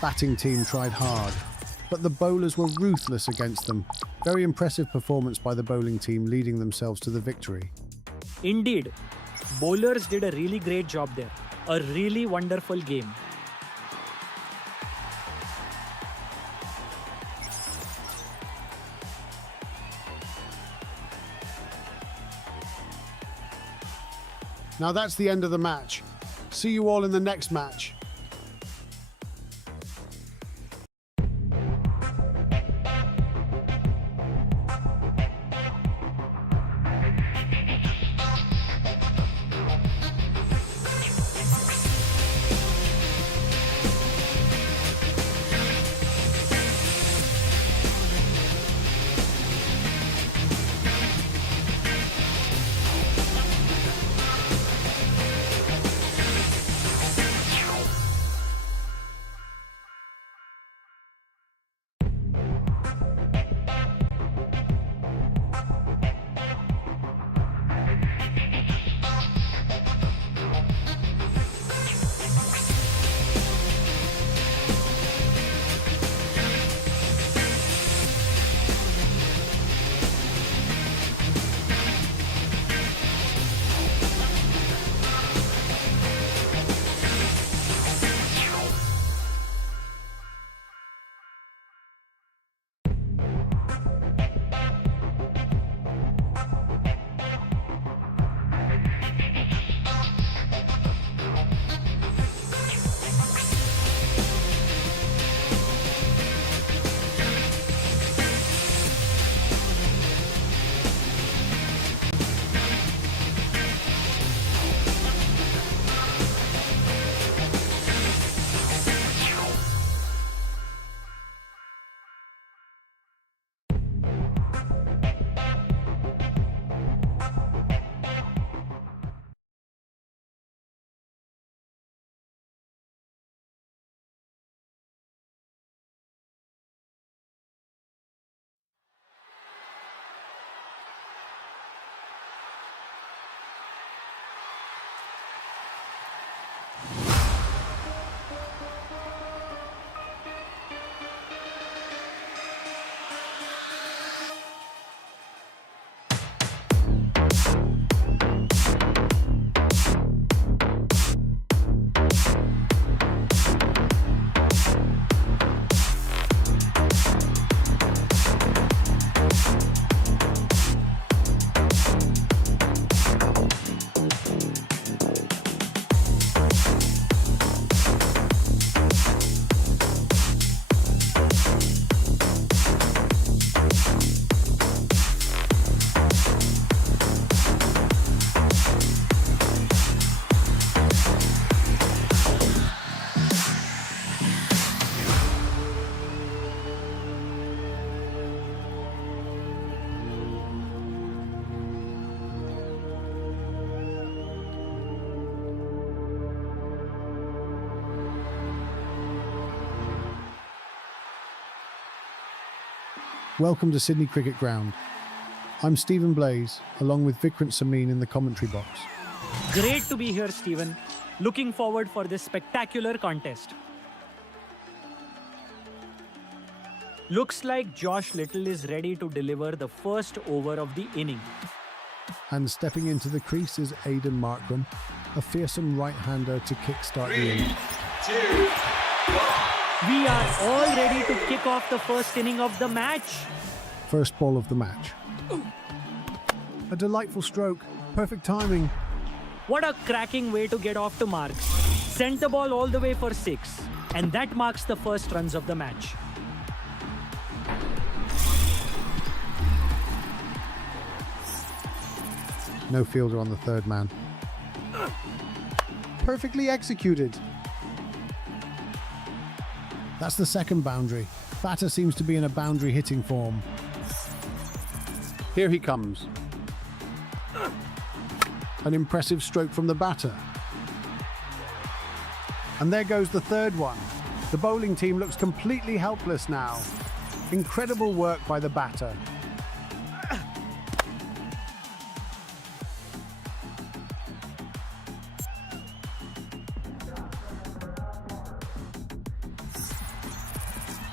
batting team tried hard, but the bowlers were ruthless against them. Very impressive performance by the bowling team, leading themselves to the victory. Indeed, bowlers did a really great job there. A really wonderful game. Now that's the end of the match. See you all in the next match. Welcome to Sydney Cricket Ground. I'm Stephen Blaze, along with Vikrant Samin in the commentary box. Great to be here, Stephen. Looking forward for this spectacular contest. Looks like Josh Little is ready to deliver the first over of the inning. And stepping into the crease is Aidan Markram, a fearsome right-hander to kickstart the inning. 3, 2, 1. We are all ready to kick off the first inning of the match. First ball of the match. A delightful stroke. Perfect timing. What a cracking way to get off to marks. Sent the ball all the way for 6. And that marks the first runs of the match. No fielder on the third man. Perfectly executed. That's the second boundary. Batter seems to be in a boundary hitting form. Here he comes. An impressive stroke from the batter. And there goes the third one. The bowling team looks completely helpless now. Incredible work by the batter.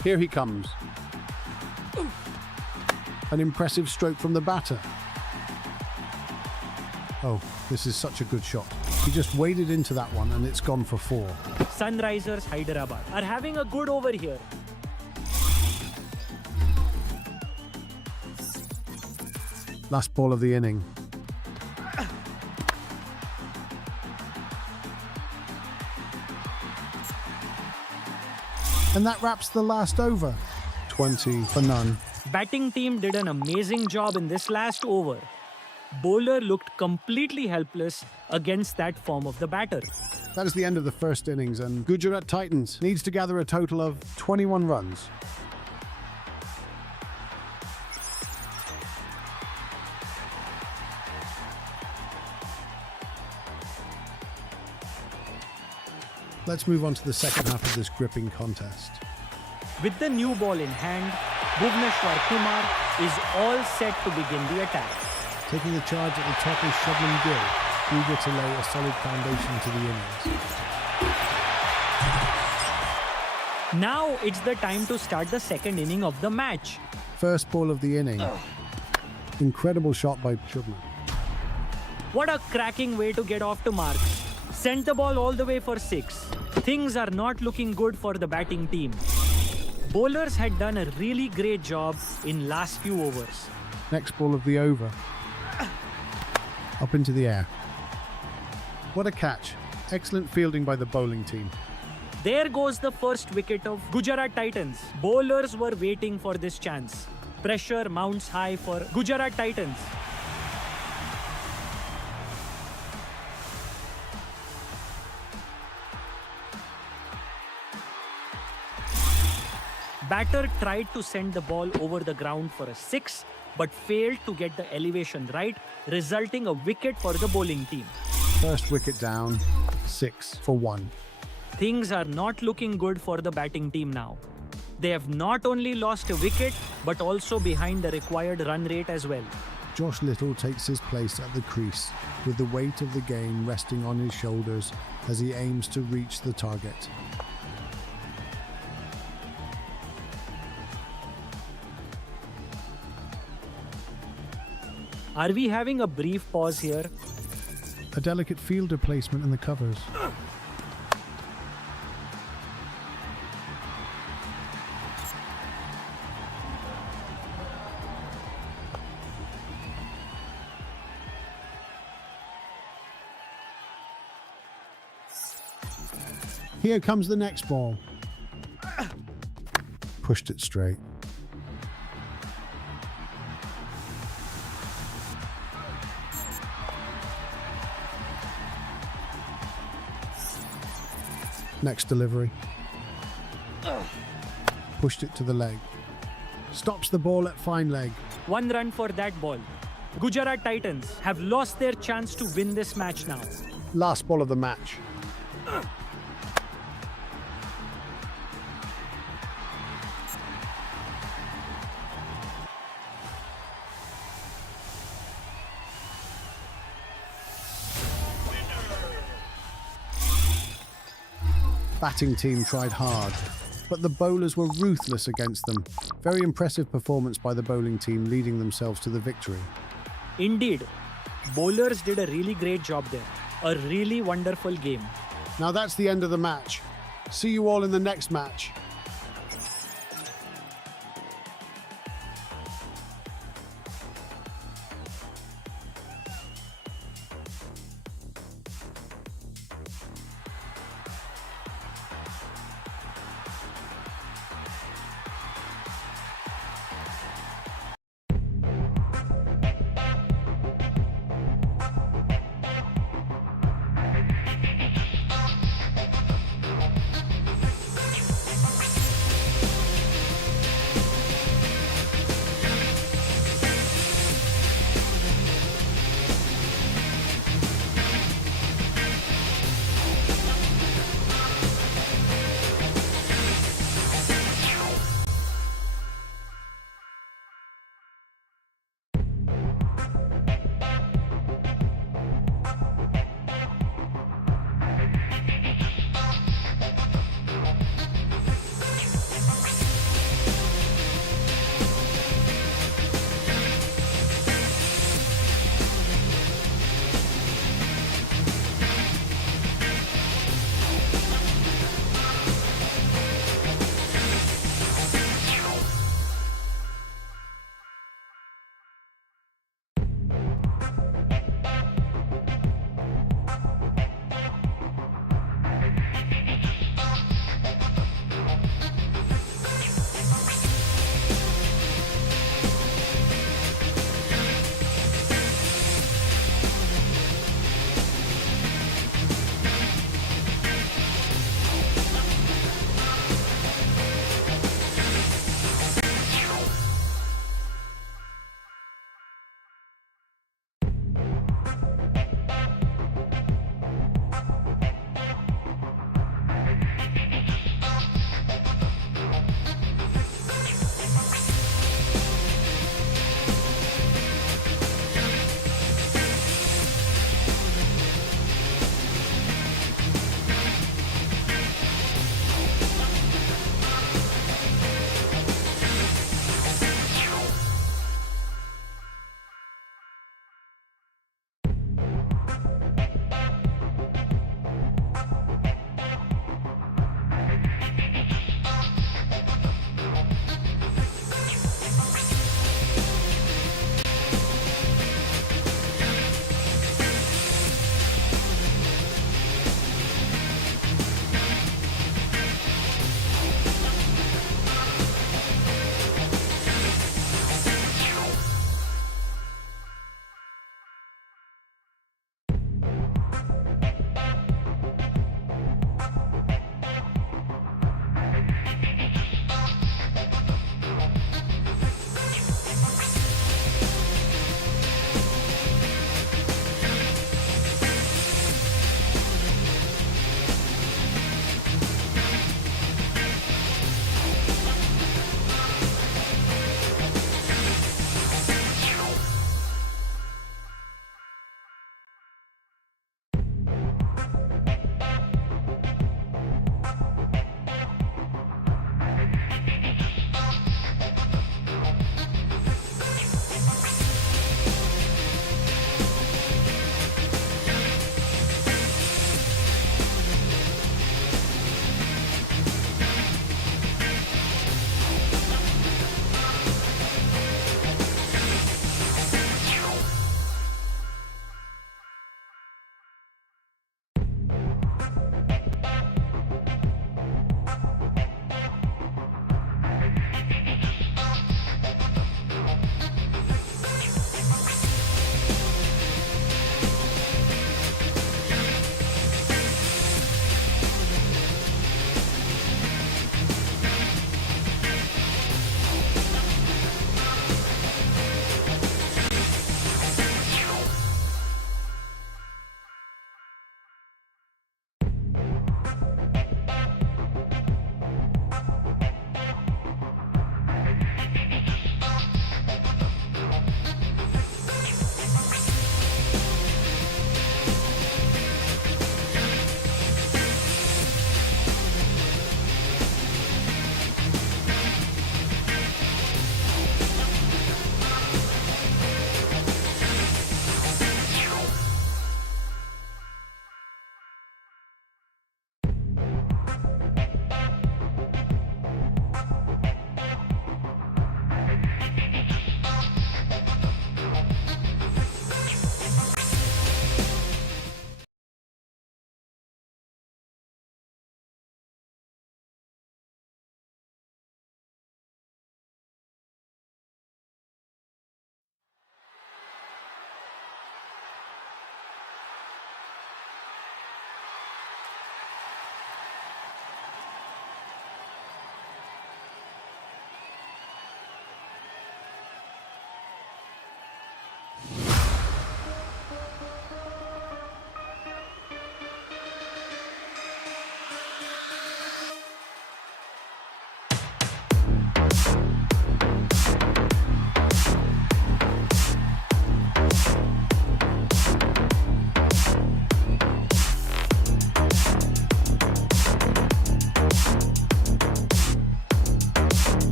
Here he comes. An impressive stroke from the batter. Oh, this is such a good shot. He just waded into that one and it's gone for 4. Sunrisers Hyderabad are having a good over here. Last ball of the inning. And that wraps the last over. 20 for none. Batting team did an amazing job in this last over. Bowler looked completely helpless against that form of the batter. That is the end of the first innings, and Gujarat Titans needs to gather a total of 21 runs. Let's move on to the second half of this gripping contest. With the new ball in hand, Bhuvneshwar Kumar is all set to begin the attack. Taking the charge at the top is Shubman Gill, eager to lay a solid foundation to the innings. Now it's the time to start the second inning of the match. First ball of the inning. Incredible shot by Shubman. What a cracking way to get off to marks. Sent the ball all the way for 6. Things are not looking good for the batting team. Bowlers had done a really great job in last few overs. Next ball of the over. Up into the air. What a catch. Excellent fielding by the bowling team. There goes the first wicket of Gujarat Titans. Bowlers were waiting for this chance. Pressure mounts high for Gujarat Titans. Batter tried to send the ball over the ground for a 6, but failed to get the elevation right, resulting a wicket for the bowling team. First wicket down, 6 for 1. Things are not looking good for the batting team now. They have not only lost a wicket, but also behind the required run rate as well. Josh Little takes his place at the crease, with the weight of the game resting on his shoulders as he aims to reach the target. Are we having a brief pause here? A delicate fielder placement in the covers. Here comes the next ball. Pushed it straight. Next delivery. Pushed it to the leg. Stops the ball at fine leg. 1 run for that ball. Gujarat Titans have lost their chance to win this match now. Last ball of the match. Batting team tried hard, but the bowlers were ruthless against them. Very impressive performance by the bowling team, leading themselves to the victory. Indeed, bowlers did a really great job there. A really wonderful game. Now that's the end of the match. See you all in the next match.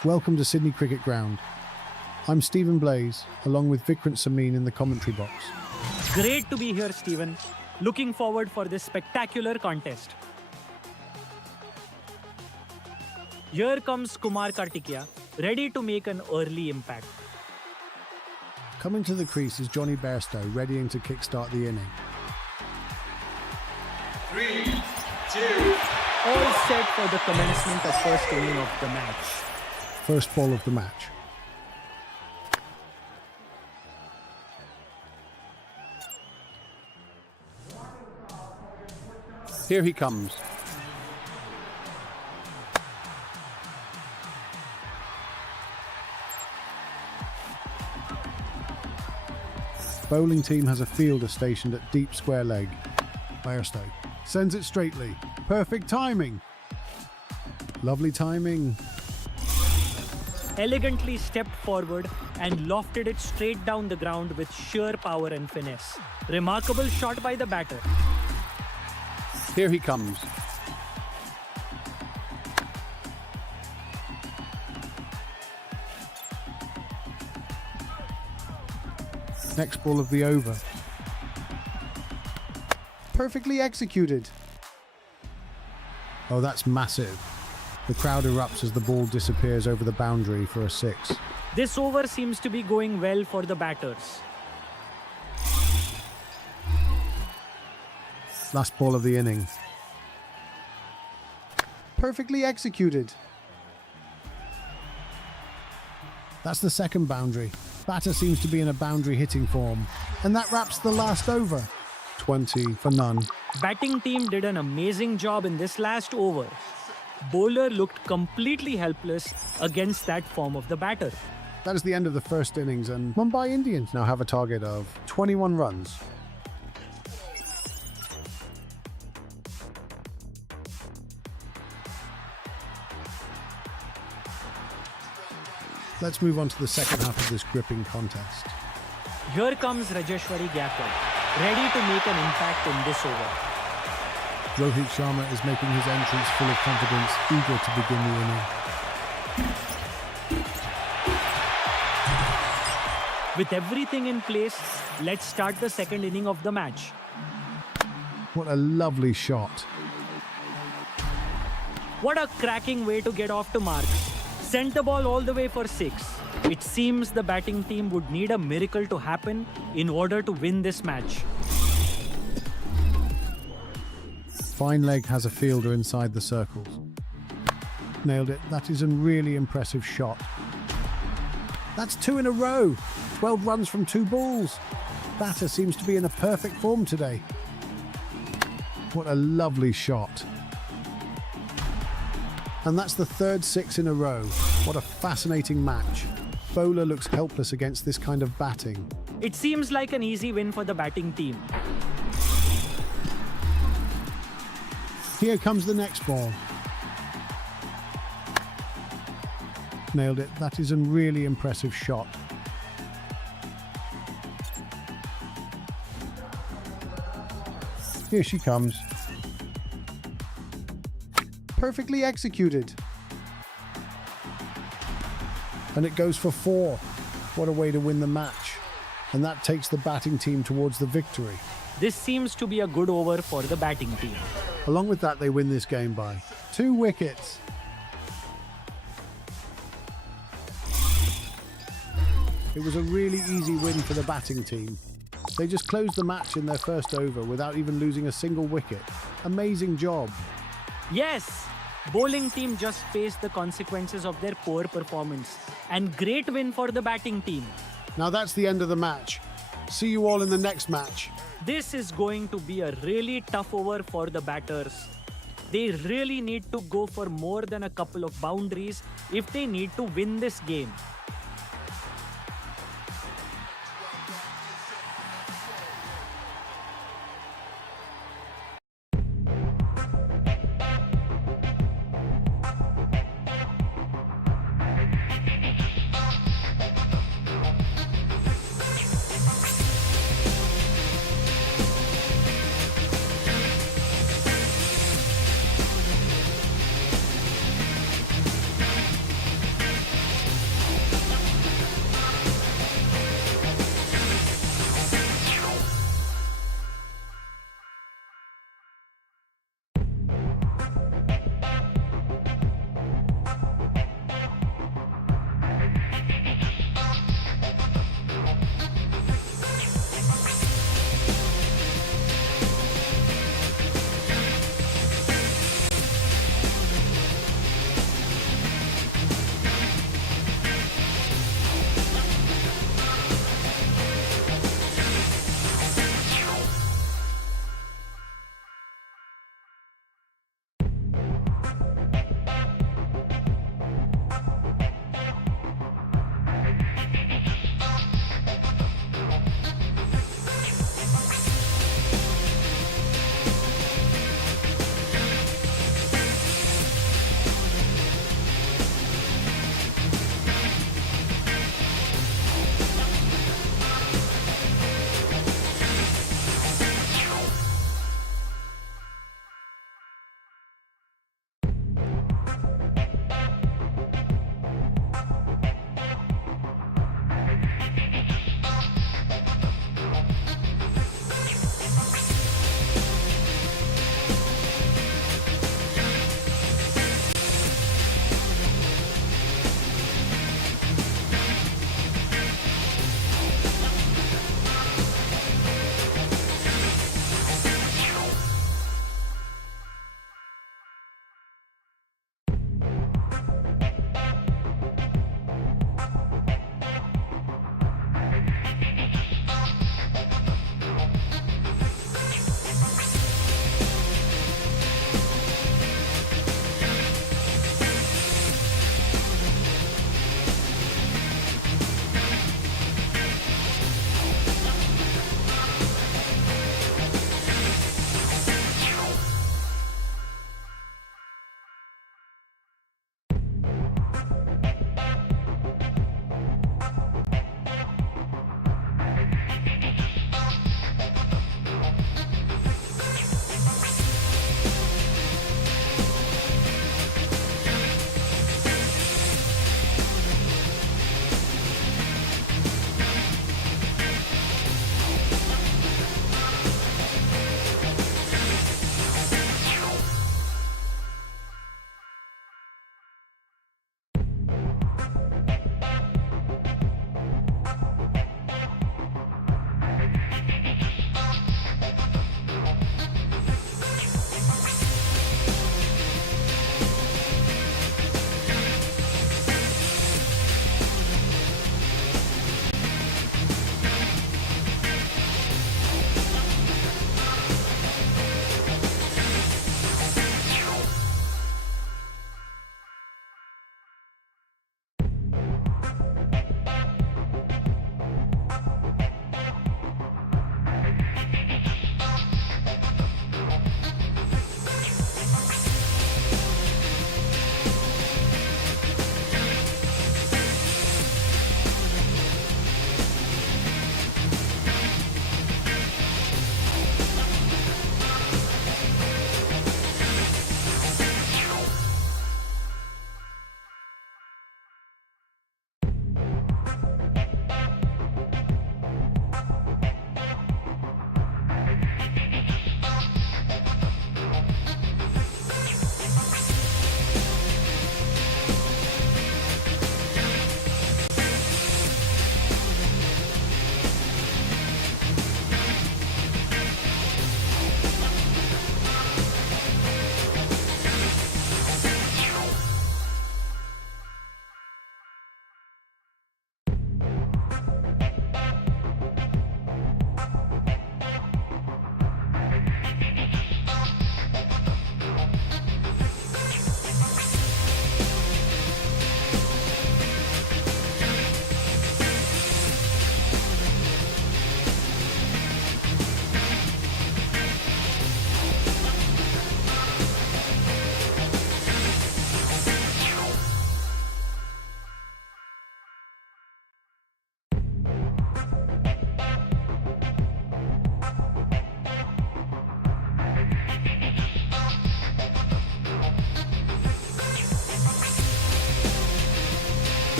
Welcome to Sydney Cricket Ground. I'm Stephen Blaze, along with Vikrant Samin in the commentary box. Great to be here, Stephen. Looking forward for this spectacular contest. Here comes Kumar Kartikeya, ready to make an early impact. Coming to the crease is Johnny Bairstow, readying to kickstart the inning. 3, 2, All set for the commencement of first inning of the match. First ball of the match. Here he comes. Bowling team has a fielder stationed at deep square leg. Bairstow sends it straightly. Perfect timing. Lovely timing. Elegantly stepped forward and lofted it straight down the ground with sheer power and finesse. Remarkable shot by the batter. Here he comes. Next ball of the over. Perfectly executed. Oh, that's massive. The crowd erupts as the ball disappears over the boundary for a 6. This over seems to be going well for the batters. Last ball of the inning. Perfectly executed. That's the second boundary. Batter seems to be in a boundary hitting form. And that wraps the last over. 20 for none. Batting team did an amazing job in this last over. Bowler looked completely helpless against that form of the batter. That is the end of the first innings, and Mumbai Indians now have a target of 21 runs. Let's move on to the second half of this gripping contest. Here comes Rajeshwari Gaikwad, ready to make an impact in this over. Rohit Sharma is making his entrance full of confidence, eager to begin the inning. With everything in place, let's start the second inning of the match. What a lovely shot. What a cracking way to get off to marks. Sent the ball all the way for 6. It seems the batting team would need a miracle to happen in order to win this match. Fine leg has a fielder inside the circles. Nailed it. That is a really impressive shot. That's 2 in a row. 12 runs from 2 balls. Batter seems to be in a perfect form today. What a lovely shot. And that's the third 6 in a row. What a fascinating match. Bowler looks helpless against this kind of batting. It seems like an easy win for the batting team. Here comes the next ball. Nailed it. That is a really impressive shot. Here she comes. Perfectly executed. And it goes for 4. What a way to win the match. And that takes the batting team towards the victory. This seems to be a good over for the batting team. Along with that, they win this game by 2 wickets. It was a really easy win for the batting team. They just closed the match in their first over without even losing a single wicket. Amazing job. Yes, bowling team just faced the consequences of their poor performance. And great win for the batting team. Now that's the end of the match. See you all in the next match. This is going to be a really tough over for the batters. They really need to go for more than a couple of boundaries if they need to win this game.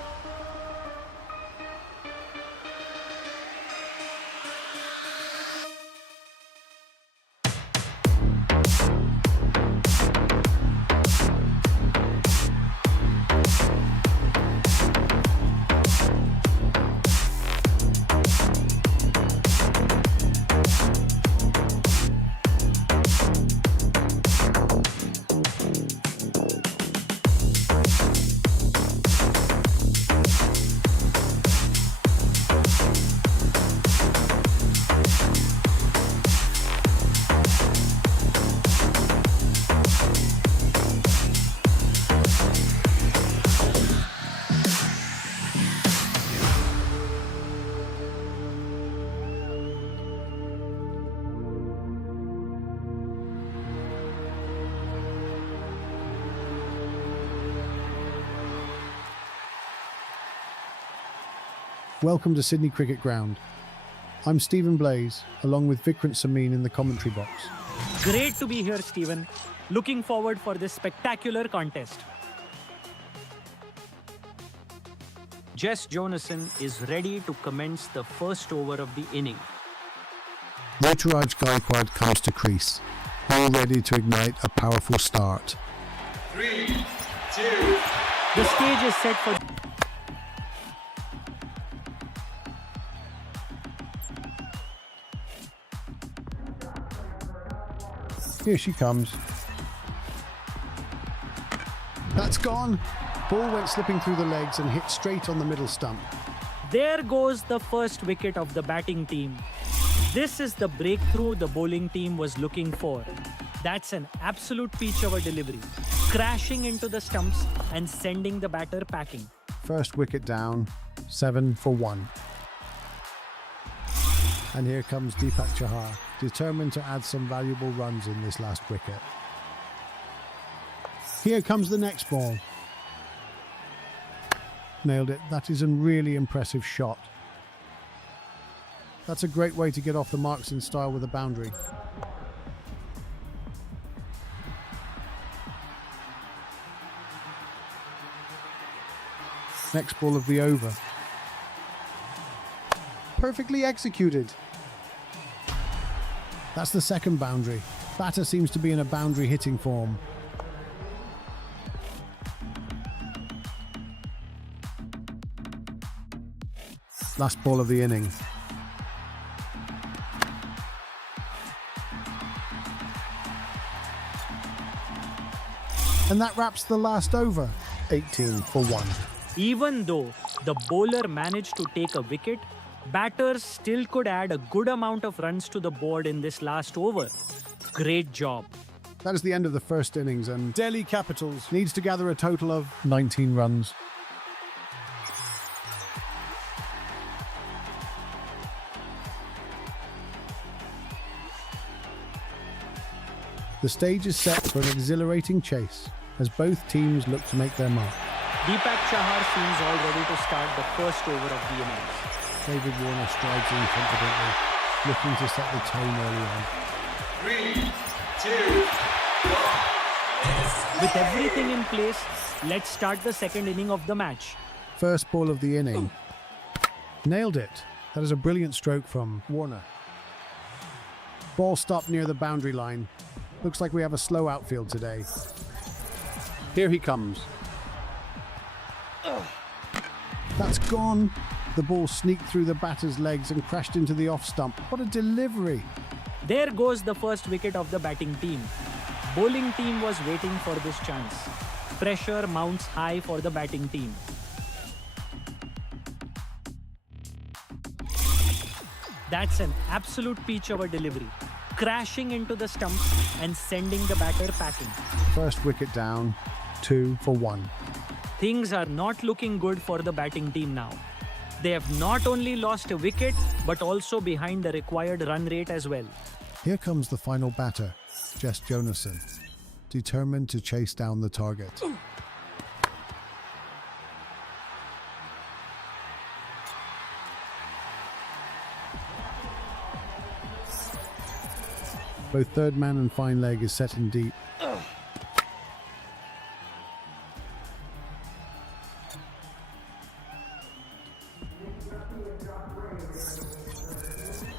Welcome to Sydney Cricket Ground. I'm Stephen Blaze, along with Vikrant Samin in the commentary box. Great to be here, Stephen. Looking forward for this spectacular contest. Jess Jonason is ready to commence the first over of the inning. Ruturaj Gaikwad comes to crease, all ready to ignite a powerful start. 3, 2, The stage is set for... Here she comes. That's gone. Ball went slipping through the legs and hit straight on the middle stump. There goes the first wicket of the batting team. This is the breakthrough the bowling team was looking for. That's an absolute peach of a delivery, crashing into the stumps and sending the batter packing. First wicket down, 7 for 1. And here comes Deepak Chahar, determined to add some valuable runs in this last wicket. Here comes the next ball. Nailed it. That is a really impressive shot. That's a great way to get off the marks in style with a boundary. Next ball of the over. Perfectly executed. That's the second boundary. Batter seems to be in a boundary hitting form. Last ball of the inning. And that wraps the last over. 18 for 1. Even though the bowler managed to take a wicket, batters still could add a good amount of runs to the board in this last over. Great job. That is the end of the first innings, and Delhi Capitals needs to gather a total of 19 runs. The stage is set for an exhilarating chase as both teams look to make their mark. Deepak Chahar seems all ready to start the first over of the innings. David Warner strides in confidently, looking to set the tone early on. 3, 2, 1. With everything in place, let's start the second inning of the match. First ball of the inning. Nailed it. That is a brilliant stroke from Warner. Ball stopped near the boundary line. Looks like we have a slow outfield today. Here he comes. That's gone. The ball sneaked through the batter's legs and crashed into the off stump. What a delivery. There goes the first wicket of the batting team. Bowling team was waiting for this chance. Pressure mounts high for the batting team. That's an absolute peach of a delivery, crashing into the stumps and sending the batter packing. First wicket down, 2 for 1. Things are not looking good for the batting team now. They have not only lost a wicket, but also behind the required run rate as well. Here comes the final batter, Jess Jonason, determined to chase down the target. Both third man and fine leg is set in deep.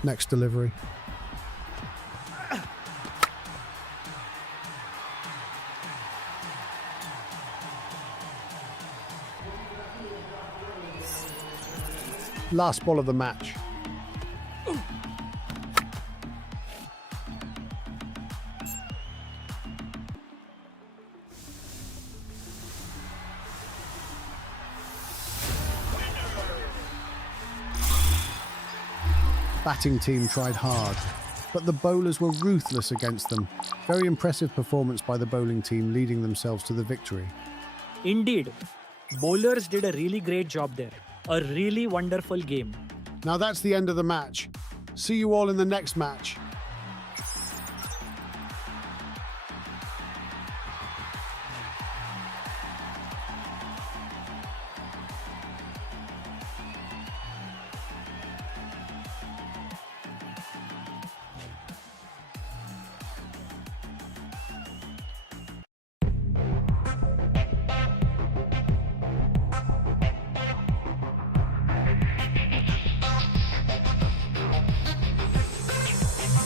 Next delivery. Last ball of the match. Batting team tried hard, but the bowlers were ruthless against them. Very impressive performance by the bowling team, leading themselves to the victory. Indeed, bowlers did a really great job there. A really wonderful game. Now that's the end of the match. See you all in the next match.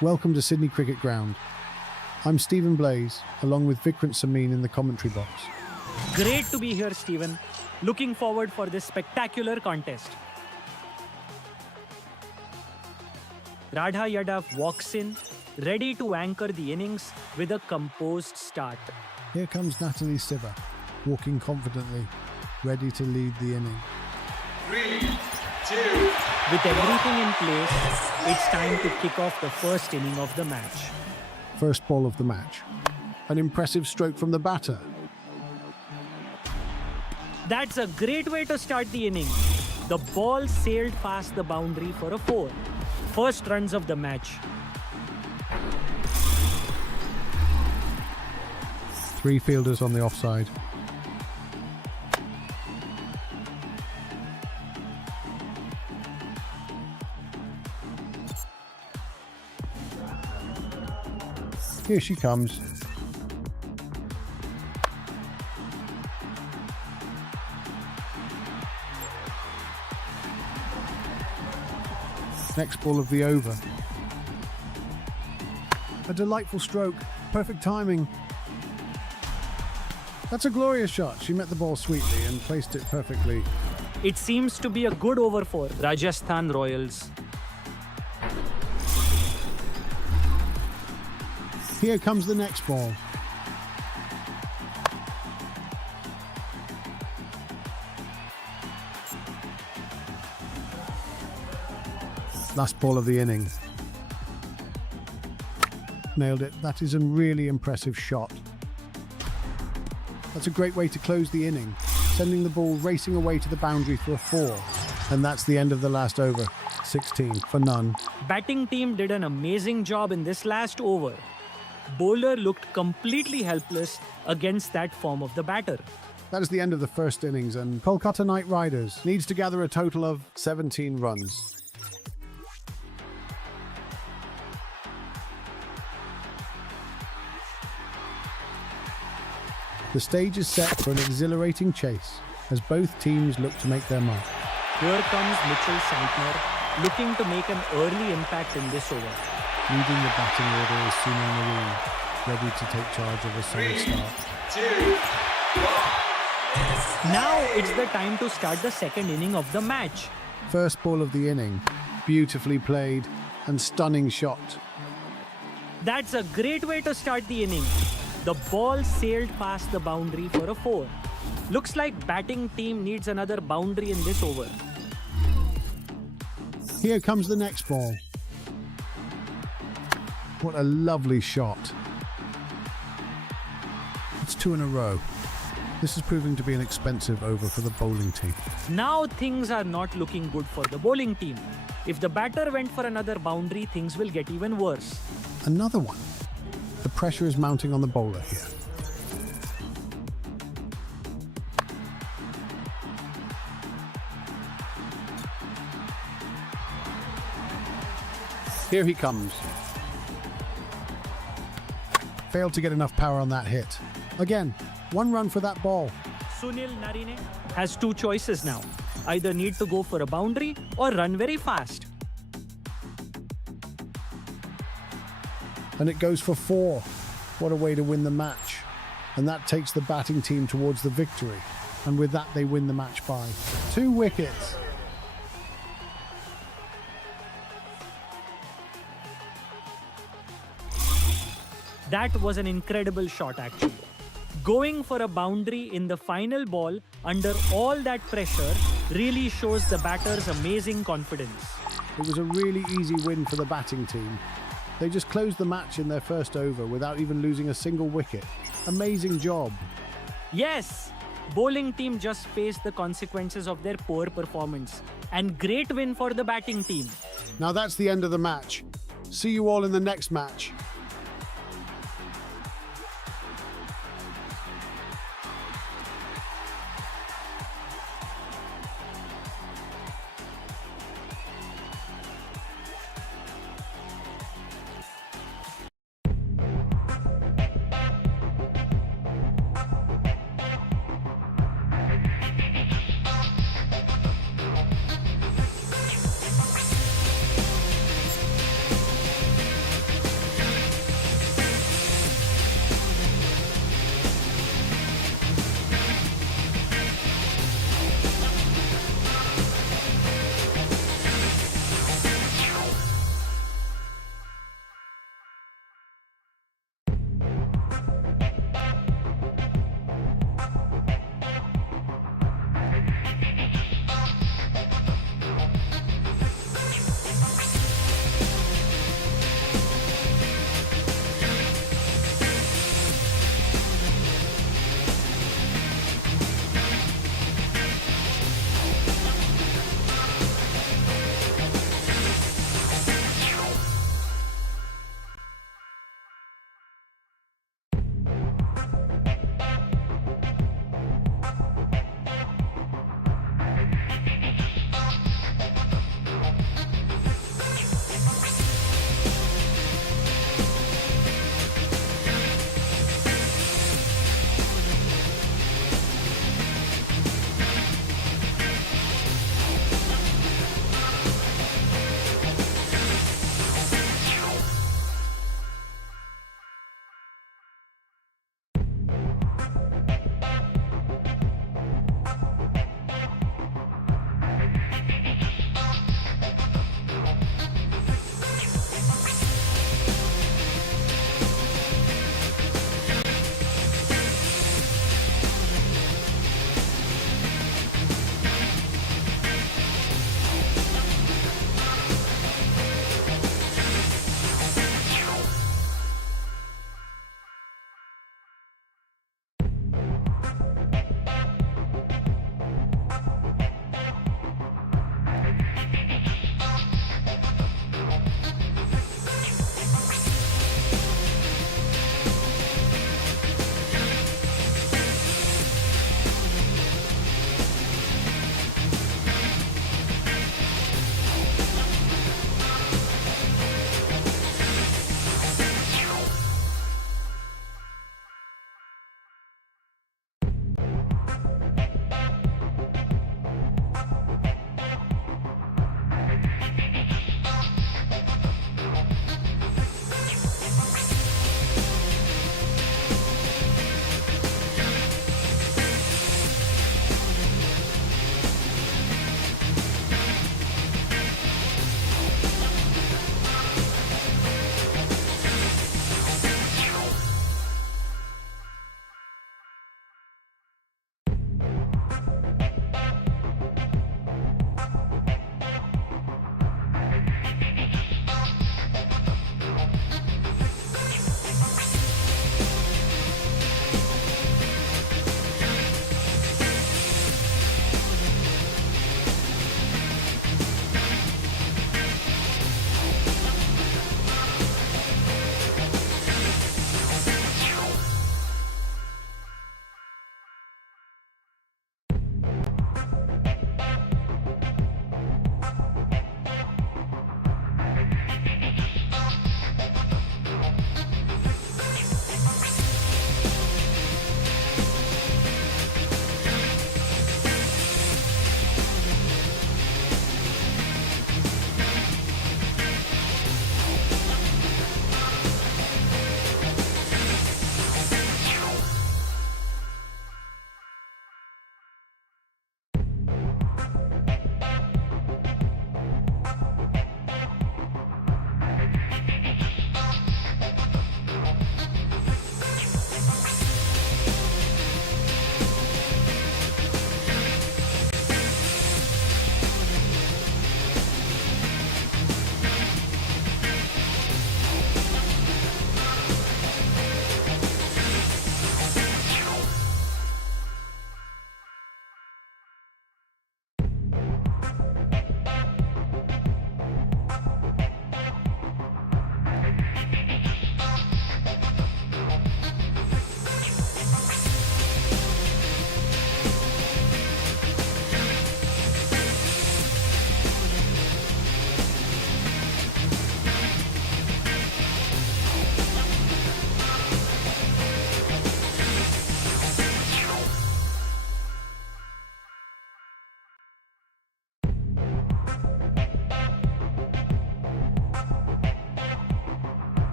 Welcome to Sydney Cricket Ground. I'm Stephen Blaze, along with Vikrant Samin in the commentary box. Great to be here, Stephen. Looking forward for this spectacular contest. Radha Yadav walks in, ready to anchor the innings with a composed start. Here comes Natalie Siva, walking confidently, ready to lead the inning. 3, 2, With everything in place, it's time to kick off the first inning of the match. First ball of the match. An impressive stroke from the batter. That's a great way to start the inning. The ball sailed past the boundary for a 4. First runs of the match. 3 fielders on the offside. Here she comes. Next ball of the over. A delightful stroke. Perfect timing. That's a glorious shot. She met the ball sweetly and placed it perfectly. It seems to be a good over for Rajasthan Royals. Here comes the next ball. Last ball of the inning. Nailed it. That is a really impressive shot. That's a great way to close the inning, sending the ball racing away to the boundary for a 4. And that's the end of the last over. 16 for none. Batting team did an amazing job in this last over. Bowler looked completely helpless against that form of the batter. That is the end of the first innings, and Kolkata Knight Riders needs to gather a total of 17 runs. The stage is set for an exhilarating chase as both teams look to make their mark. Here comes Mitchell Santner, looking to make an early impact in this over. Leading the batting order is Sunil Marine, ready to take charge of a solid 3, start. 2, 1. Now it's the time to start the second inning of the match. First ball of the inning, beautifully played and stunning shot. That's a great way to start the inning. The ball sailed past the boundary for a 4. Looks like batting team needs another boundary in this over. Here comes the next ball. What a lovely shot. It's 2 in a row. This is proving to be an expensive over for the bowling team. Now things are not looking good for the bowling team. If the batter went for another boundary, things will get even worse. Another one. The pressure is mounting on the bowler here. Here he comes. Failed to get enough power on that hit. Again, 1 run for that ball. Sunil Narine has 2 choices now. Either need to go for a boundary or run very fast. And it goes for 4. What a way to win the match. And that takes the batting team towards the victory. And with that, they win the match by 2 wickets. That was an incredible shot actually. Going for a boundary in the final ball under all that pressure really shows the batter's amazing confidence. It was a really easy win for the batting team. They just closed the match in their first over without even losing a single wicket. Amazing job. Yes, bowling team just faced the consequences of their poor performance. And great win for the batting team. Now that's the end of the match. See you all in the next match.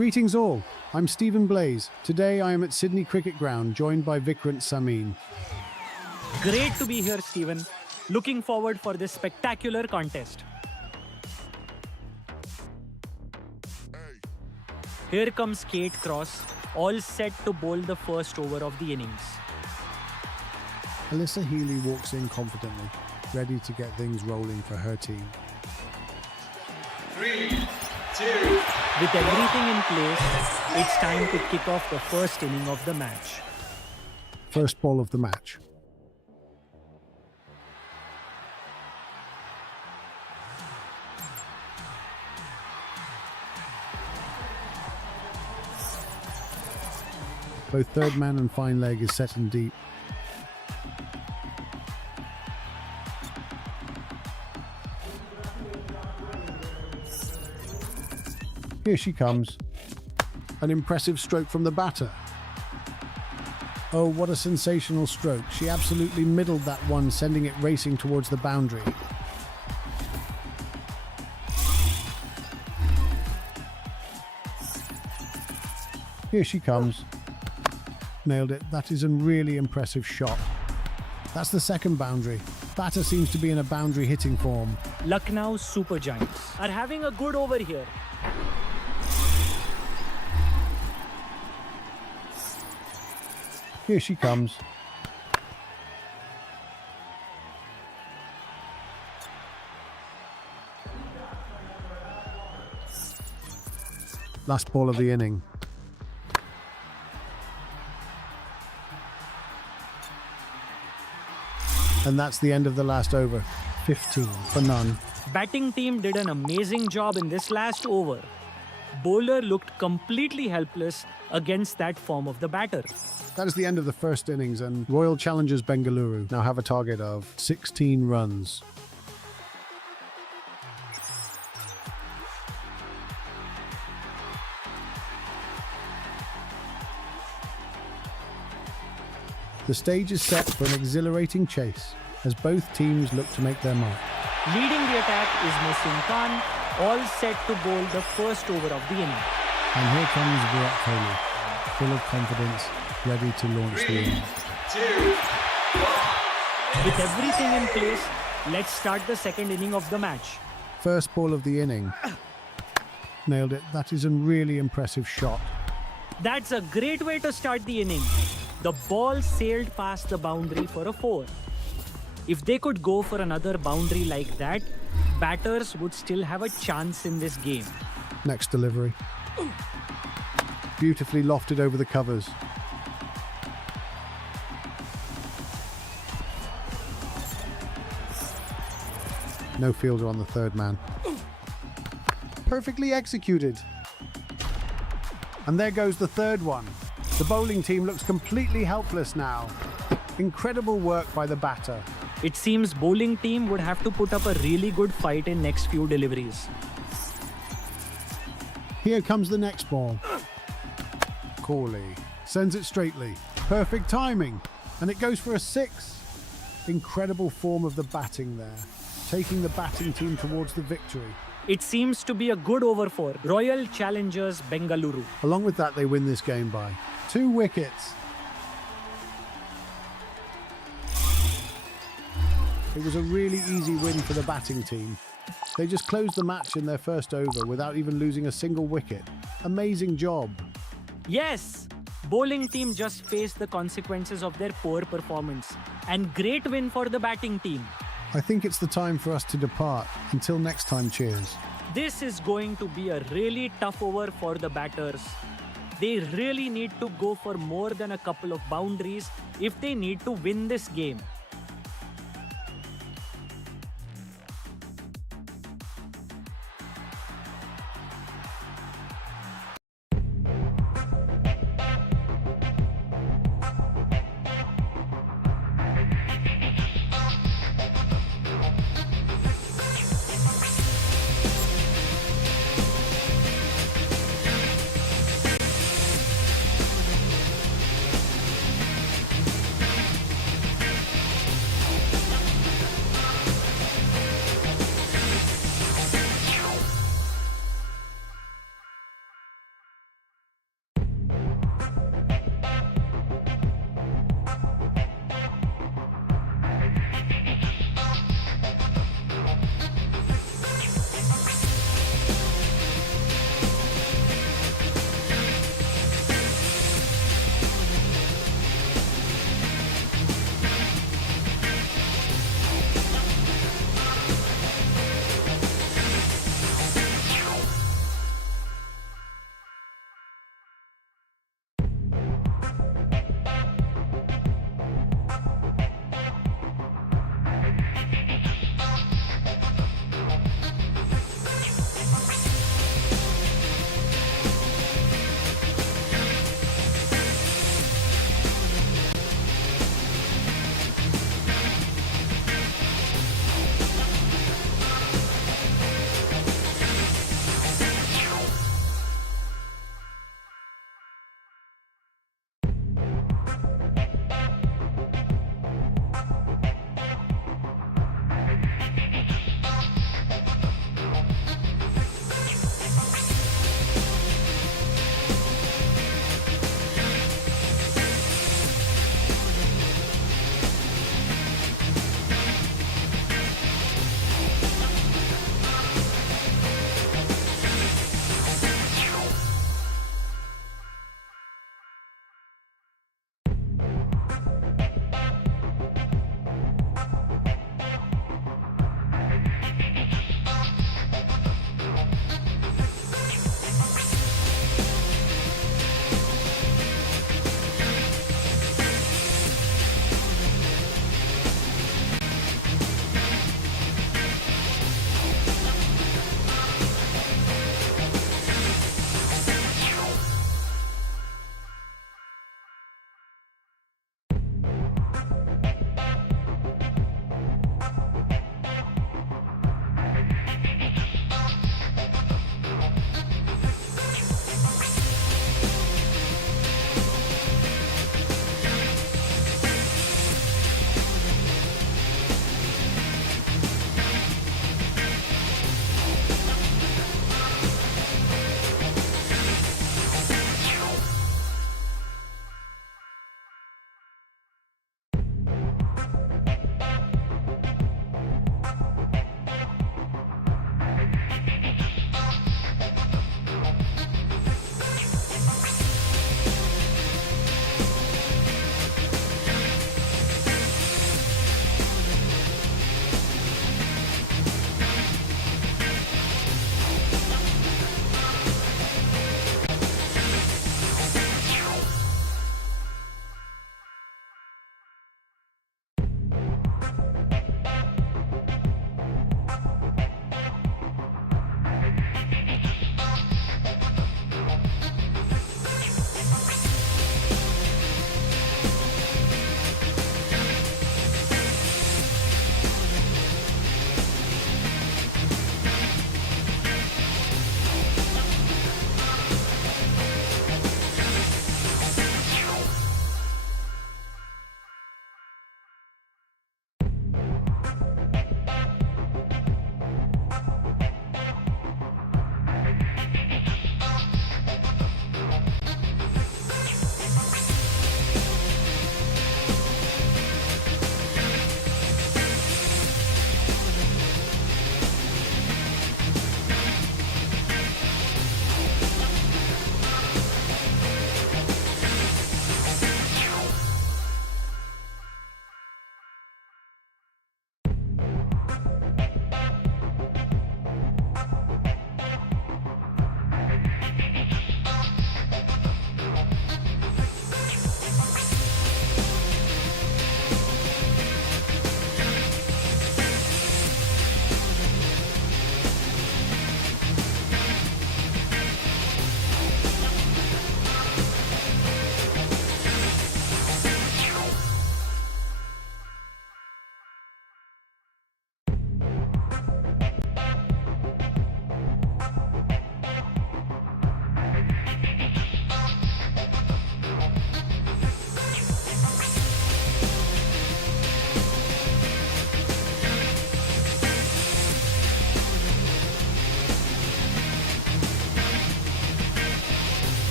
Greetings all, I'm Stephen Blaze. Today I am at Sydney Cricket Ground, joined by Vikrant Samin. Great to be here, Stephen. Looking forward for this spectacular contest. Here comes Kate Cross, all set to bowl the first over of the innings. Alyssa Healy walks in confidently, ready to get things rolling for her team. 3, 2, With everything in place, it's time to kick off the first inning of the match. First ball of the match. Both third man and fine leg is set in deep. Here she comes. An impressive stroke from the batter. Oh, what a sensational stroke. She absolutely middled that one, sending it racing towards the boundary. Here she comes. Nailed it. That is a really impressive shot. That's the second boundary. Batter seems to be in a boundary hitting form. Lucknow Super Giants are having a good over here. Here she comes. Last ball of the inning. And that's the end of the last over. 15 for none. Batting team did an amazing job in this last over. Bowler looked completely helpless against that form of the batter. That is the end of the first innings, and Royal Challengers Bengaluru now have a target of 16 runs. The stage is set for an exhilarating chase as both teams look to make their mark. Leading the attack is Mohsin Khan, all set to bowl the first over of the inning. And here comes Virat Kohli, full of confidence, ready to launch the 3, inning. 2, With everything in place, let's start the second inning of the match. First ball of the inning. Nailed it. That is a really impressive shot. That's a great way to start the inning. The ball sailed past the boundary for a 4. If they could go for another boundary like that, batters would still have a chance in this game. Next delivery. Beautifully lofted over the covers. No fielder on the third man. Perfectly executed. And there goes the third one. The bowling team looks completely helpless now. Incredible work by the batter. It seems bowling team would have to put up a really good fight in next few deliveries. Here comes the next ball. Kohli sends it straightly. Perfect timing. And it goes for a 6. Incredible form of the batting there, taking the batting team towards the victory. It seems to be a good over for Royal Challengers Bengaluru. Along with that, they win this game by 2 wickets. It was a really easy win for the batting team. They just closed the match in their first over without even losing a single wicket. Amazing job. Yes! Bowling team just faced the consequences of their poor performance. And great win for the batting team. I think it's the time for us to depart. Until next time, cheers. This is going to be a really tough over for the batters. They really need to go for more than a couple of boundaries if they need to win this game.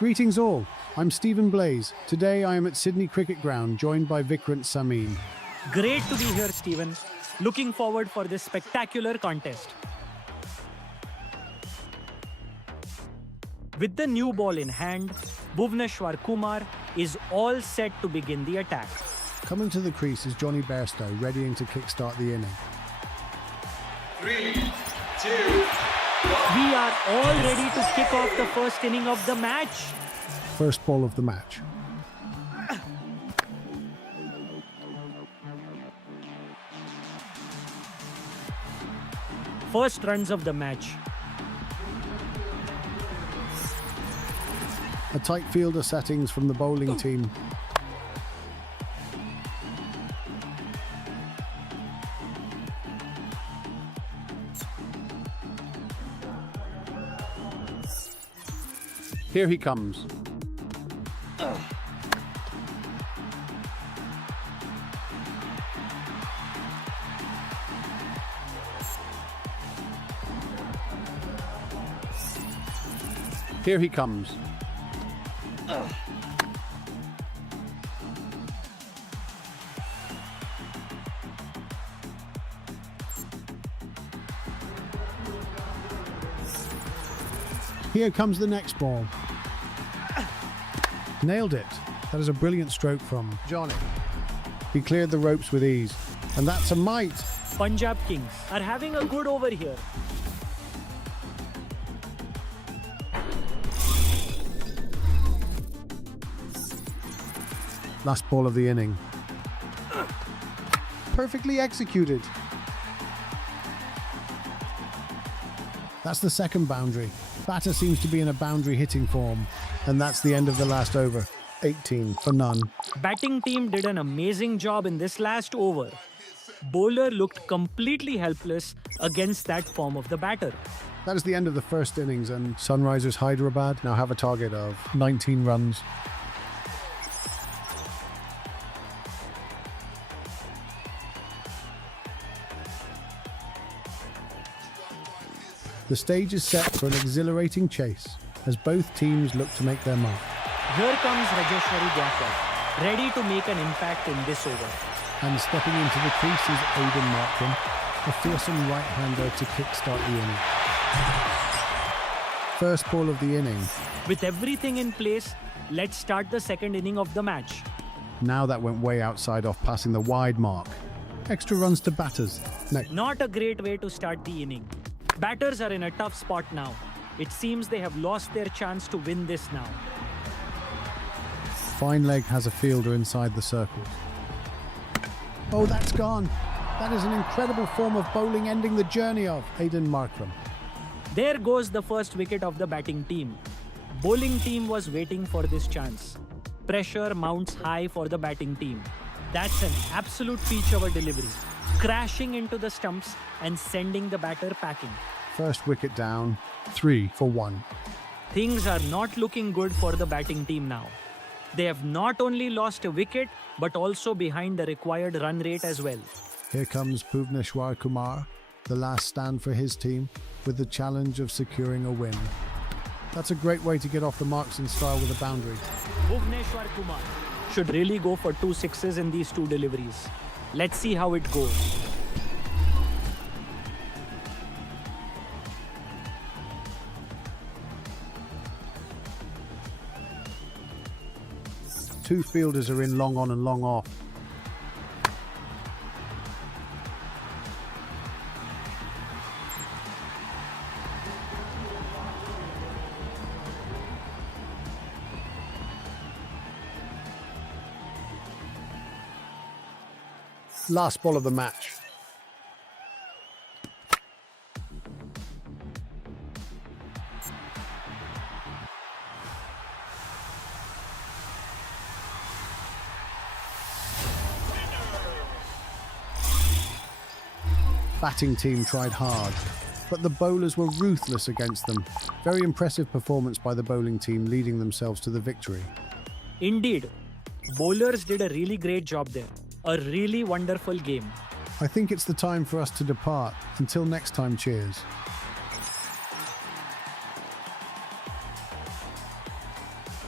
Greetings all, I'm Stephen Blaze. Today I am at Sydney Cricket Ground, joined by Vikrant Samin. Great to be here, Stephen. Looking forward for this spectacular contest. With the new ball in hand, Bhuvneshwar Kumar is all set to begin the attack. Coming to the crease is Johnny Bairstow, readying to kickstart the inning. 3, 2, 1. We are all ready to kick off the first inning of the match. First ball of the match. First runs of the match. A tight fielder settings from the bowling team. Here he comes. Here he comes. Here comes the next ball. Nailed it. That is a brilliant stroke from Johnny. He cleared the ropes with ease. And that's a mite. Punjab Kings are having a good over here. Last ball of the inning. Perfectly executed. That's the second boundary. Batter seems to be in a boundary hitting form. And that's the end of the last over. 18 for none. Batting team did an amazing job in this last over. Bowler looked completely helpless against that form of the batter. That is the end of the first innings, and Sunrisers Hyderabad now have a target of 19 runs. The stage is set for an exhilarating chase as both teams look to make their mark. Here comes Rajeshwari Gaikwad, ready to make an impact in this over. And stepping into the crease is Aidan Markram, a fearsome right-hander to kickstart the inning. First ball of the inning. With everything in place, let's start the second inning of the match. Now that went way outside off passing the wide mark. Extra runs to batters. Next. Not a great way to start the inning. Batters are in a tough spot now. It seems they have lost their chance to win this now. Fine leg has a fielder inside the circles. Oh, that's gone. That is an incredible form of bowling ending the journey of Aidan Markram. There goes the first wicket of the batting team. Bowling team was waiting for this chance. Pressure mounts high for the batting team. That's an absolute peach of a delivery. Crashing into the stumps and sending the batter packing. First wicket down, 3 for 1. Things are not looking good for the batting team now. They have not only lost a wicket, but also behind the required run rate as well. Here comes Bhuvneshwar Kumar, the last stand for his team, with the challenge of securing a win. That's a great way to get off the marks in style with a boundary. Bhuvneshwar Kumar should really go for 2 sixes in these 2 deliveries. Let's see how it goes. Two fielders are in long on and long off. Last ball of the match. Batting team tried hard, but the bowlers were ruthless against them. Very impressive performance by the bowling team, leading themselves to the victory. Indeed, bowlers did a really great job there. A really wonderful game. I think it's the time for us to depart. Until next time, cheers.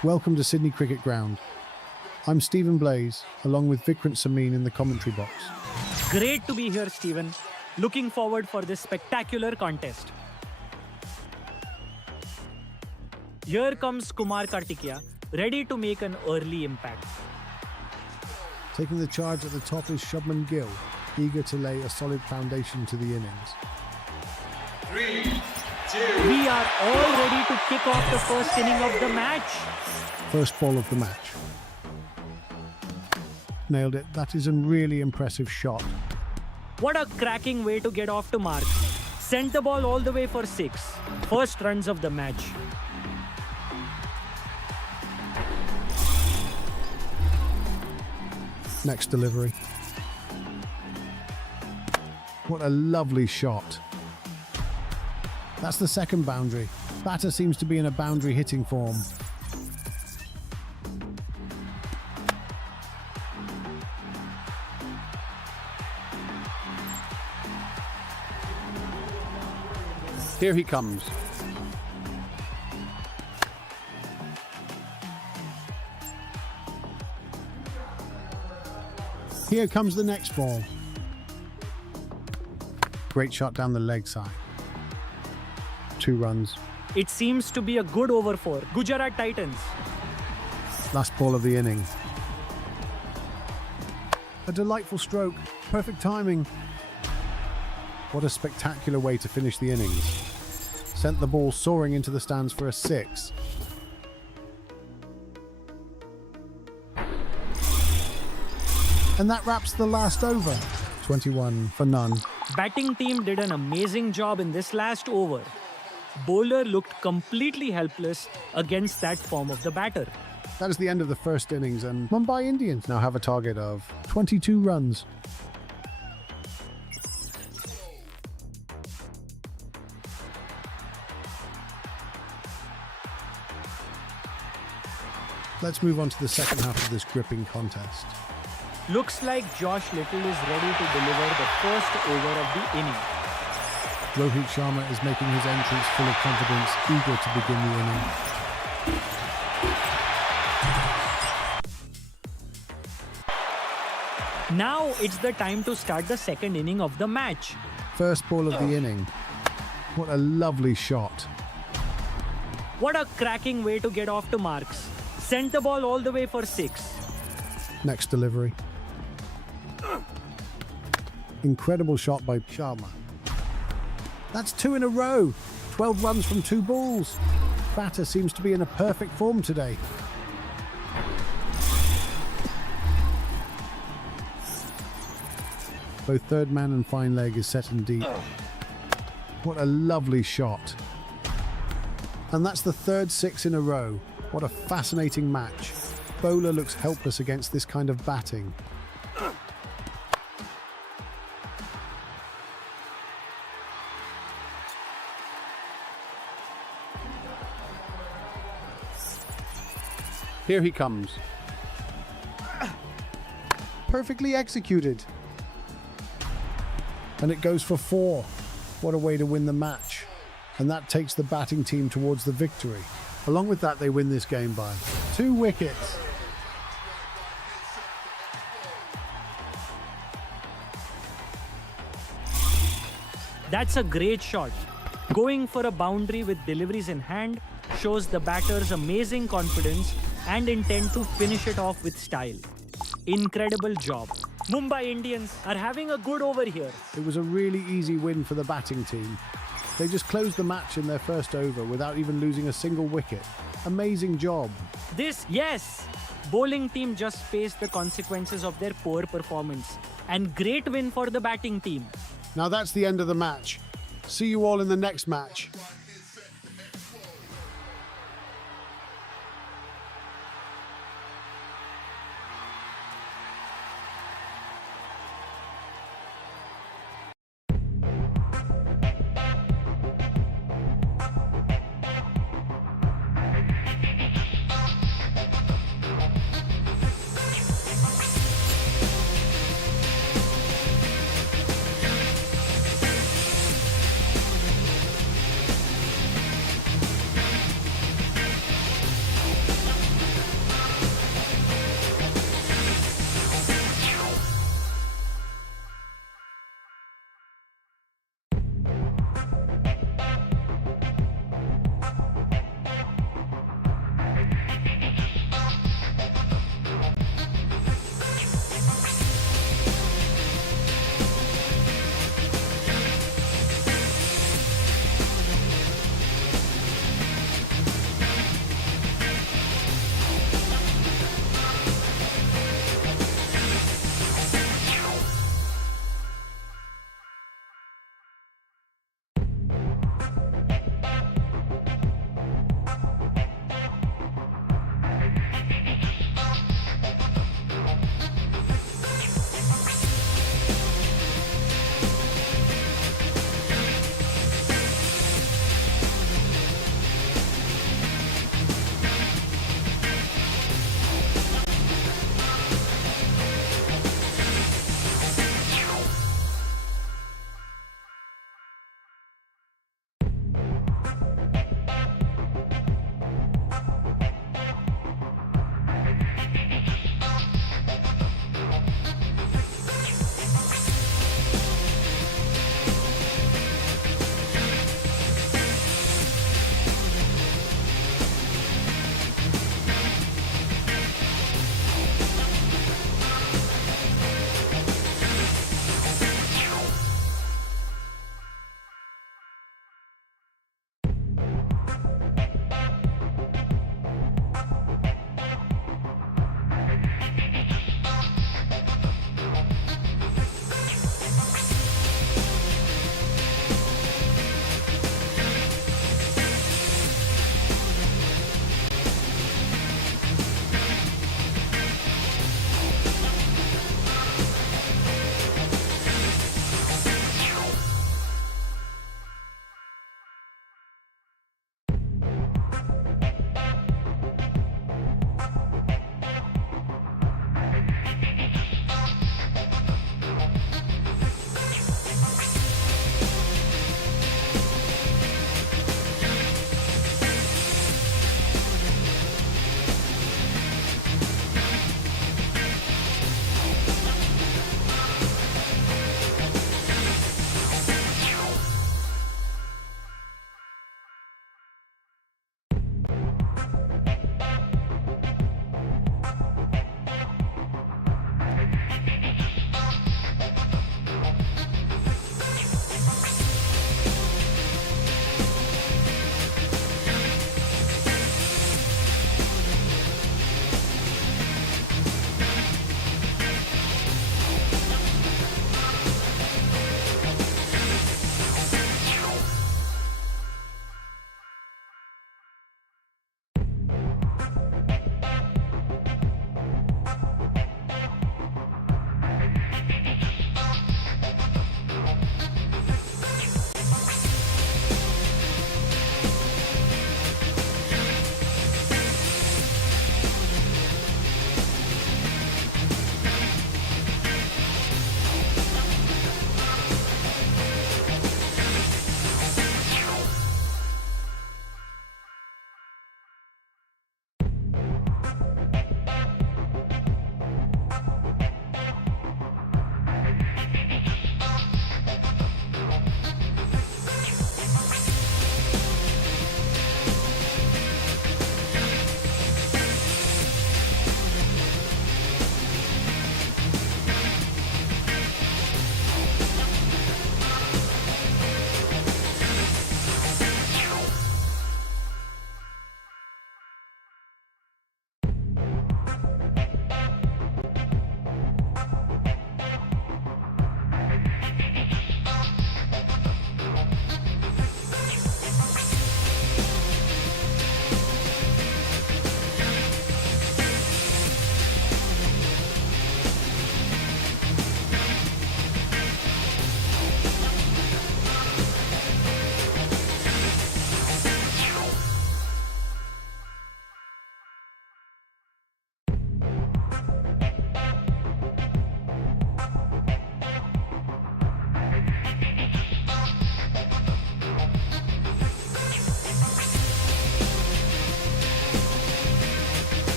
Welcome to Sydney Cricket Ground. I'm Stephen Blaze, along with Vikrant Samin in the commentary box. Great to be here, Stephen. Looking forward for this spectacular contest. Here comes Kumar Kartikeya, ready to make an early impact. Taking the charge at the top is Shubman Gill, eager to lay a solid foundation to the innings. 3, 2, We are all ready to kick off the first inning of the match. First ball of the match. Nailed it. That is a really impressive shot. What a cracking way to get off to marks. Sent the ball all the way for 6. First runs of the match. Next delivery. What a lovely shot. That's the second boundary. Batter seems to be in a boundary hitting form. Here he comes. Here comes the next ball. Great shot down the leg side. 2 runs. It seems to be a good over for Gujarat Titans. Last ball of the inning. A delightful stroke. Perfect timing. What a spectacular way to finish the innings. Sent the ball soaring into the stands for a 6. And that wraps the last over. 21 for none. Batting team did an amazing job in this last over. Bowler looked completely helpless against that form of the batter. That is the end of the first innings, and Mumbai Indians now have a target of 22 runs. Let's move on to the second half of this gripping contest. Looks like Josh Little is ready to deliver the first over of the inning. Rohit Sharma is making his entrance full of confidence, eager to begin the inning. Now it's the time to start the second inning of the match. First ball of the inning. What a lovely shot. What a cracking way to get off to marks. Sent the ball all the way for 6. Next delivery. Incredible shot by Sharma. That's 2 in a row. 12 runs from 2 balls. Batter seems to be in a perfect form today. Both third man and fine leg is set in deep. What a lovely shot. And that's the third 6 in a row. What a fascinating match. Bowler looks helpless against this kind of batting. Here he comes. Perfectly executed. And it goes for 4. What a way to win the match. And that takes the batting team towards the victory. Along with that, they win this game by 2 wickets. That's a great shot. Going for a boundary with deliveries in hand shows the batter's amazing confidence and intent to finish it off with style. Incredible job. Mumbai Indians are having a good over here. It was a really easy win for the batting team. They just closed the match in their first over without even losing a single wicket. Amazing job. Yes! Bowling team just faced the consequences of their poor performance. And great win for the batting team. Now that's the end of the match. See you all in the next match.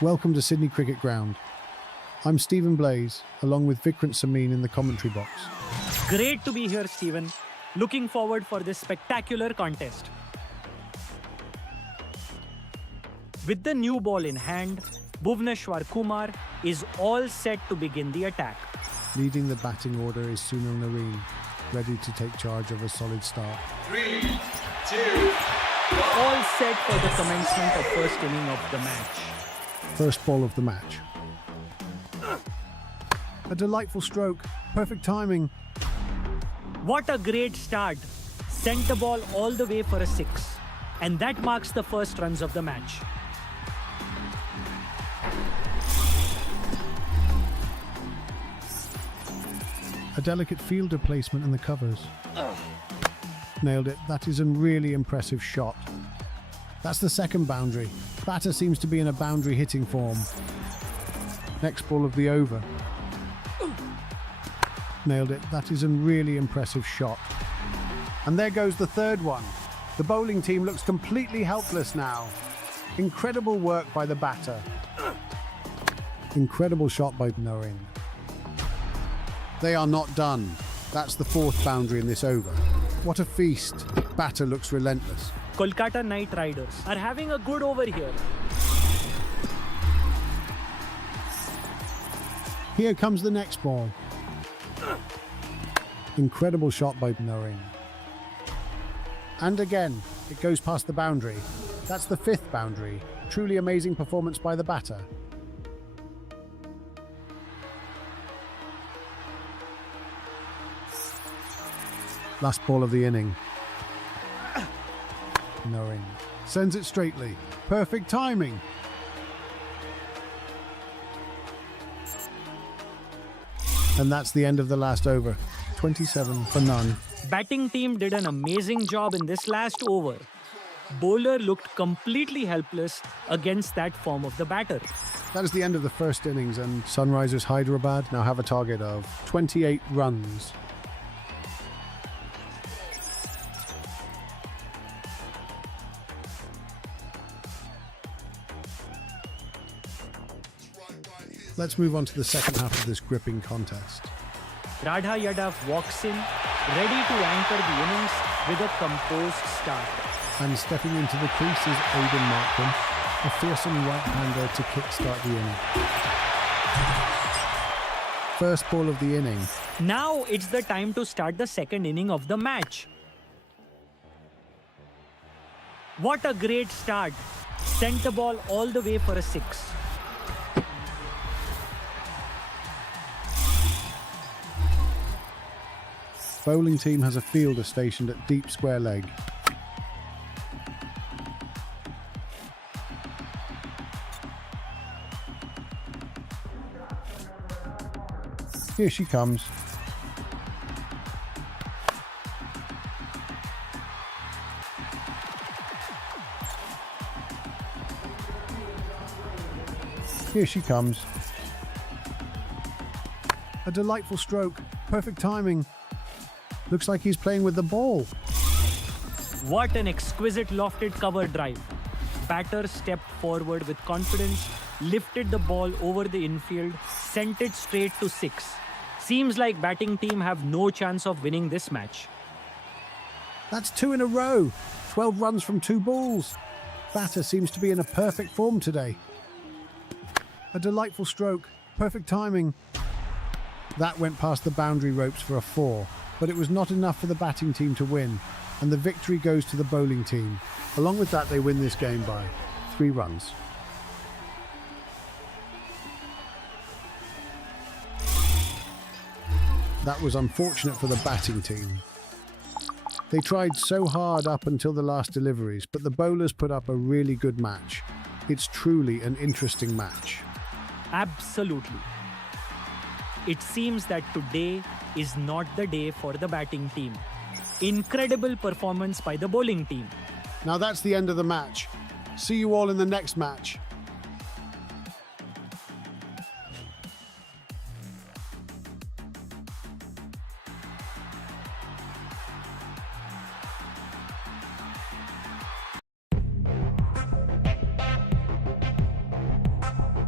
Welcome to Sydney Cricket Ground. I'm Stephen Blaze, along with Vikrant Samin in the commentary box. Great to be here, Stephen. Looking forward for this spectacular contest. With the new ball in hand, Bhuvneshwar Kumar is all set to begin the attack. Leading the batting order is Sunil Narine, ready to take charge of a solid start. 3, 2, All set for the commencement of first inning of the match. First ball of the match. A delightful stroke, perfect timing. What a great start. Sent the ball all the way for a 6. And that marks the first runs of the match. A delicate fielder placement in the covers. Nailed it. That is a really impressive shot. That's the second boundary. Batter seems to be in a boundary hitting form. Next ball of the over. Nailed it. That is a really impressive shot. And there goes the third one. The bowling team looks completely helpless now. Incredible work by the batter. Incredible shot by Narine. They are not done. That's the fourth boundary in this over. What a feast. Batter looks relentless. Kolkata Knight Riders are having a good over here. Here comes the next ball. Incredible shot by Narine. And again, it goes past the boundary. That's the fifth boundary. Truly amazing performance by the batter. Last ball of the inning. Narine sends it straightly. Perfect timing. And that's the end of the last over. 27 for none. Batting team did an amazing job in this last over. Bowler looked completely helpless against that form of the batter. That is the end of the first innings, and Sunrisers Hyderabad now have a target of 28 runs. Let's move on to the second half of this gripping contest. Radha Yadav walks in, ready to anchor the innings with a composed start. And stepping into the crease is Aidan Markham, a fearsome right-hander to kickstart the inning. First ball of the inning. Now it's the time to start the second inning of the match. What a great start. Sent the ball all the way for a 6. Bowling team has a fielder stationed at deep square leg. Here she comes. Here she comes. A delightful stroke. Perfect timing. Looks like he's playing with the ball. What an exquisite lofted cover drive. Batter stepped forward with confidence, lifted the ball over the infield, sent it straight to 6. Seems like batting team have no chance of winning this match. That's 2 in a row. 12 runs from 2 balls. Batter seems to be in a perfect form today. A delightful stroke. Perfect timing. That went past the boundary ropes for a 4. But it was not enough for the batting team to win, and the victory goes to the bowling team. Along with that, they win this game by 3 runs. That was unfortunate for the batting team. They tried so hard up until the last deliveries, but the bowlers put up a really good match. It's truly an interesting match. Absolutely. It seems that today is not the day for the batting team. Incredible performance by the bowling team. Now that's the end of the match. See you all in the next match.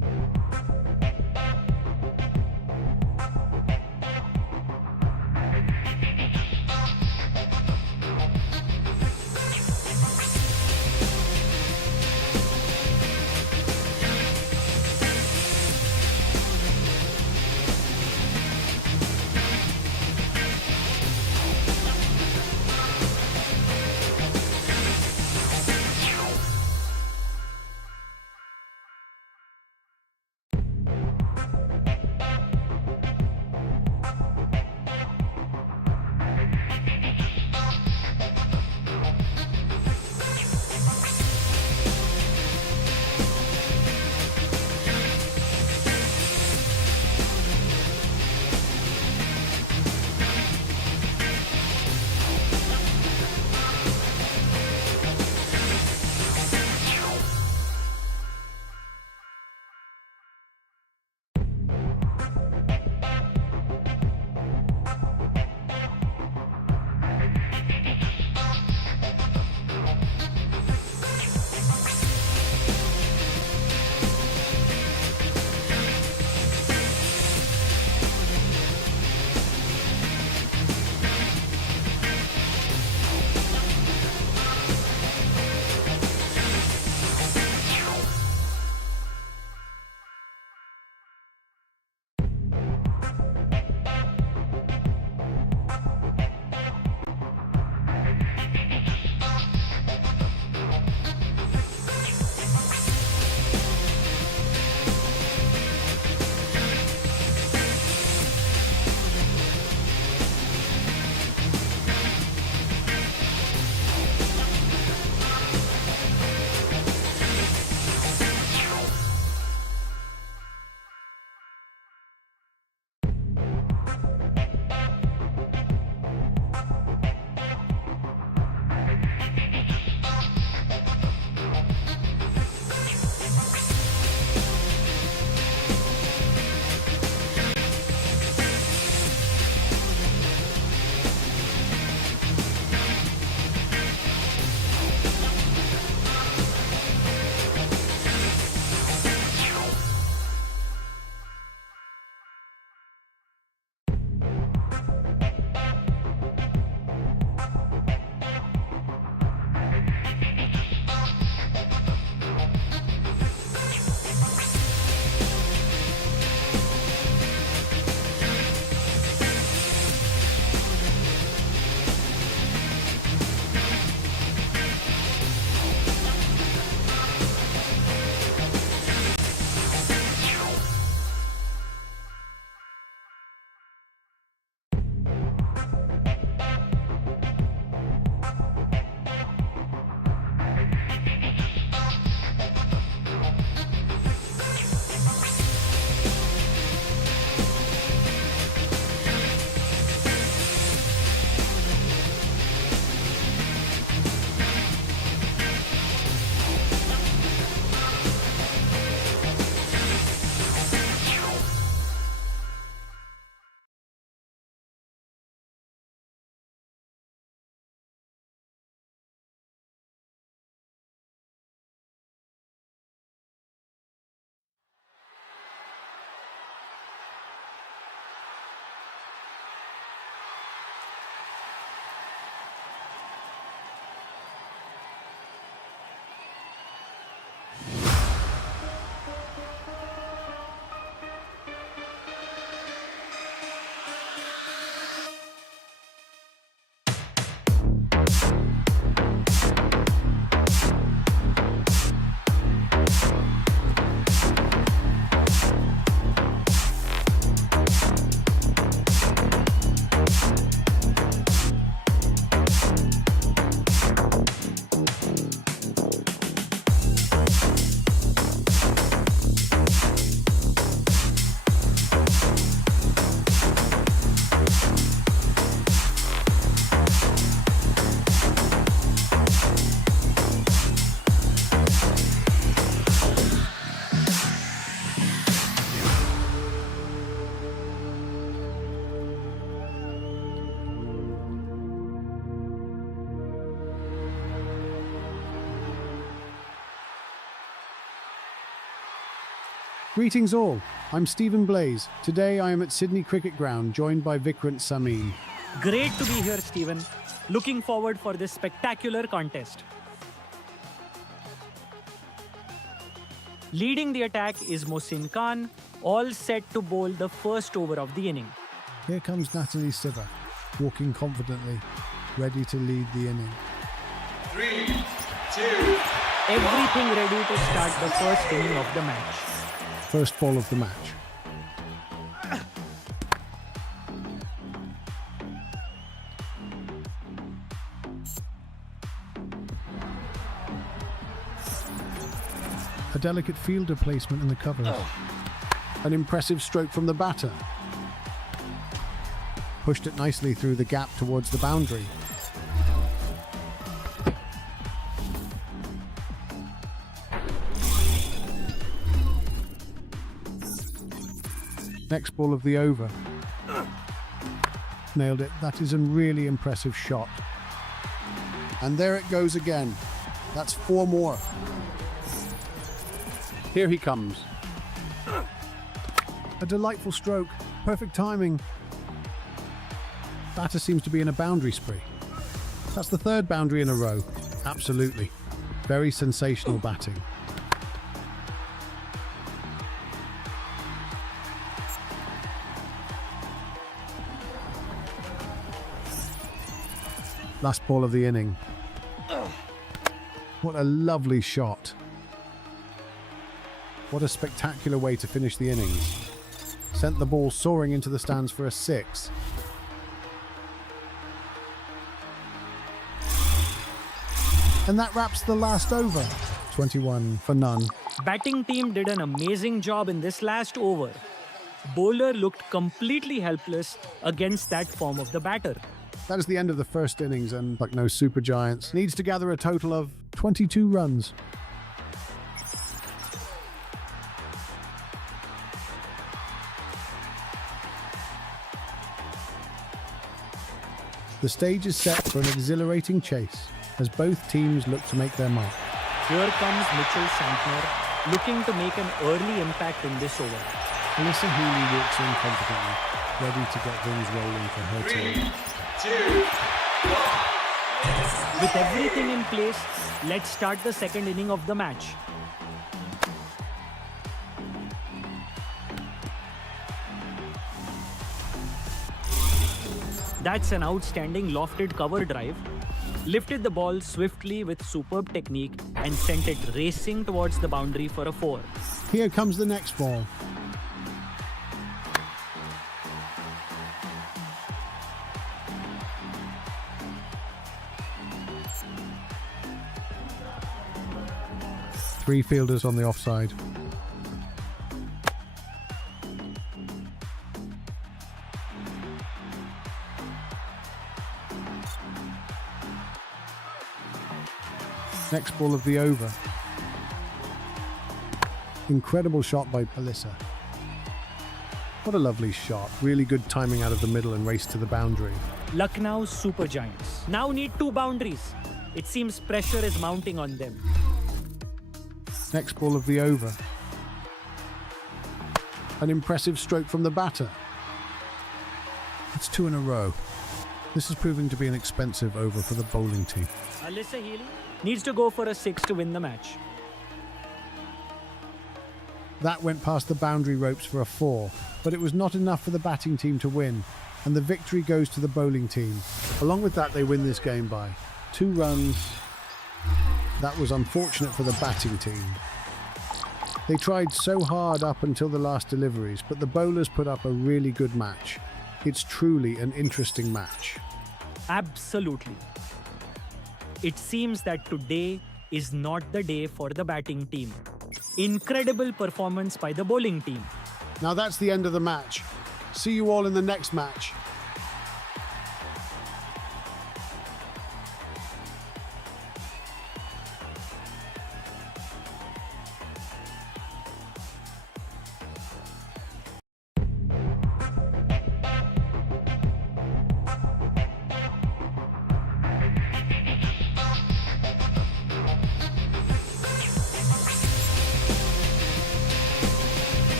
Greetings all, I'm Stephen Blaze. Today I am at Sydney Cricket Ground, joined by Vikrant Samin. Great to be here, Stephen. Looking forward for this spectacular contest. Leading the attack is Mohsin Khan, all set to bowl the first over of the inning. Here comes Natalie Siva, walking confidently, ready to lead the inning. 3, 2, Everything ready to start the first inning of the match. First ball of the match. A delicate fielder placement in the covers. An impressive stroke from the batter. Pushed it nicely through the gap towards the boundary. Next ball of the over. Nailed it. That is a really impressive shot. And there it goes again. That's 4 more. Here he comes. A delightful stroke. Perfect timing. Batter seems to be in a boundary spree. That's the 3rd boundary in a row. Absolutely. Very sensational batting. Last ball of the inning. What a lovely shot. What a spectacular way to finish the innings. Sent the ball soaring into the stands for a 6. And that wraps the last over. 21 for none. Batting team did an amazing job in this last over. Bowler looked completely helpless against that form of the batter. That is the end of the first innings, and like no super giants, needs to gather a total of 22 runs. The stage is set for an exhilarating chase as both teams look to make their mark. Here comes Mitchell Santner, looking to make an early impact in this over. Alyssa Healy walks in confidently, ready to get things rolling for her 3, team. 2, With everything in place, let's start the second inning of the match. That's an outstanding lofted cover drive. Lifted the ball swiftly with superb technique and sent it racing towards the boundary for a 4. Here comes the next ball. Three fielders on the offside. Next ball of the over. Incredible shot by Alyssa. What a lovely shot. Really good timing out of the middle and race to the boundary. Lucknow Super Giants now need 2 boundaries. It seems pressure is mounting on them. Next ball of the over. An impressive stroke from the batter. It's 2 in a row. This is proving to be an expensive over for the bowling team. Alyssa Healy needs to go for a 6 to win the match. That went past the boundary ropes for a 4, but it was not enough for the batting team to win, and the victory goes to the bowling team. Along with that, they win this game by 2 runs. That was unfortunate for the batting team. They tried so hard up until the last deliveries, but the bowlers put up a really good match. It's truly an interesting match. Absolutely. It seems that today is not the day for the batting team. Incredible performance by the bowling team. Now that's the end of the match. See you all in the next match.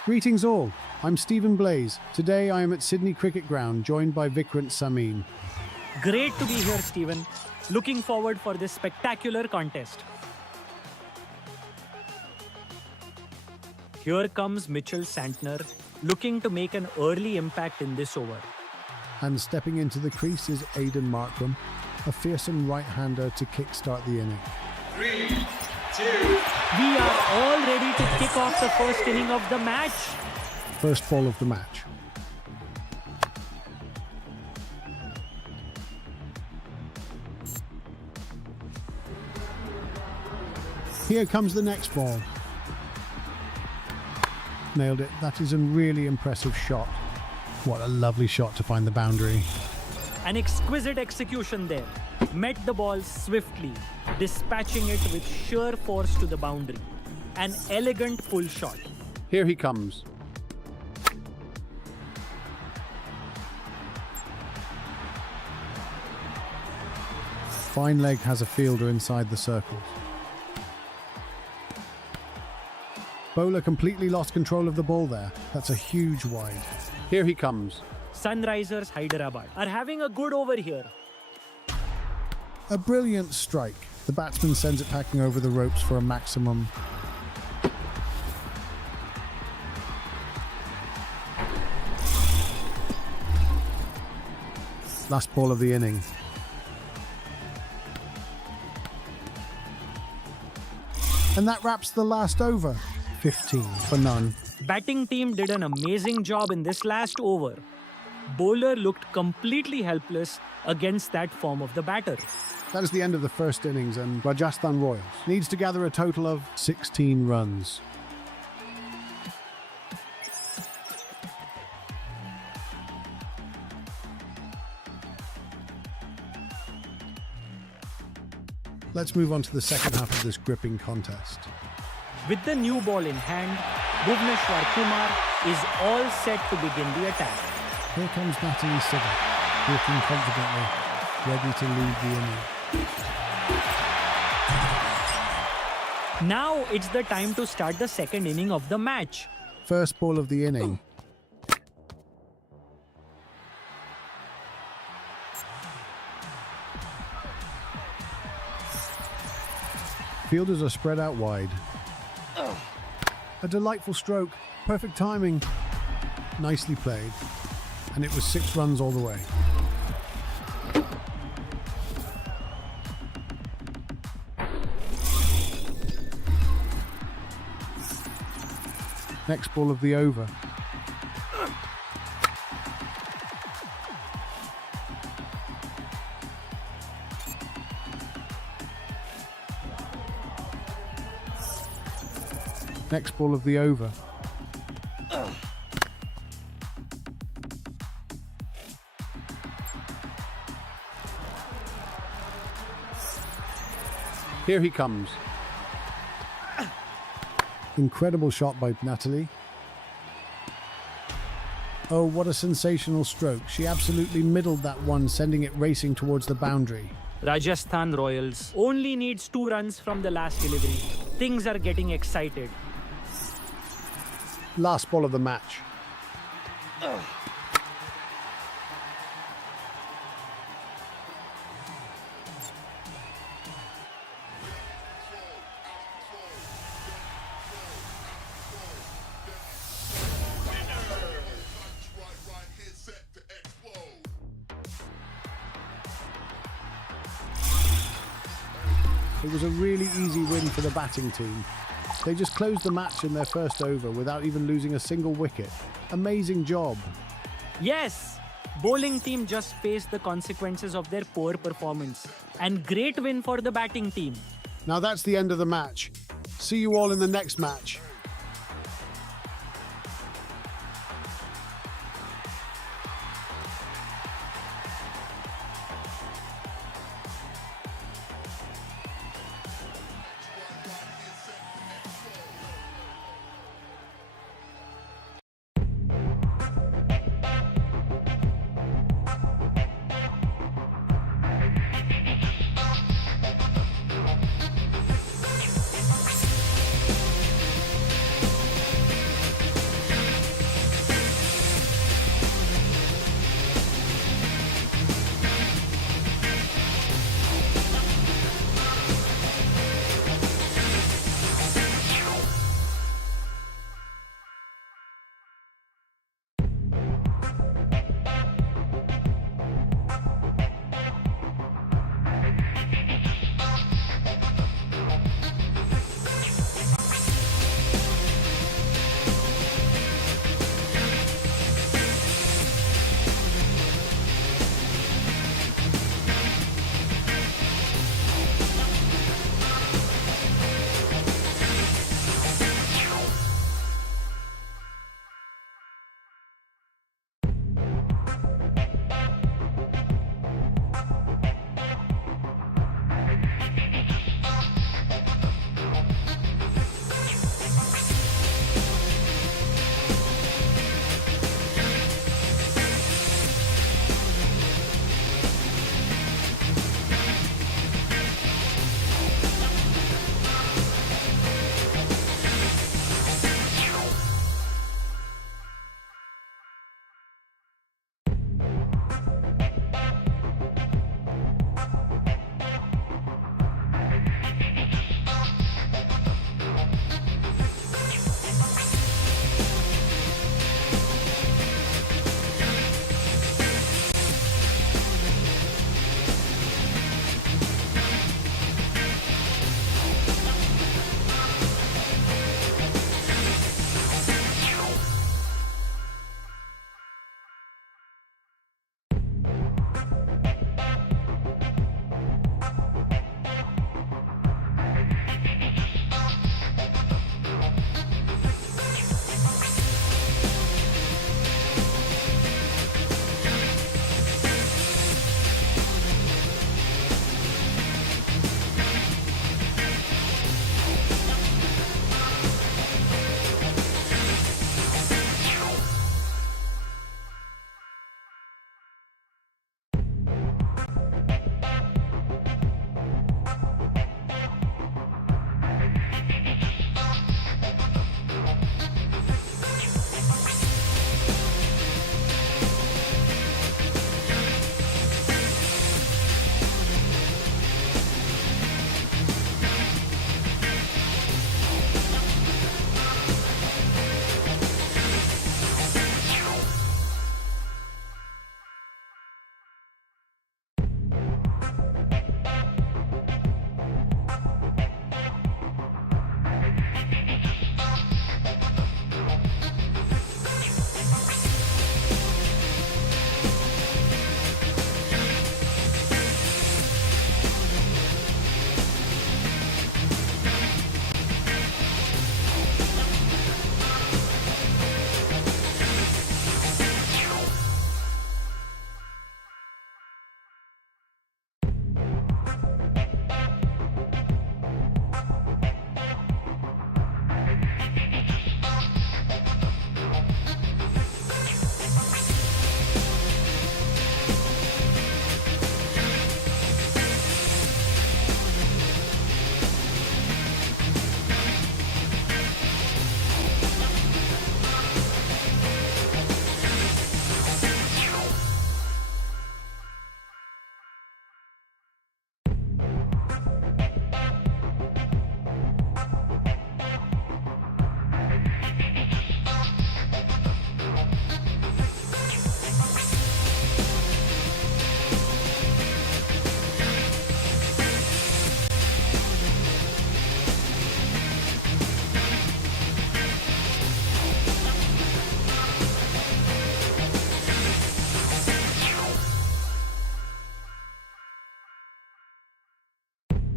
Greetings all, I'm Stephen Blaze. Today I am at Sydney Cricket Ground, joined by Vikrant Samin. Great to be here, Stephen. Looking forward for this spectacular contest. Here comes Mitchell Santner, looking to make an early impact in this over. And stepping into the crease is Aidan Markram, a fearsome right-hander to kickstart the inning. 3, 2, We are all ready to kick off the first inning of the match. First ball of the match. Here comes the next ball. Nailed it. That is a really impressive shot. What a lovely shot to find the boundary. An exquisite execution there. Met the ball swiftly, dispatching it with sheer force to the boundary. An elegant pull shot. Here he comes. Fine leg has a fielder inside the circles. Bowler completely lost control of the ball there. That's a huge wide. Here he comes. Sunrisers Hyderabad are having a good over here. A brilliant strike. The batsman sends it packing over the ropes for a maximum. Last ball of the inning. And that wraps the last over. 15 for none. Batting team did an amazing job in this last over. Bowler looked completely helpless against that form of the batter. That is the end of the first innings, and Rajasthan Royals needs to gather a total of 16 runs. Let's move on to the second half of this gripping contest. With the new ball in hand, Bhuvneshwar Kumar is all set to begin the attack. Here comes Natalie Siver, walking confidently, ready to lead the inning. Now it's the time to start the second inning of the match. First ball of the inning. Fielders are spread out wide. A delightful stroke, perfect timing. Nicely played. And it was 6 runs all the way. Next ball of the over. Next ball of the over. Here he comes. Incredible shot by Natalie. Oh, what a sensational stroke. She absolutely middled that one, sending it racing towards the boundary. Rajasthan Royals only needs 2 runs from the last delivery. Things are getting excited. Last ball of the match. It was a really easy win for the batting team. They just closed the match in their first over without even losing a single wicket. Amazing job. Yes, bowling team just faced the consequences of their poor performance. And great win for the batting team. Now that's the end of the match. See you all in the next match.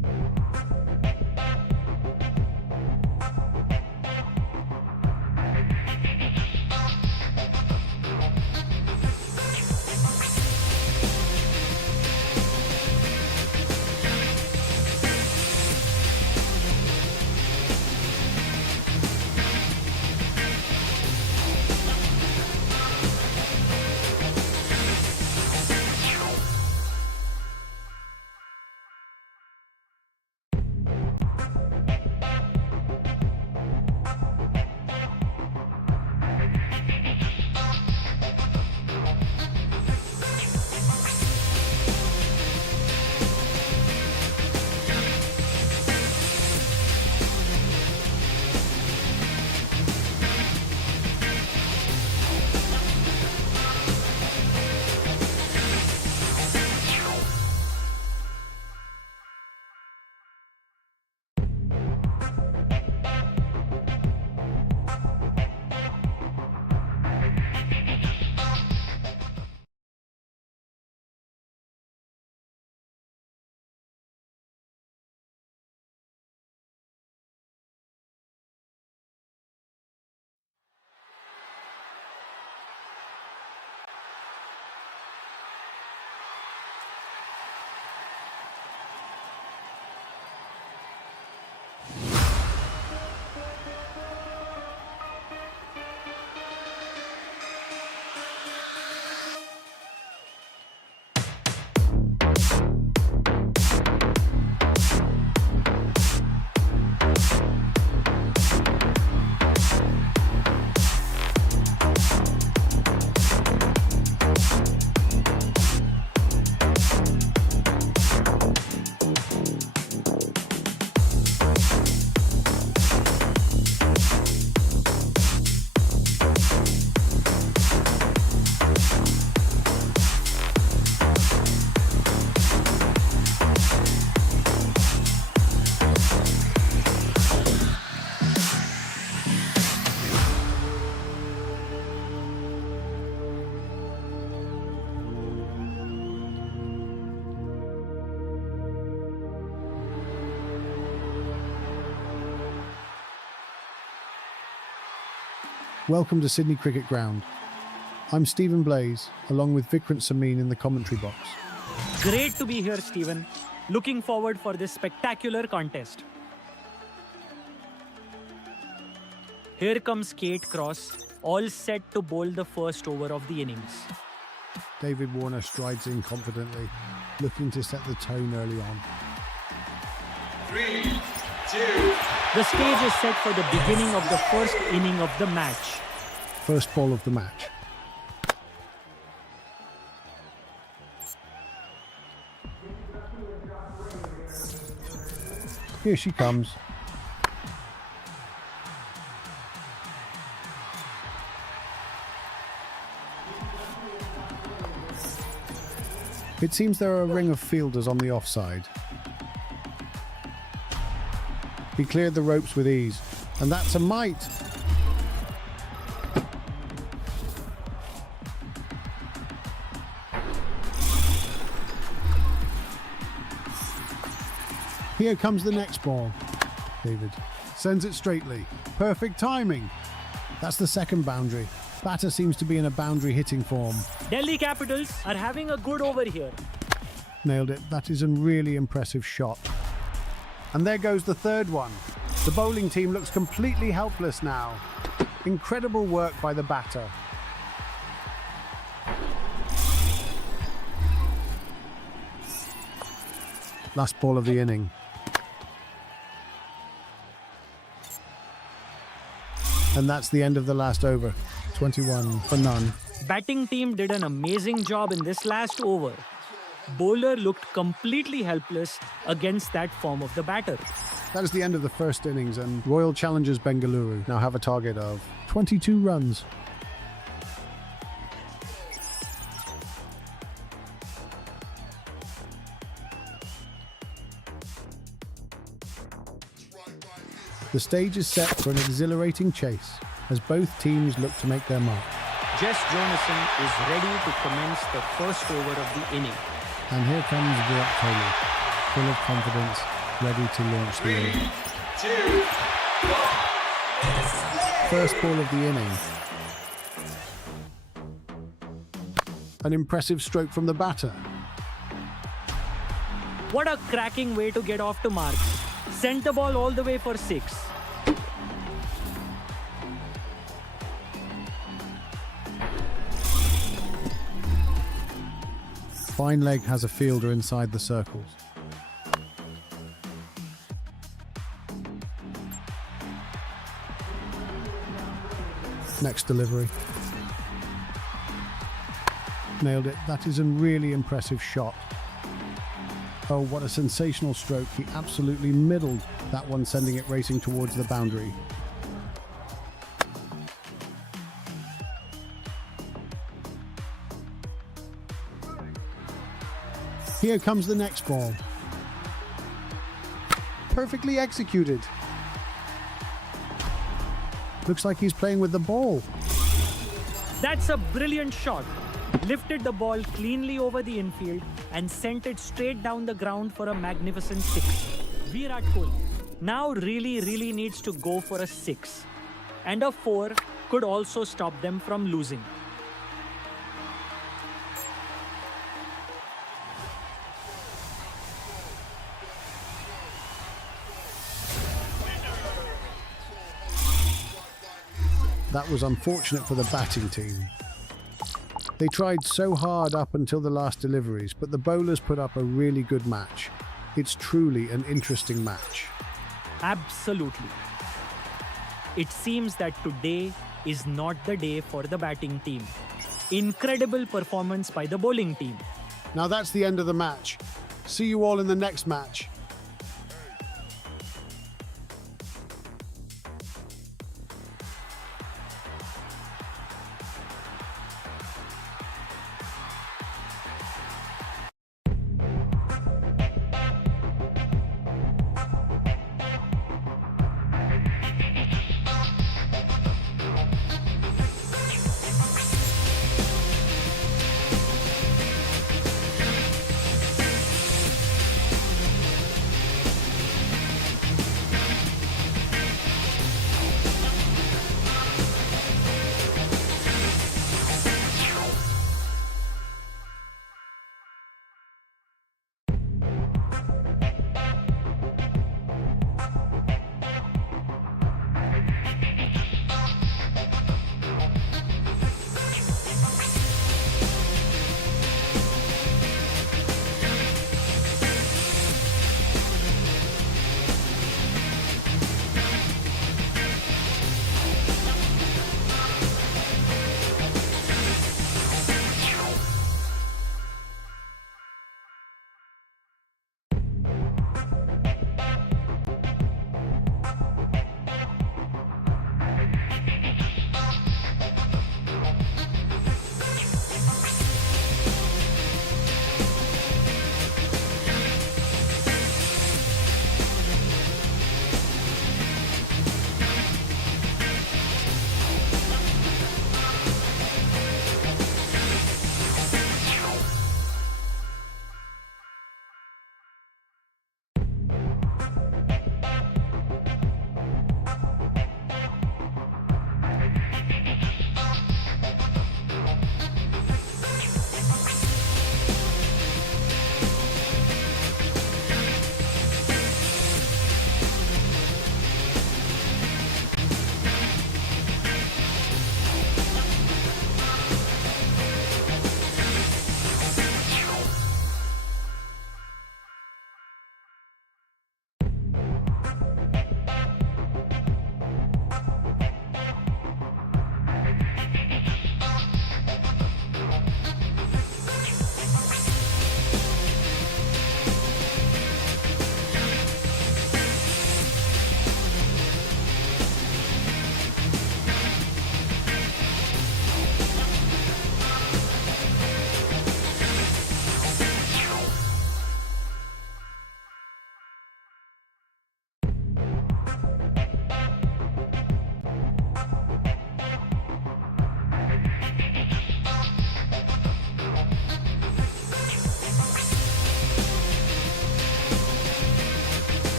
Welcome to Sydney Cricket Ground. I'm Stephen Blaze, along with Vikrant Samin in the commentary box. Great to be here, Stephen. Looking forward for this spectacular contest. Here comes Kate Cross, all set to bowl the first over of the innings. David Warner strides in confidently, looking to set the tone early on. 3, 2, The stage is set for the beginning of the first inning of the match. First ball of the match. Here she comes. It seems there are a ring of fielders on the offside. He cleared the ropes with ease, and that's a mite. Here comes the next ball. David sends it straightly. Perfect timing. That's the second boundary. Batter seems to be in a boundary hitting form. Delhi Capitals are having a good over here. Nailed it. That is a really impressive shot. And there goes the third one. The bowling team looks completely helpless now. Incredible work by the batter. Last ball of the inning. And that's the end of the last over. 21 for none. Batting team did an amazing job in this last over. Bowler looked completely helpless against that form of the batter. That is the end of the first innings, and Royal Challengers Bengaluru now have a target of 22 runs. The stage is set for an exhilarating chase as both teams look to make their mark. Jess Jonasson is ready to commence the first over of the inning. And here comes Virat Kohli, full of confidence, ready to launch the 3, over. 2, 1. First ball of the inning. An impressive stroke from the batter. What a cracking way to get off to marks. Sent the ball all the way for 6. Fine leg has a fielder inside the circles. Next delivery. Nailed it. That is a really impressive shot. Oh, what a sensational stroke. He absolutely middled that one, sending it racing towards the boundary. Here comes the next ball. Perfectly executed. Looks like he's playing with the ball. That's a brilliant shot. Lifted the ball cleanly over the infield and sent it straight down the ground for a magnificent 6. Virat Kohli now really needs to go for a 6. And a 4 could also stop them from losing. That was unfortunate for the batting team. They tried so hard up until the last deliveries, but the bowlers put up a really good match. It's truly an interesting match. Absolutely. It seems that today is not the day for the batting team. Incredible performance by the bowling team. Now that's the end of the match. See you all in the next match.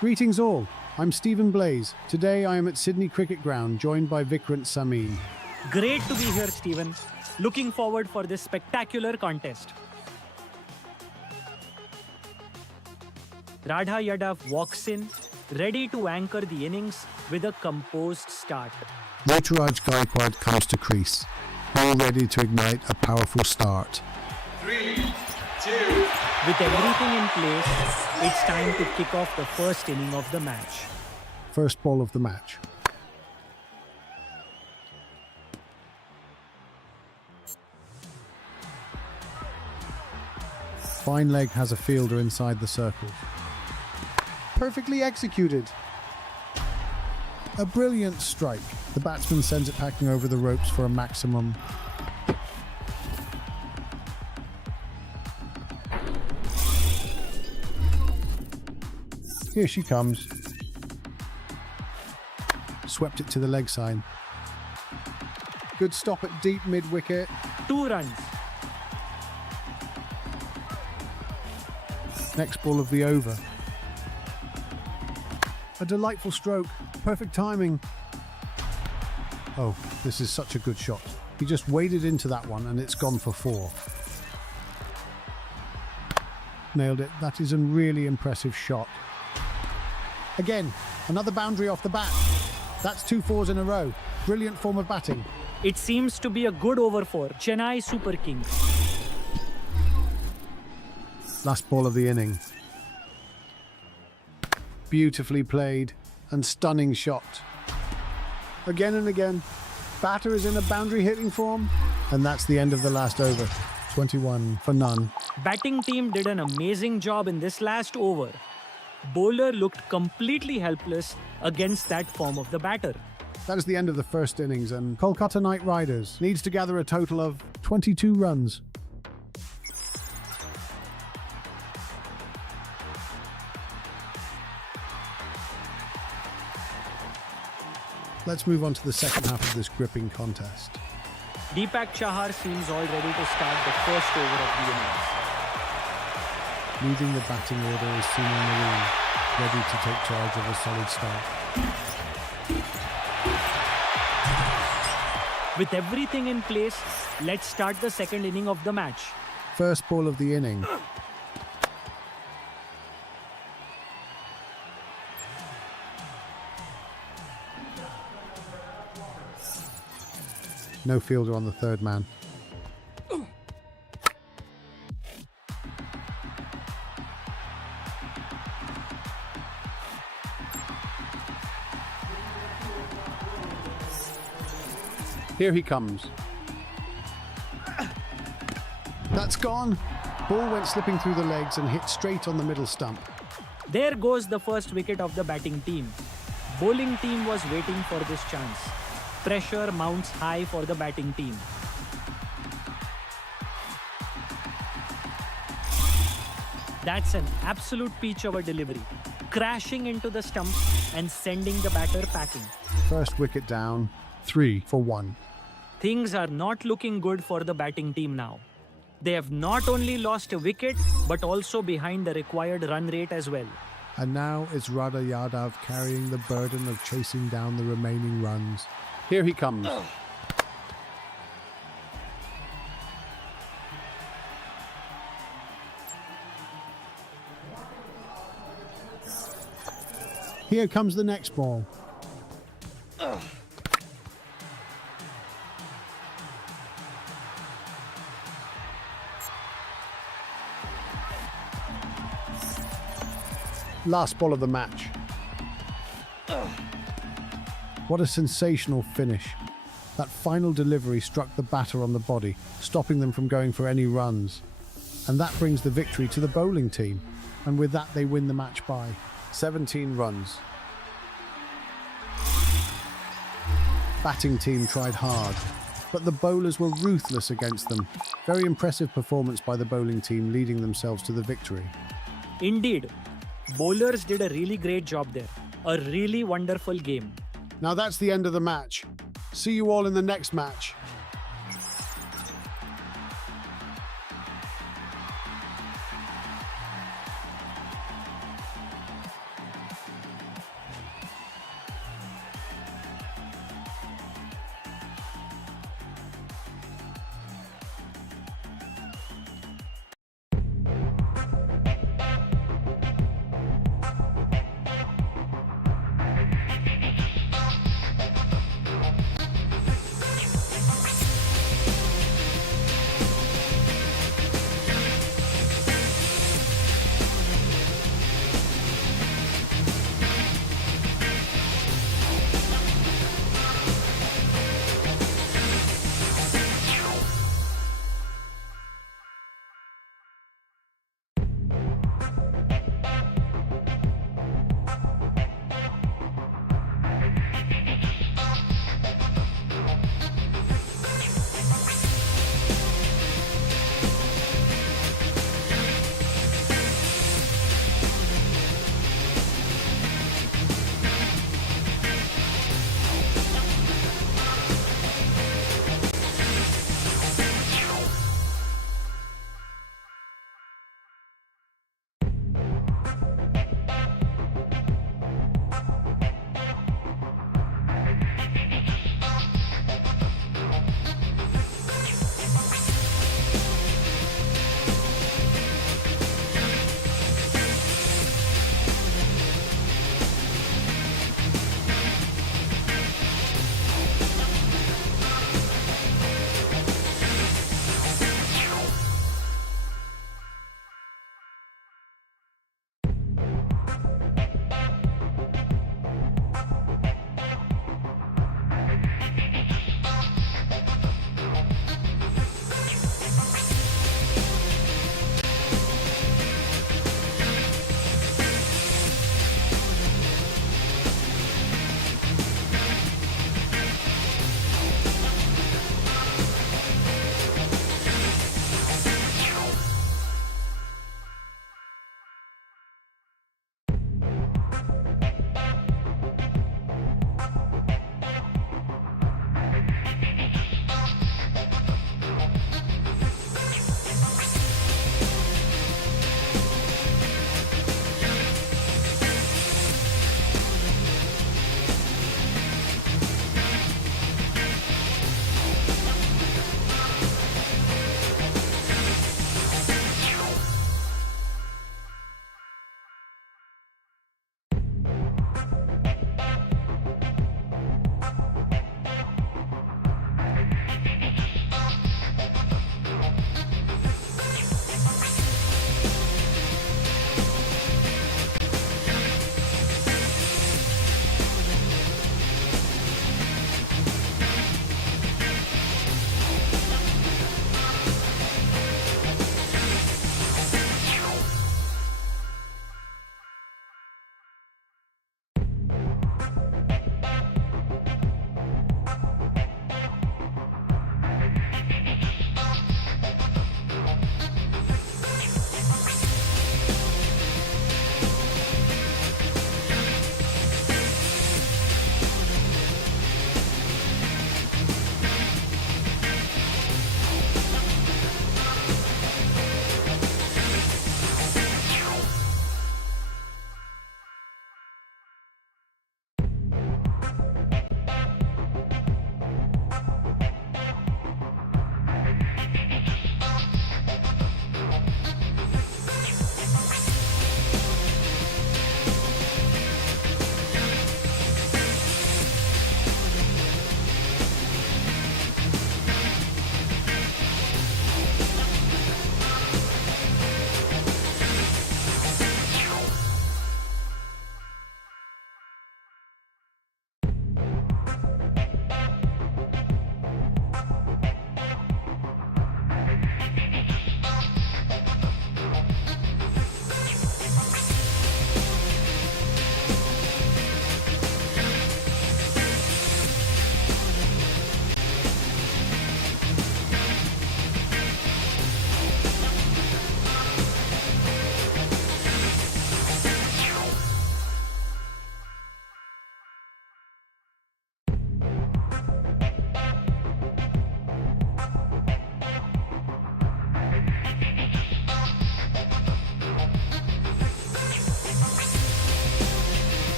Greetings all, I'm Stephen Blaze. Today I am at Sydney Cricket Ground, joined by Vikrant Samin. Great to be here, Stephen. Looking forward for this spectacular contest. Radha Yadav walks in, ready to anchor the innings with a composed start. Ruturaj Gaikwad comes to crease, all ready to ignite a powerful start. 3, 2, With everything in place, it's time to kick off the first inning of the match. First ball of the match. Fine leg has a fielder inside the circle. Perfectly executed. A brilliant strike. The batsman sends it packing over the ropes for a maximum. Here she comes. Swept it to the leg side. Good stop at deep mid-wicket. 2 runs. Next ball of the over. A delightful stroke. Perfect timing. Oh, this is such a good shot. He just waded into that one and it's gone for 4. Nailed it. That is a really impressive shot. Again, another boundary off the bat. That's 2 fours in a row. Brilliant form of batting. It seems to be a good over for Chennai Super Kings. Last ball of the inning. Beautifully played and stunning shot. Again and again. Batter is in a boundary hitting form. And that's the end of the last over. 21 for none. Batting team did an amazing job in this last over. Bowler looked completely helpless against that form of the batter. That is the end of the first innings, and Kolkata Knight Riders needs to gather a total of 22 runs. Let's move on to the second half of this gripping contest. Deepak Chahar seems all ready to start the first over of the innings. Leading the batting order is Sunil Narine, ready to take charge of a solid start. With everything in place, let's start the second inning of the match. First ball of the inning. No fielder on the third man. Here he comes. That's gone. Ball went slipping through the legs and hit straight on the middle stump. There goes the first wicket of the batting team. Bowling team was waiting for this chance. Pressure mounts high for the batting team. That's an absolute peach of a delivery. Crashing into the stumps and sending the batter packing. First wicket down, 3 for 1. Things are not looking good for the batting team now. They have not only lost a wicket, but also behind the required run rate as well. And now it's Radha Yadav carrying the burden of chasing down the remaining runs. Here he comes. Here comes the next ball. Last ball of the match. What a sensational finish. That final delivery struck the batter on the body, stopping them from going for any runs. And that brings the victory to the bowling team. And with that, they win the match by 17 runs. Batting team tried hard, but the bowlers were ruthless against them. Very impressive performance by the bowling team, leading themselves to the victory. Indeed, bowlers did a really great job there. A really wonderful game. Now that's the end of the match. See you all in the next match.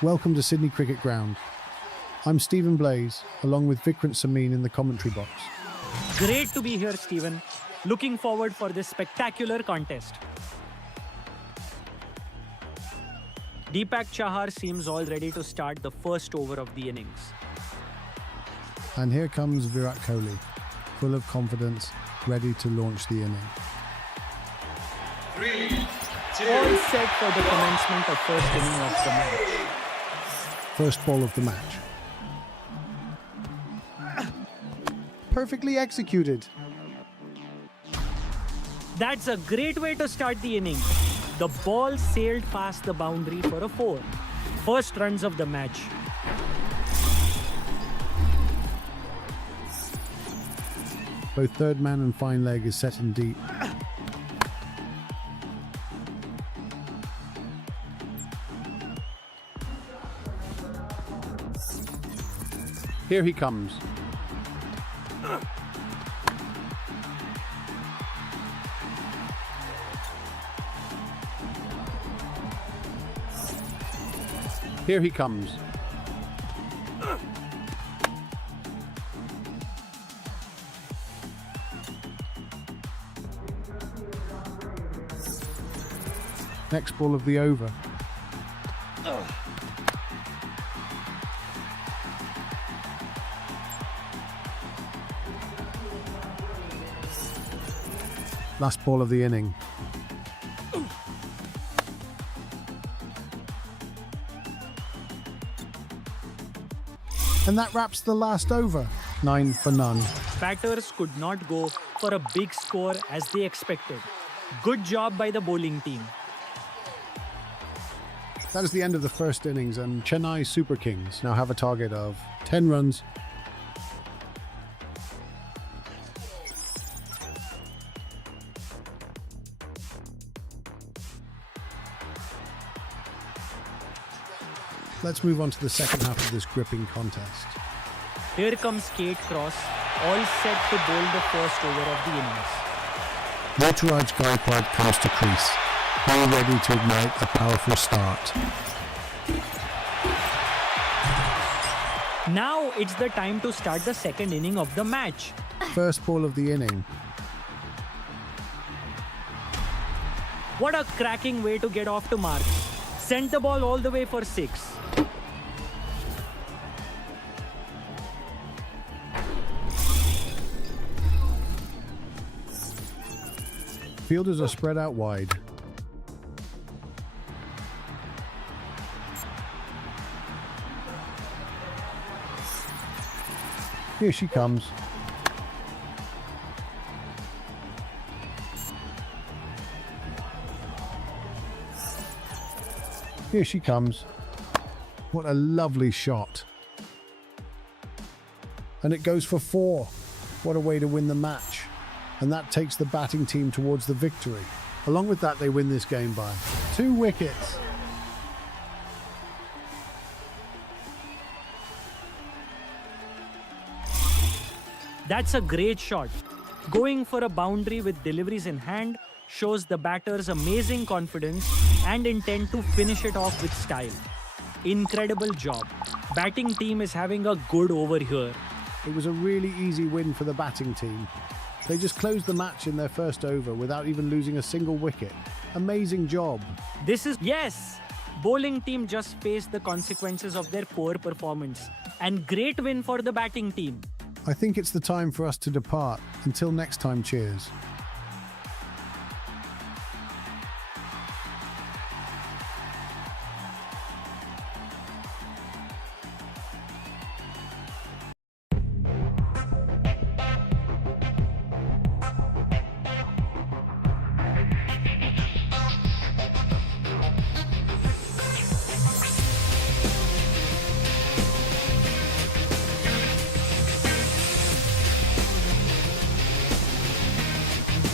Welcome to Sydney Cricket Ground. I'm Stephen Blaze, along with Vikrant Samin in the commentary box. Great to be here, Stephen. Looking forward for this spectacular contest. Deepak Chahar seems all ready to start the first over of the innings. And here comes Virat Kohli, full of confidence, ready to launch the inning. 3, 2, All set for the commencement of first inning of the match. First ball of the match. Perfectly executed. That's a great way to start the inning. The ball sailed past the boundary for a 4. First runs of the match. Both third man and fine leg is set in deep. Here he comes. Here he comes. Next ball of the over. Last ball of the inning. And that wraps the last over. 9 for none. Batters could not go for a big score as they expected. Good job by the bowling team. That is the end of the first innings, and Chennai Super Kings now have a target of 10 runs. Let's move on to the second half of this gripping contest. Here comes Kate Cross, all set to bowl the first over of the innings. Ruturaj Gaikwad comes to crease, all ready to ignite a powerful start. Now it's the time to start the second inning of the match. First ball of the inning. What a cracking way to get off to marks. Sent the ball all the way for 6. Fielders are spread out wide. Here she comes. Here she comes. What a lovely shot. And it goes for 4. What a way to win the match. And that takes the batting team towards the victory. Along with that, they win this game by 2 wickets. That's a great shot. Going for a boundary with deliveries in hand shows the batter's amazing confidence and intent to finish it off with style. Incredible job. Batting team is having a good over here. It was a really easy win for the batting team. They just closed the match in their first over without even losing a single wicket. Amazing job. Yes! Bowling team just faced the consequences of their poor performance. And great win for the batting team. I think it's the time for us to depart. Until next time, cheers.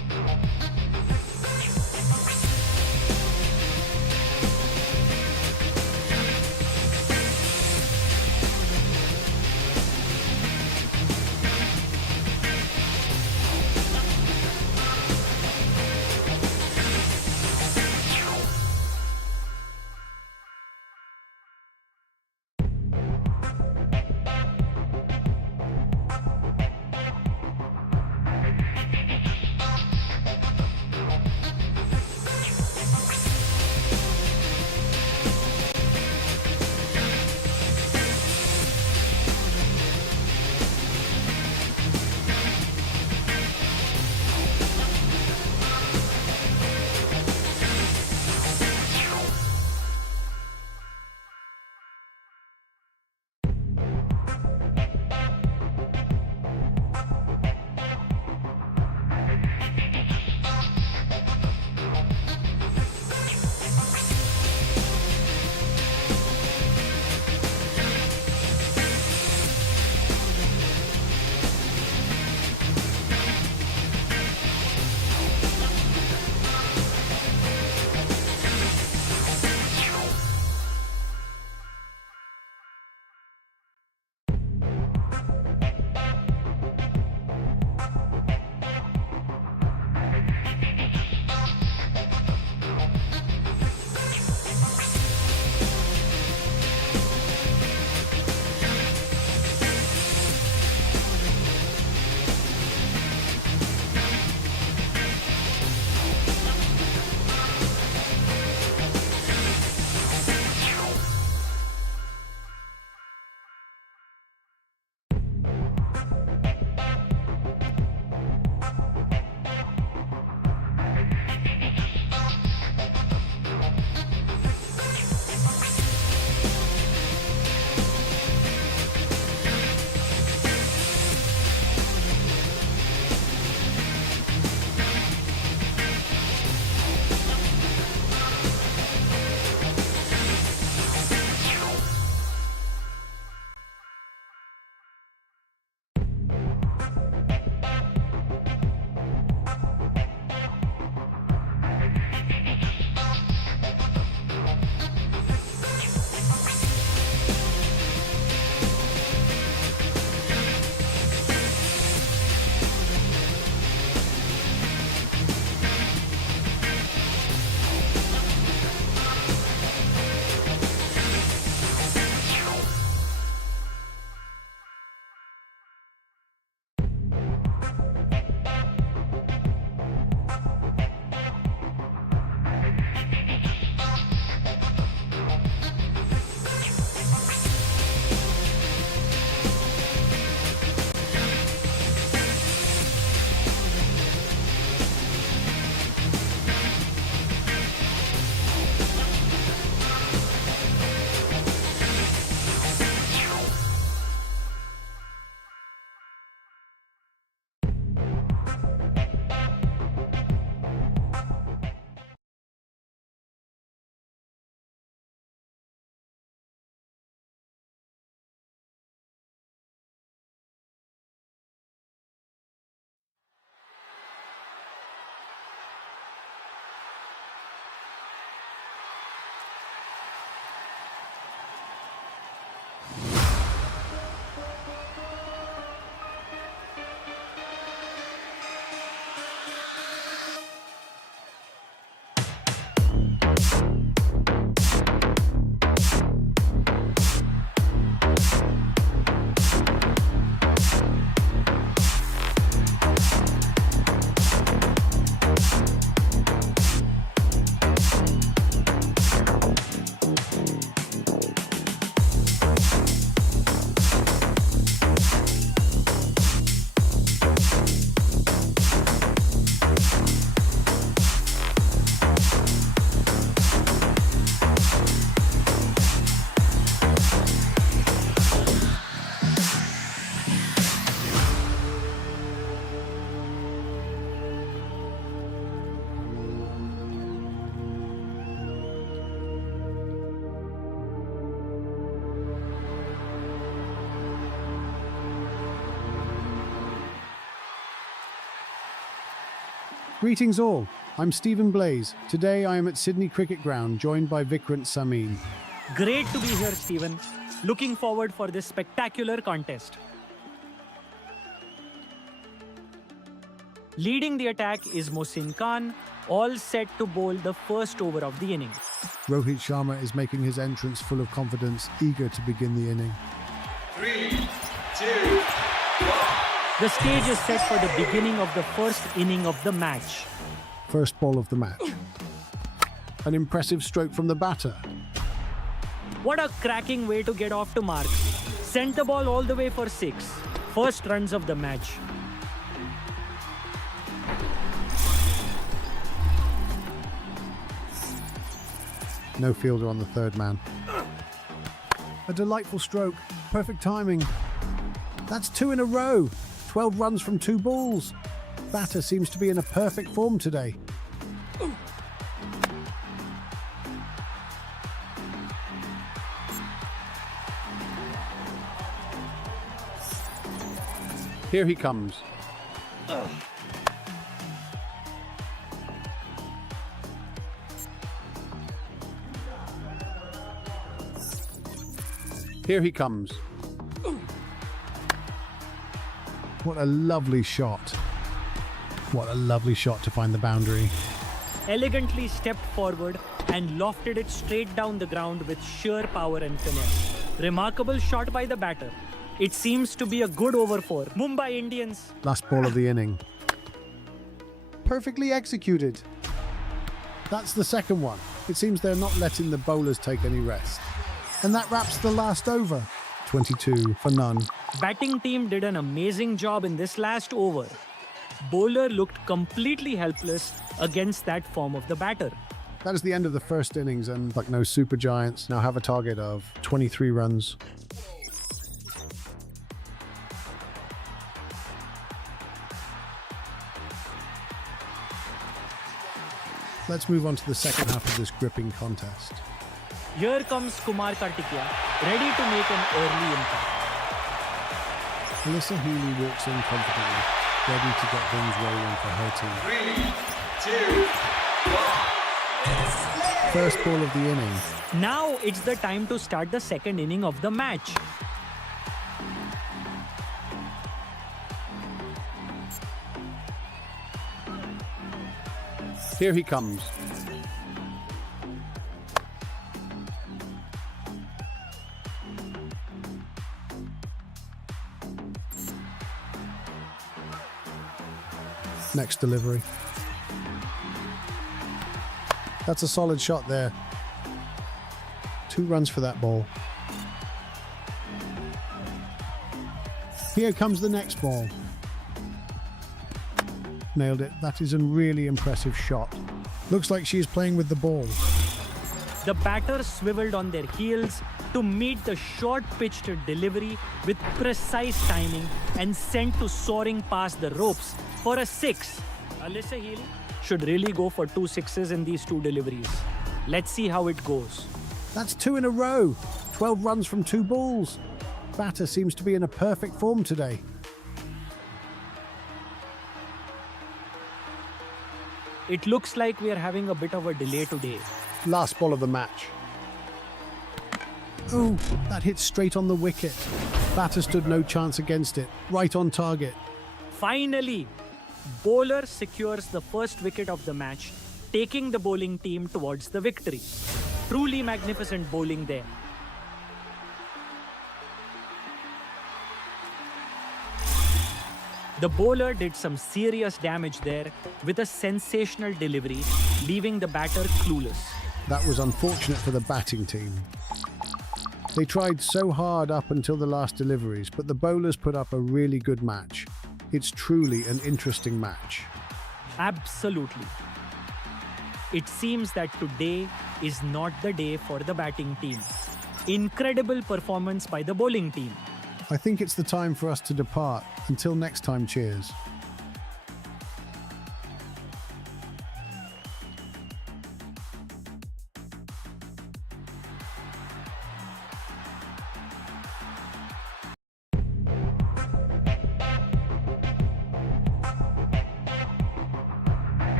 Greetings all, I'm Stephen Blaze. Today I am at Sydney Cricket Ground, joined by Vikrant Samin. Great to be here, Stephen. Looking forward for this spectacular contest. Leading the attack is Mohsin Khan, all set to bowl the first over of the inning. Rohit Sharma is making his entrance full of confidence, eager to begin the inning. 3, 2, 1. The stage is set for the beginning of the first inning of the match. First ball of the match. An impressive stroke from the batter. What a cracking way to get off to marks. Sent the ball all the way for 6. First runs of the match. No fielder on the third man. A delightful stroke. Perfect timing. That's 2 in a row. 12 runs from 2 balls. Batter seems to be in a perfect form today. Here he comes. Here he comes. What a lovely shot. What a lovely shot to find the boundary. Elegantly stepped forward and lofted it straight down the ground with sheer power and finesse. Remarkable shot by the batter. It seems to be a good over for Mumbai Indians. Last ball of the inning. Perfectly executed. That's the second one. It seems they're not letting the bowlers take any rest. And that wraps the last over. 22 for none. Batting team did an amazing job in this last over. Bowler looked completely helpless against that form of the batter. That is the end of the first innings, and like no super giants now have a target of 23 runs. Let's move on to the second half of this gripping contest. Here comes Kumar Kartikeya, ready to make an early impact. Alyssa Healy walks in confidently, ready to get things rolling for her team. 3, 2, 1. First ball of the inning. Now it's the time to start the second inning of the match. Here he comes. Next delivery. That's a solid shot there. 2 runs for that ball. Here comes the next ball. Nailed it. That is a really impressive shot. Looks like she's playing with the ball. The batter swiveled on their heels to meet the short-pitched delivery with precise timing and sent to soaring past the ropes for a 6. Alyssa Healy should really go for 2 sixes in these 2 deliveries. Let's see how it goes. That's 2 in a row. 12 runs from 2 balls. Batter seems to be in a perfect form today. It looks like we are having a bit of a delay today. Last ball of the match. Oh, that hit straight on the wicket. Batter stood no chance against it. Right on target. Finally, bowler secures the first wicket of the match, taking the bowling team towards the victory. Truly magnificent bowling there. The bowler did some serious damage there with a sensational delivery, leaving the batter clueless. That was unfortunate for the batting team. They tried so hard up until the last deliveries, but the bowlers put up a really good match. It's truly an interesting match. Absolutely. It seems that today is not the day for the batting team. Incredible performance by the bowling team. I think it's the time for us to depart. Until next time, cheers.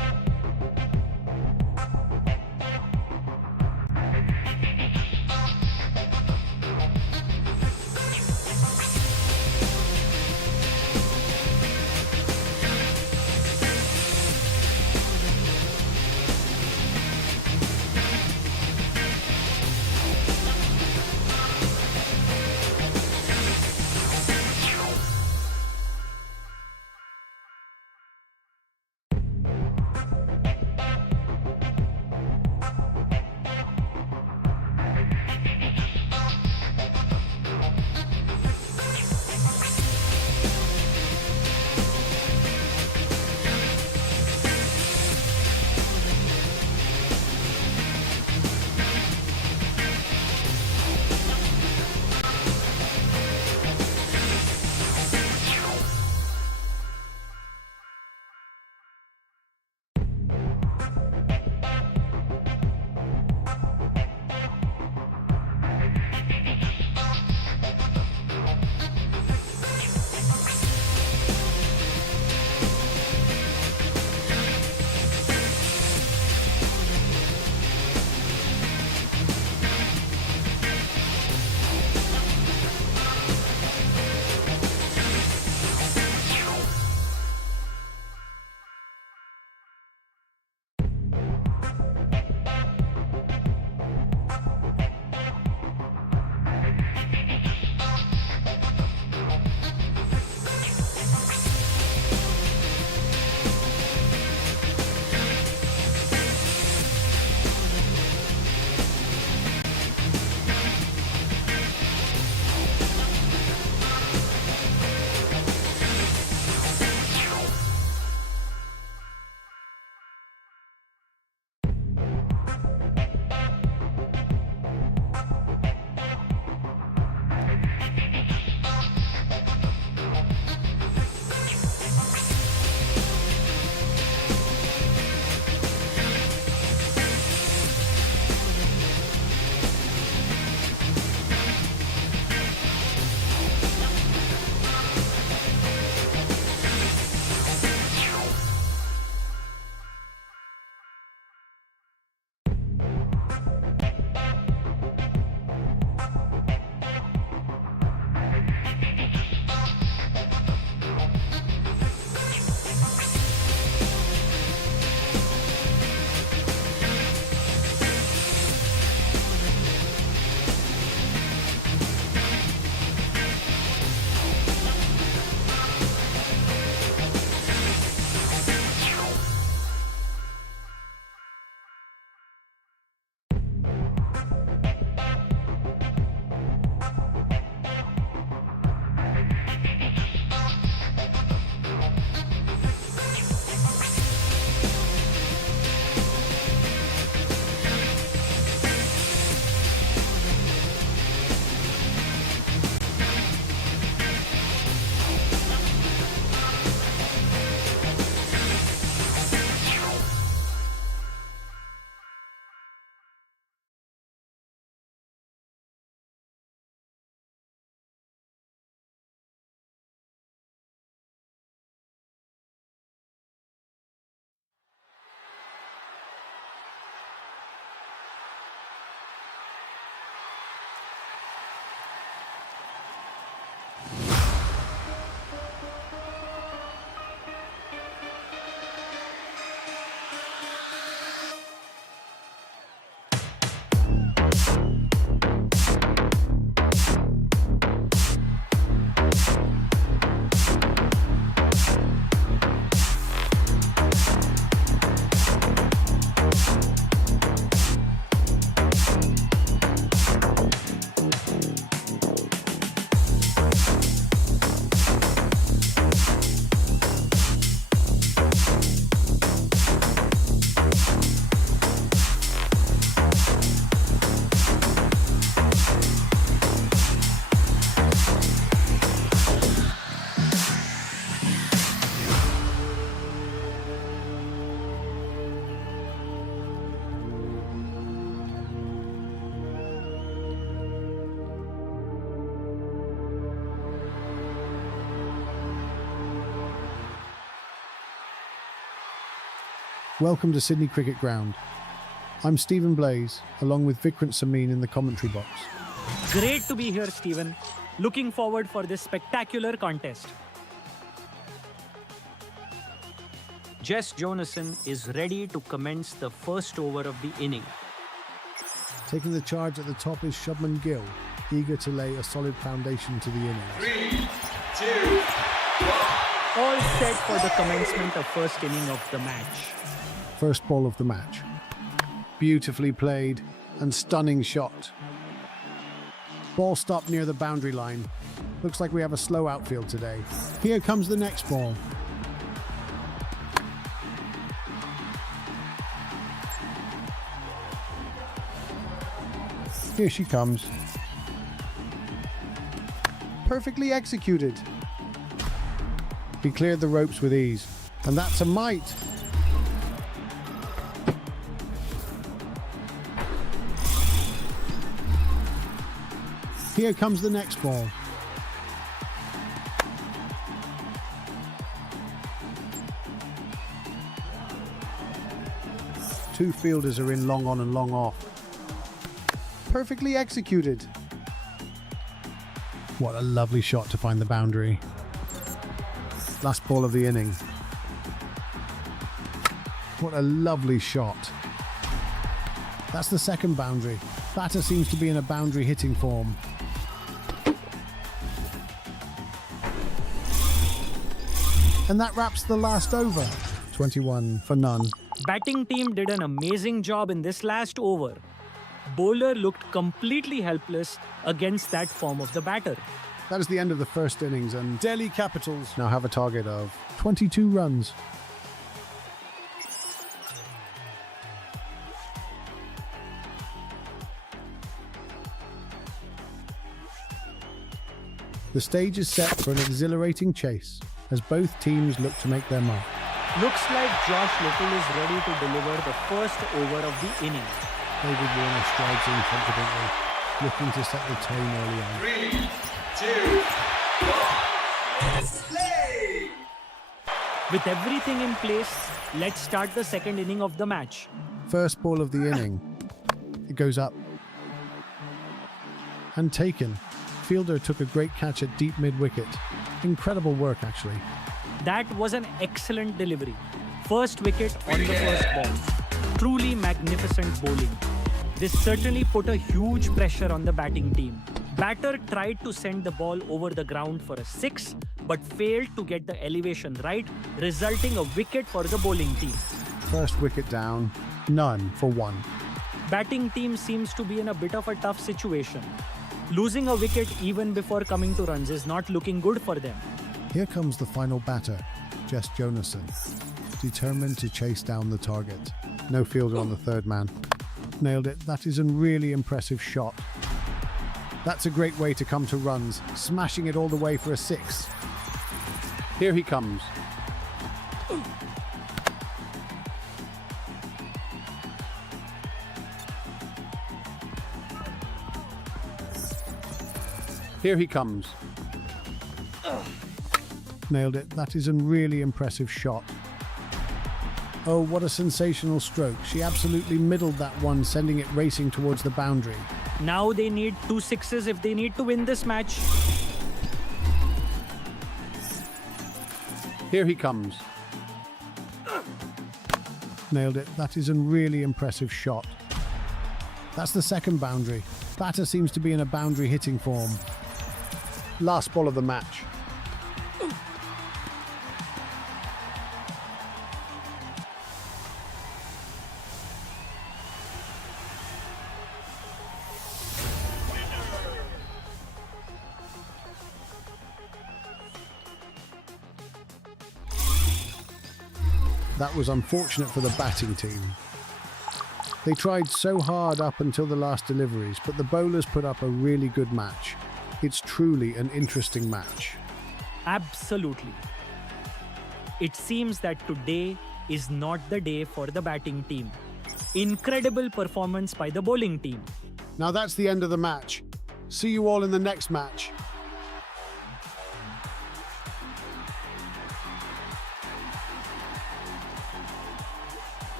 Welcome to Sydney Cricket Ground. I'm Stephen Blaze, along with Vikrant Samin in the commentary box. Great to be here, Stephen. Looking forward for this spectacular contest. Jess Jonassen is ready to commence the first over of the inning. Taking the charge at the top is Shubman Gill, eager to lay a solid foundation to the innings. 3, 2, 1. All set for the commencement of first inning of the match. First ball of the match. Beautifully played and stunning shot. Ball stopped near the boundary line. Looks like we have a slow outfield today. Here comes the next ball. Here she comes. Perfectly executed. He cleared the ropes with ease. And that's a mite. Here comes the next ball. Two fielders are in long on and long off. Perfectly executed. What a lovely shot to find the boundary. Last ball of the inning. What a lovely shot. That's the second boundary. Batter seems to be in a boundary hitting form. And that wraps the last over. 21 for none. Batting team did an amazing job in this last over. Bowler looked completely helpless against that form of the batter. That is the end of the first innings, and Delhi Capitals now have a target of 22 runs. The stage is set for an exhilarating chase as both teams look to make their mark. Looks like Josh Little is ready to deliver the first over of the inning. David Warner strides in confidently, looking to set the tone early on. 3, 2, 1. Let's play! With everything in place, let's start the second inning of the match. First ball of the inning. It goes up. And taken. Fielder took a great catch at deep mid-wicket. Incredible work, actually. That was an excellent delivery. First wicket on the first ball. Truly magnificent bowling. This certainly put a huge pressure on the batting team. Batter tried to send the ball over the ground for a 6, but failed to get the elevation right, resulting a wicket for the bowling team. First wicket down, none for 1. Batting team seems to be in a bit of a tough situation. Losing a wicket even before coming to runs is not looking good for them. Here comes the final batter, Jess Jonassen, determined to chase down the target. No fielder on the third man. Nailed it. That is a really impressive shot. That's a great way to come to runs, smashing it all the way for a 6. Here he comes. Here he comes. Nailed it. That is a really impressive shot. Oh, what a sensational stroke. She absolutely middled that one, sending it racing towards the boundary. Now they need 2 sixes if they need to win this match. Here he comes. Nailed it. That is a really impressive shot. That's the second boundary. Batter seems to be in a boundary hitting form. Last ball of the match. That was unfortunate for the batting team. They tried so hard up until the last deliveries, but the bowlers put up a really good match. It's truly an interesting match. Absolutely. It seems that today is not the day for the batting team. Incredible performance by the bowling team. Now that's the end of the match. See you all in the next match.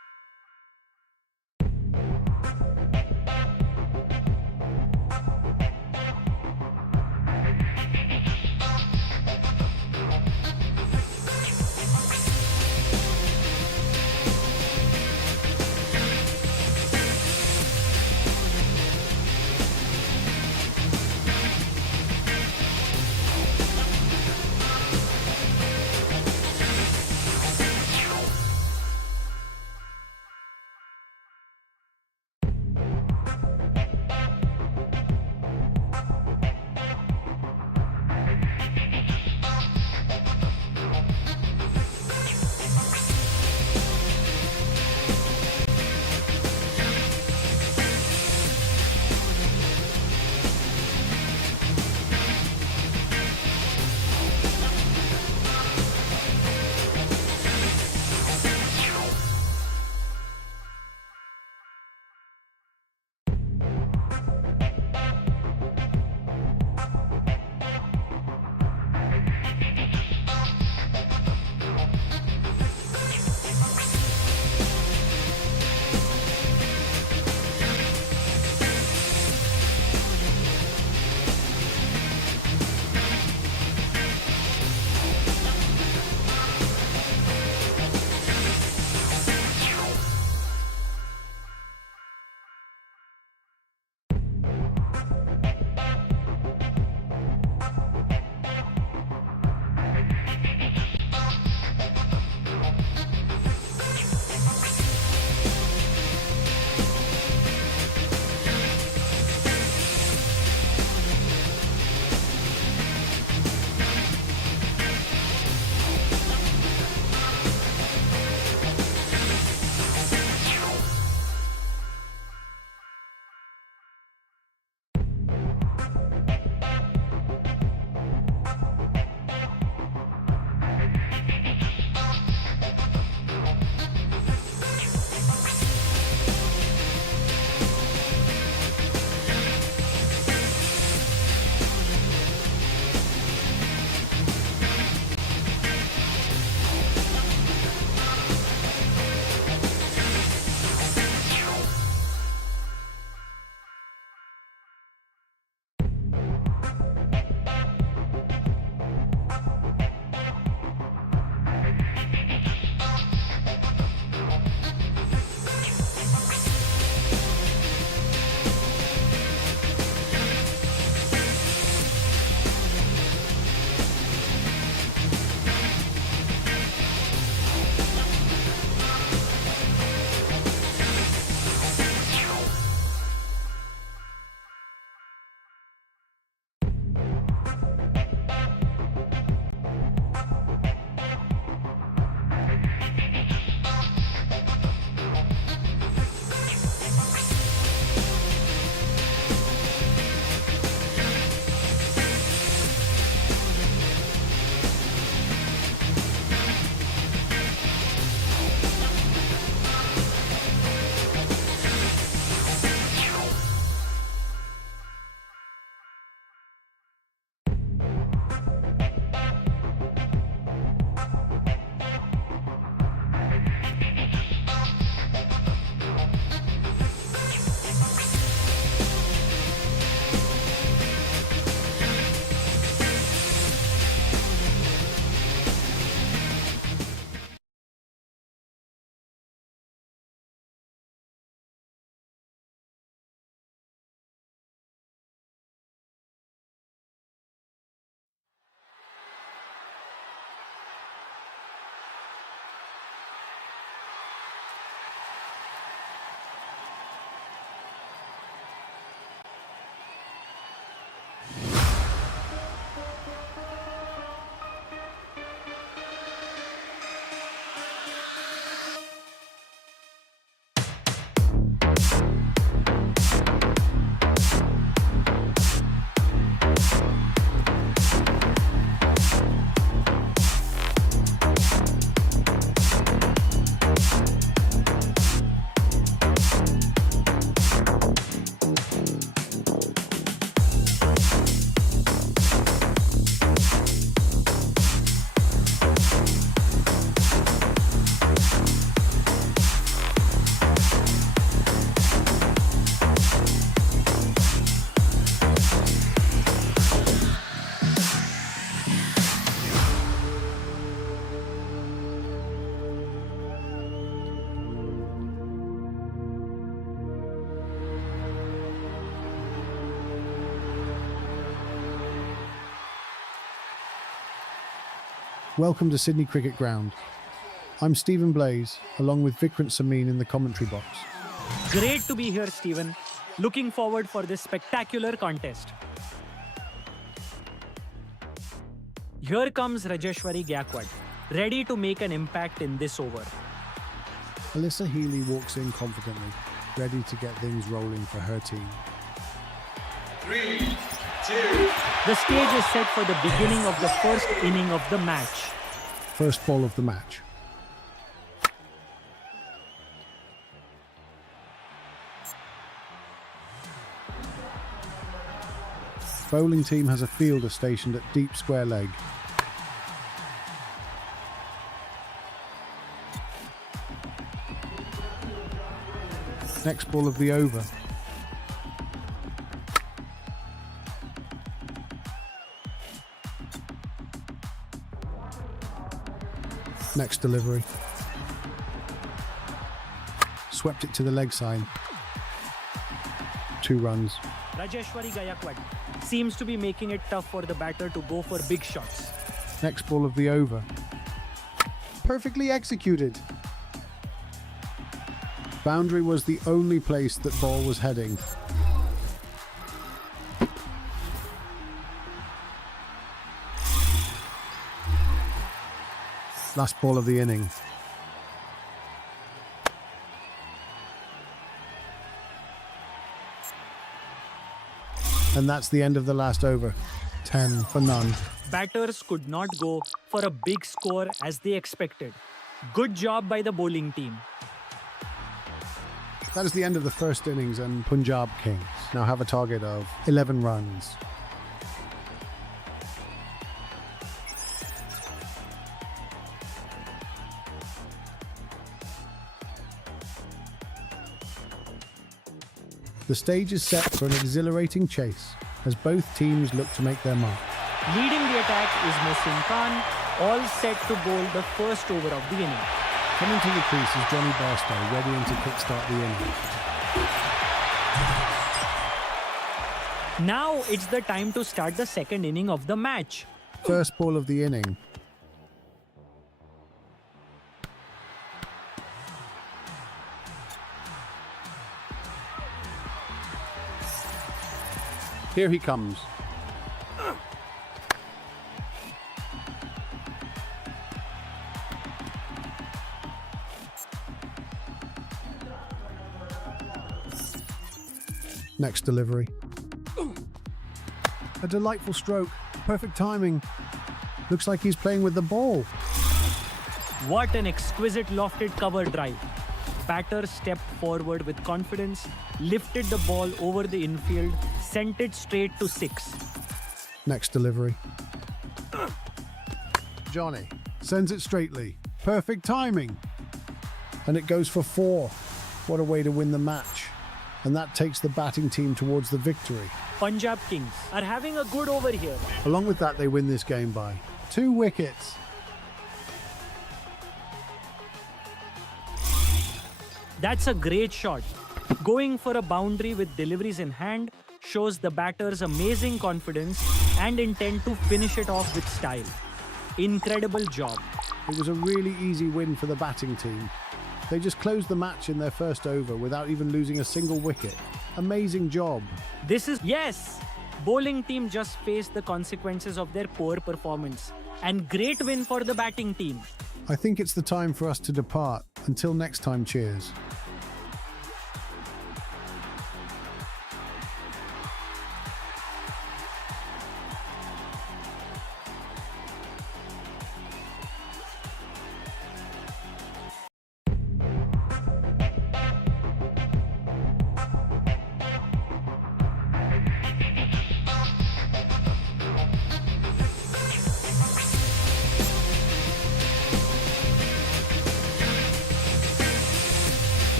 Welcome to Sydney Cricket Ground. I'm Stephen Blaze, along with Vikrant Samin in the commentary box. Great to be here, Stephen. Looking forward for this spectacular contest. Here comes Rajeshwari Gaikwad, ready to make an impact in this over. Alyssa Healy walks in confidently, ready to get things rolling for her team. 3, 2, The stage is set for the beginning of the first inning of the match. First ball of the match. Bowling team has a fielder stationed at deep square leg. Next ball of the over. Next delivery. Swept it to the leg side. 2 runs. Rajeshwari Gaikwad seems to be making it tough for the batter to go for big shots. Next ball of the over. Perfectly executed. Boundary was the only place that ball was heading. Last ball of the inning. And that's the end of the last over. 10 for none. Batters could not go for a big score as they expected. Good job by the bowling team. That is the end of the first innings, and Punjab Kings now have a target of 11 runs. The stage is set for an exhilarating chase as both teams look to make their mark. Leading the attack is Mohsin Khan, all set to bowl the first over of the inning. Coming to the crease is Johnny Barstow, readying to kickstart the inning. Now it's the time to start the second inning of the match. First ball of the inning. Here he comes. Next delivery. A delightful stroke. Perfect timing. Looks like he's playing with the ball. What an exquisite lofted cover drive. Batter stepped forward with confidence, lifted the ball over the infield, sent it straight to 6. Next delivery. Johnny sends it straightly. Perfect timing. And it goes for 4. What a way to win the match. And that takes the batting team towards the victory. Punjab Kings are having a good over here. Along with that, they win this game by 2 wickets. That's a great shot. Going for a boundary with deliveries in hand shows the batter's amazing confidence and intent to finish it off with style. Incredible job. It was a really easy win for the batting team. They just closed the match in their first over without even losing a single wicket. Amazing job. Yes! Bowling team just faced the consequences of their poor performance. And great win for the batting team. I think it's the time for us to depart. Until next time, cheers.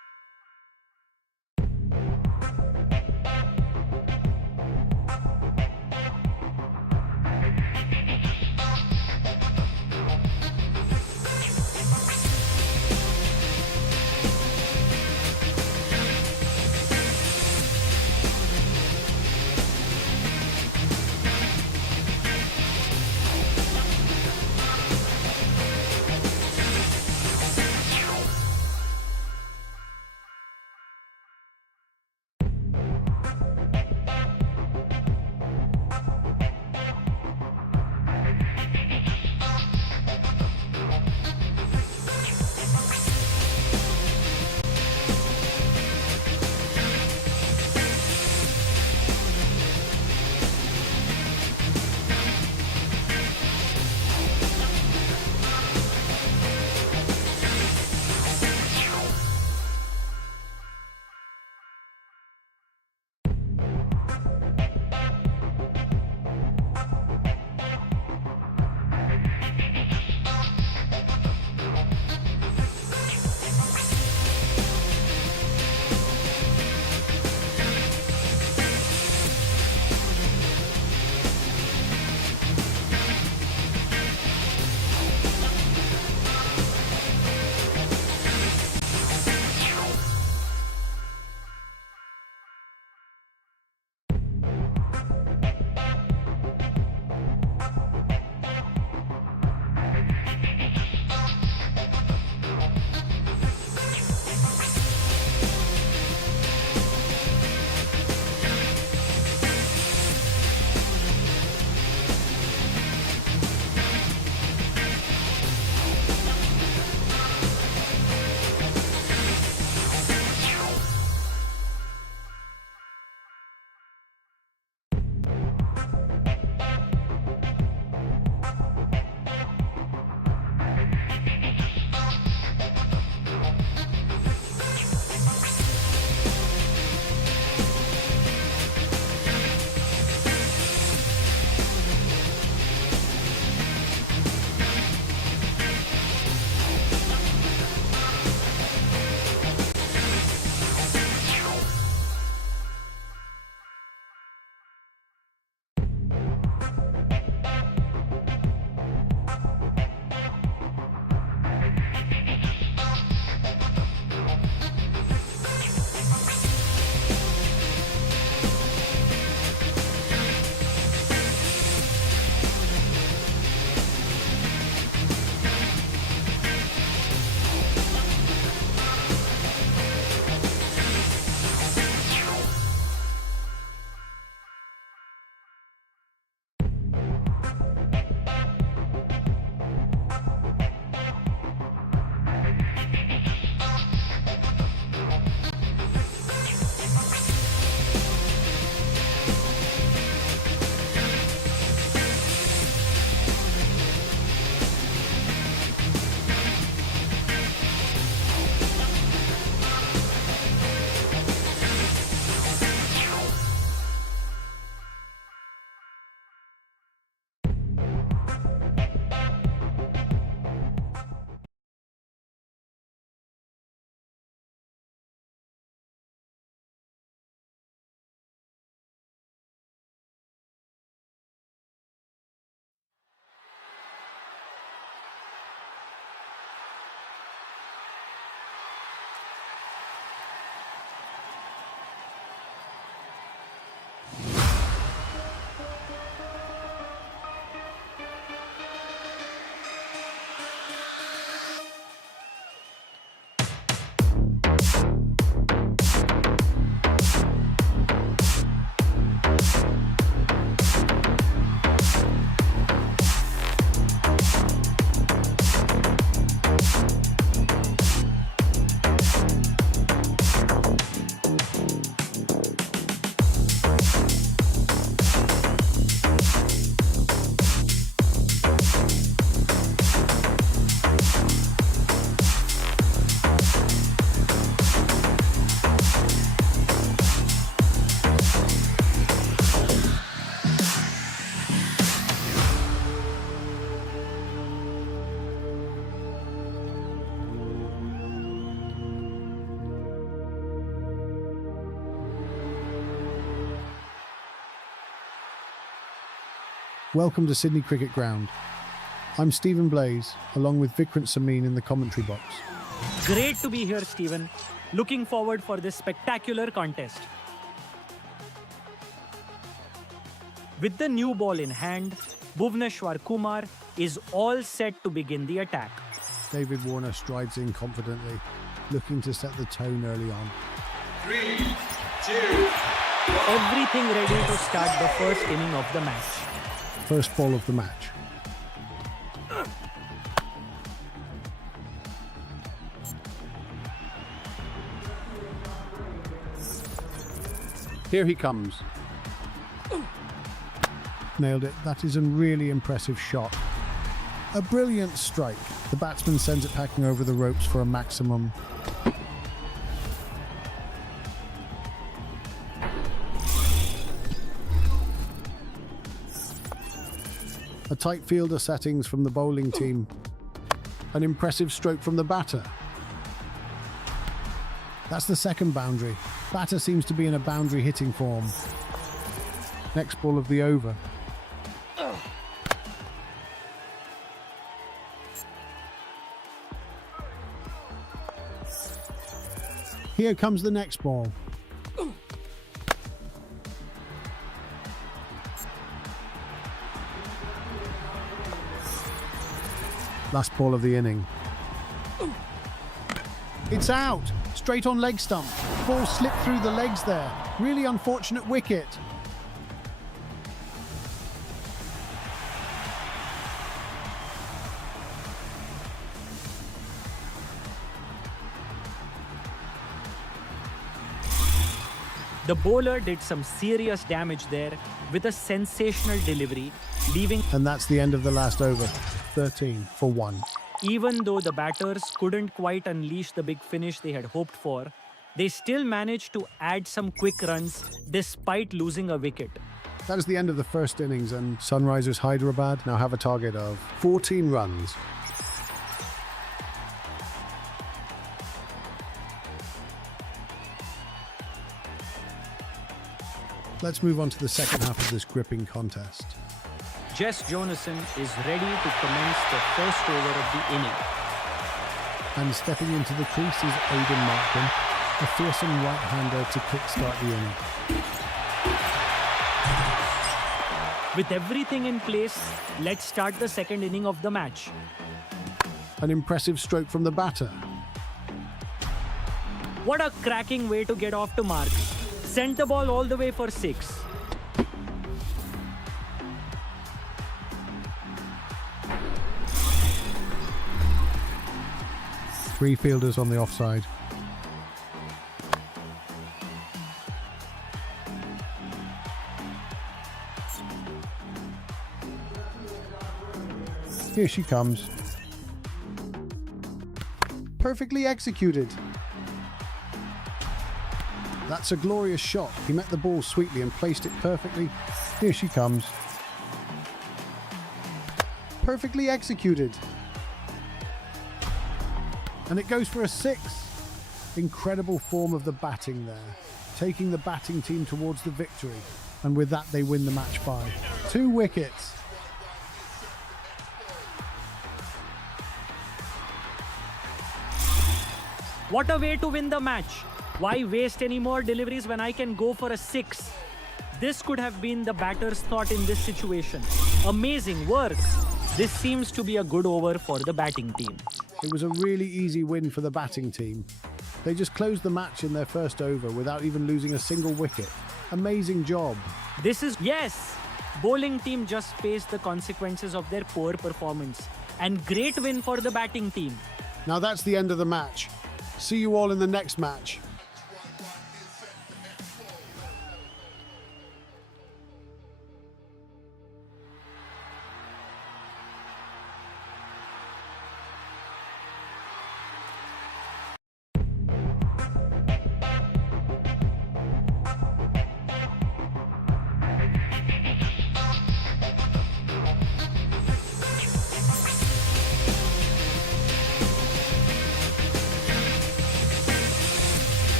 Welcome to Sydney Cricket Ground. I'm Stephen Blaze, along with Vikrant Samin in the commentary box. Great to be here, Stephen. Looking forward for this spectacular contest. With the new ball in hand, Bhuvneshwar Kumar is all set to begin the attack. David Warner strides in confidently, looking to set the tone early on. 3, 2, Everything ready to start the first inning of the match. First ball of the match. Here he comes. Nailed it. That is a really impressive shot. A brilliant strike. The batsman sends it packing over the ropes for a maximum. A tight fielder settings from the bowling team. An impressive stroke from the batter. That's the second boundary. Batter seems to be in a boundary hitting form. Next ball of the over. Here comes the next ball. Last ball of the inning. It's out! Straight on leg stump. Ball slipped through the legs there. Really unfortunate wicket. The bowler did some serious damage there with a sensational delivery, leaving. And that's the end of the last over. 13 for 1. Even though the batters couldn't quite unleash the big finish they had hoped for, they still managed to add some quick runs despite losing a wicket. That is the end of the first innings, and Sunrisers Hyderabad now have a target of 14 runs. Let's move on to the second half of this gripping contest. Jess Jonassen is ready to commence the first over of the inning. And stepping into the crease is Aidan Markham, a fearsome right-hander to kickstart the inning. With everything in place, let's start the second inning of the match. An impressive stroke from the batter. What a cracking way to get off to marks. Sent the ball all the way for 6. Three fielders on the offside. Here she comes. Perfectly executed. That's a glorious shot. He met the ball sweetly and placed it perfectly. Here she comes. Perfectly executed. And it goes for a 6. Incredible form of the batting there. Taking the batting team towards the victory. And with that, they win the match by 2 wickets. What a way to win the match. Why waste any more deliveries when I can go for a 6? This could have been the batter's thought in this situation. Amazing work. This seems to be a good over for the batting team. It was a really easy win for the batting team. They just closed the match in their first over without even losing a single wicket. Amazing job. Yes! Bowling team just faced the consequences of their poor performance. And great win for the batting team. Now that's the end of the match. See you all in the next match.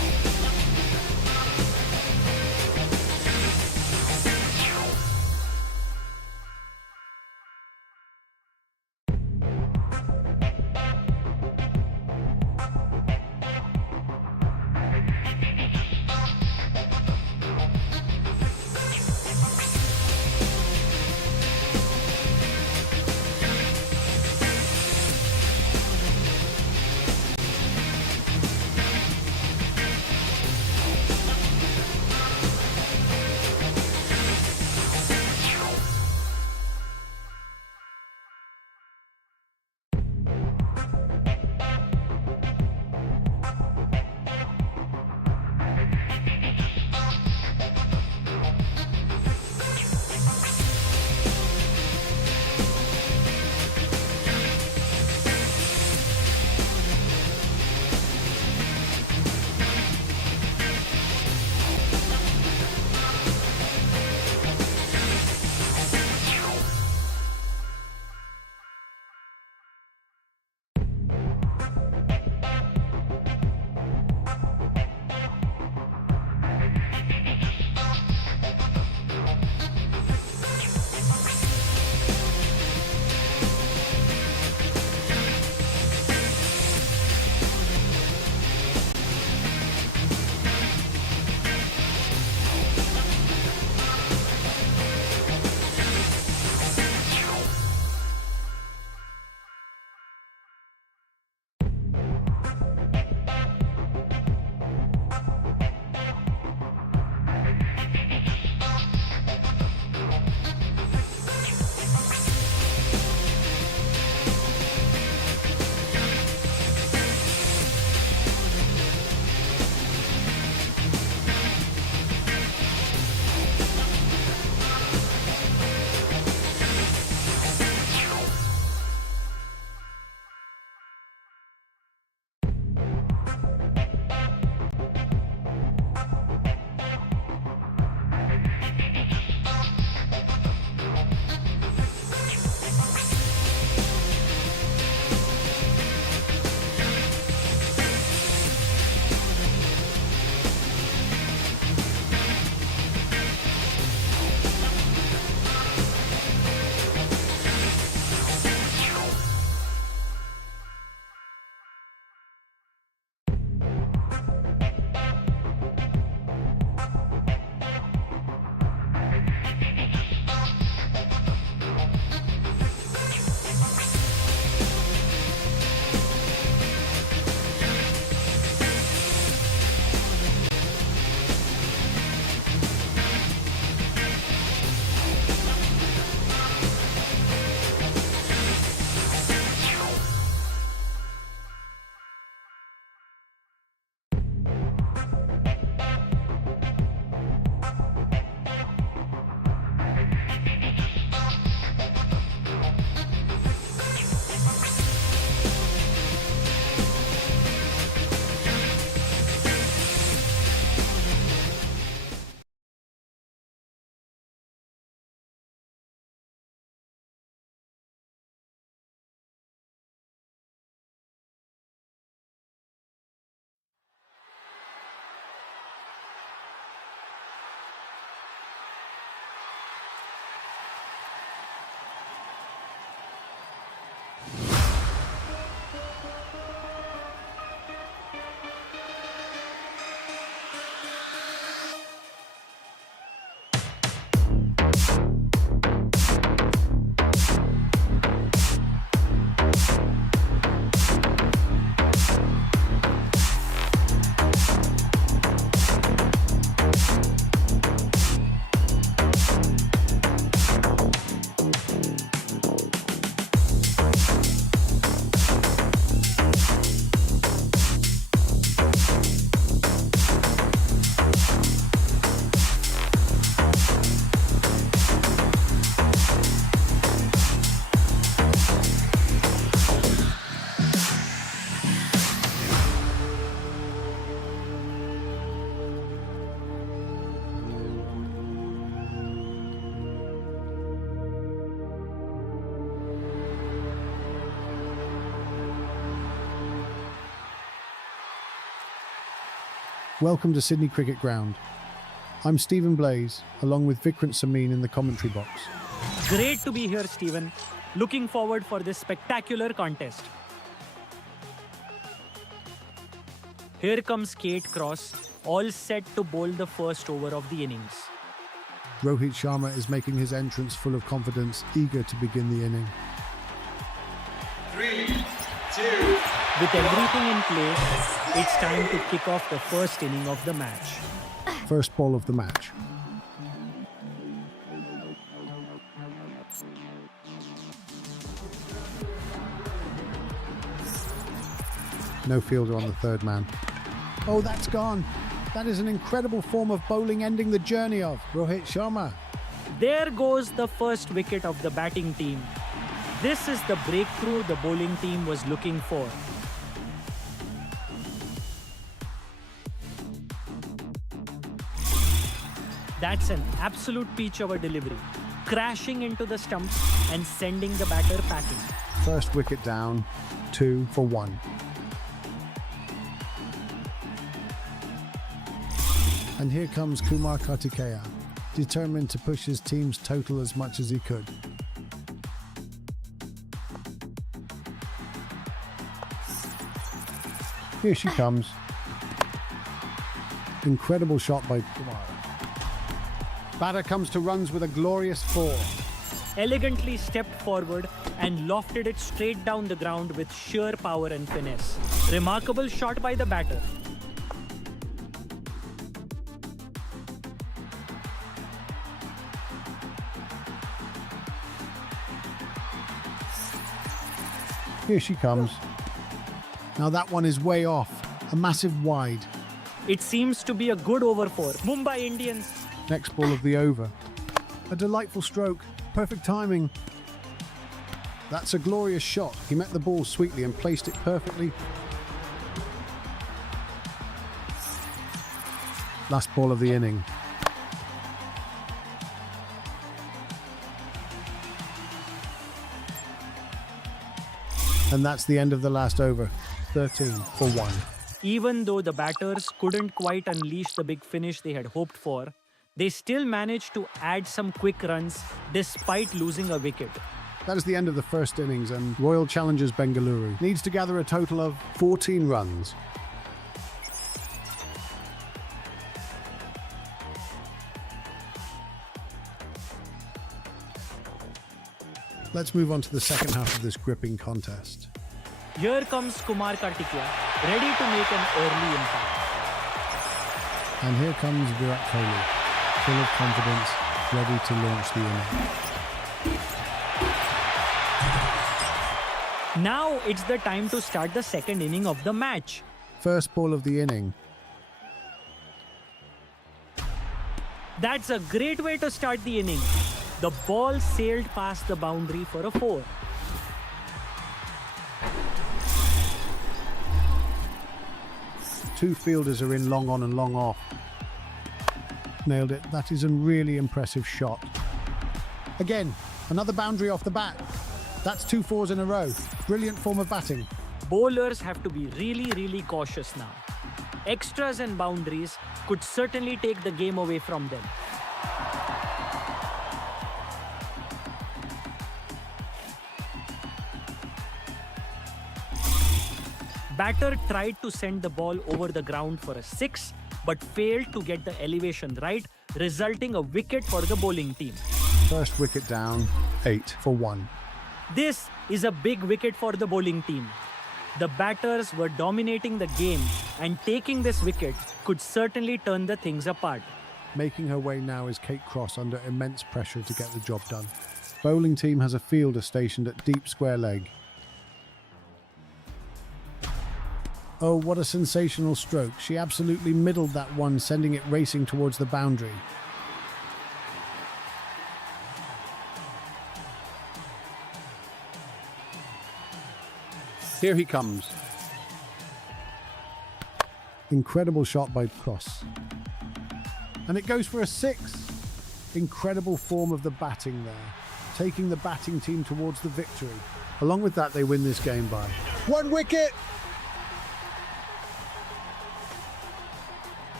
Welcome to Sydney Cricket Ground. I'm Stephen Blaze, along with Vikrant Samin in the commentary box. Great to be here, Stephen. Looking forward for this spectacular contest. Here comes Kate Cross, all set to bowl the first over of the innings. Rohit Sharma is making his entrance full of confidence, eager to begin the inning. 3, 2, With everything in place, it's time to kick off the first inning of the match. First ball of the match. No fielder on the third man. Oh, that's gone. That is an incredible form of bowling ending the journey of Rohit Sharma. There goes the first wicket of the batting team. This is the breakthrough the bowling team was looking for. That's an absolute peach of a delivery, crashing into the stumps and sending the batter packing. First wicket down, 2 for 1. And here comes Kumar Kartikeya, determined to push his team's total as much as he could. Here she comes. Incredible shot by Kumar. Batter comes to runs with a glorious 4. Elegantly stepped forward and lofted it straight down the ground with sheer power and finesse. Remarkable shot by the batter. Here she comes. Now that one is way off. A massive wide. It seems to be a good over for Mumbai Indians. Next ball of the over. A delightful stroke. Perfect timing. That's a glorious shot. He met the ball sweetly and placed it perfectly. Last ball of the inning. And that's the end of the last over. 13 for 1. Even though the batters couldn't quite unleash the big finish they had hoped for, they still managed to add some quick runs despite losing a wicket. That is the end of the first innings, and Royal Challengers Bengaluru needs to gather a total of 14 runs. Let's move on to the second half of this gripping contest. Here comes Kumar Kartikeya, ready to make an early impact. And here comes Virat Kohli, full of confidence, ready to launch the inning. Now it's the time to start the second inning of the match. First ball of the inning. That's a great way to start the inning. The ball sailed past the boundary for a 4. Two fielders are in long on and long off. Nailed it. That is a really impressive shot. Again, another boundary off the bat. That's 2 fours in a row. Brilliant form of batting. Bowlers have to be really cautious now. Extras and boundaries could certainly take the game away from them. Batter tried to send the ball over the ground for a 6, but failed to get the elevation right, resulting a wicket for the bowling team. First wicket down, 8 for 1. This is a big wicket for the bowling team. The batters were dominating the game, and taking this wicket could certainly turn the things apart. Making her way now is Kate Cross under immense pressure to get the job done. Bowling team has a fielder stationed at deep square leg. Oh, what a sensational stroke. She absolutely middled that one, sending it racing towards the boundary. Here he comes. Incredible shot by Cross. And it goes for a 6. Incredible form of the batting there, taking the batting team towards the victory. Along with that, they win this game by 1 wicket.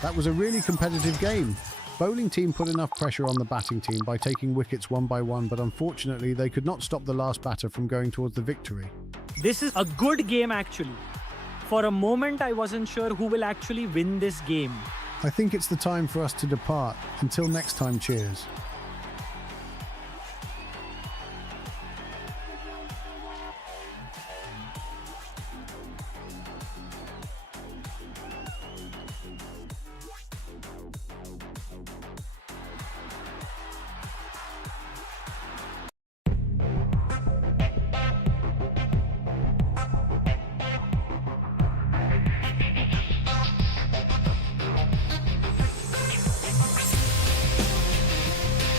That was a really competitive game. Bowling team put enough pressure on the batting team by taking wickets one by one, but unfortunately they could not stop the last batter from going towards the victory. This is a good game actually. For a moment I wasn't sure who will actually win this game. I think it's the time for us to depart. Until next time, cheers.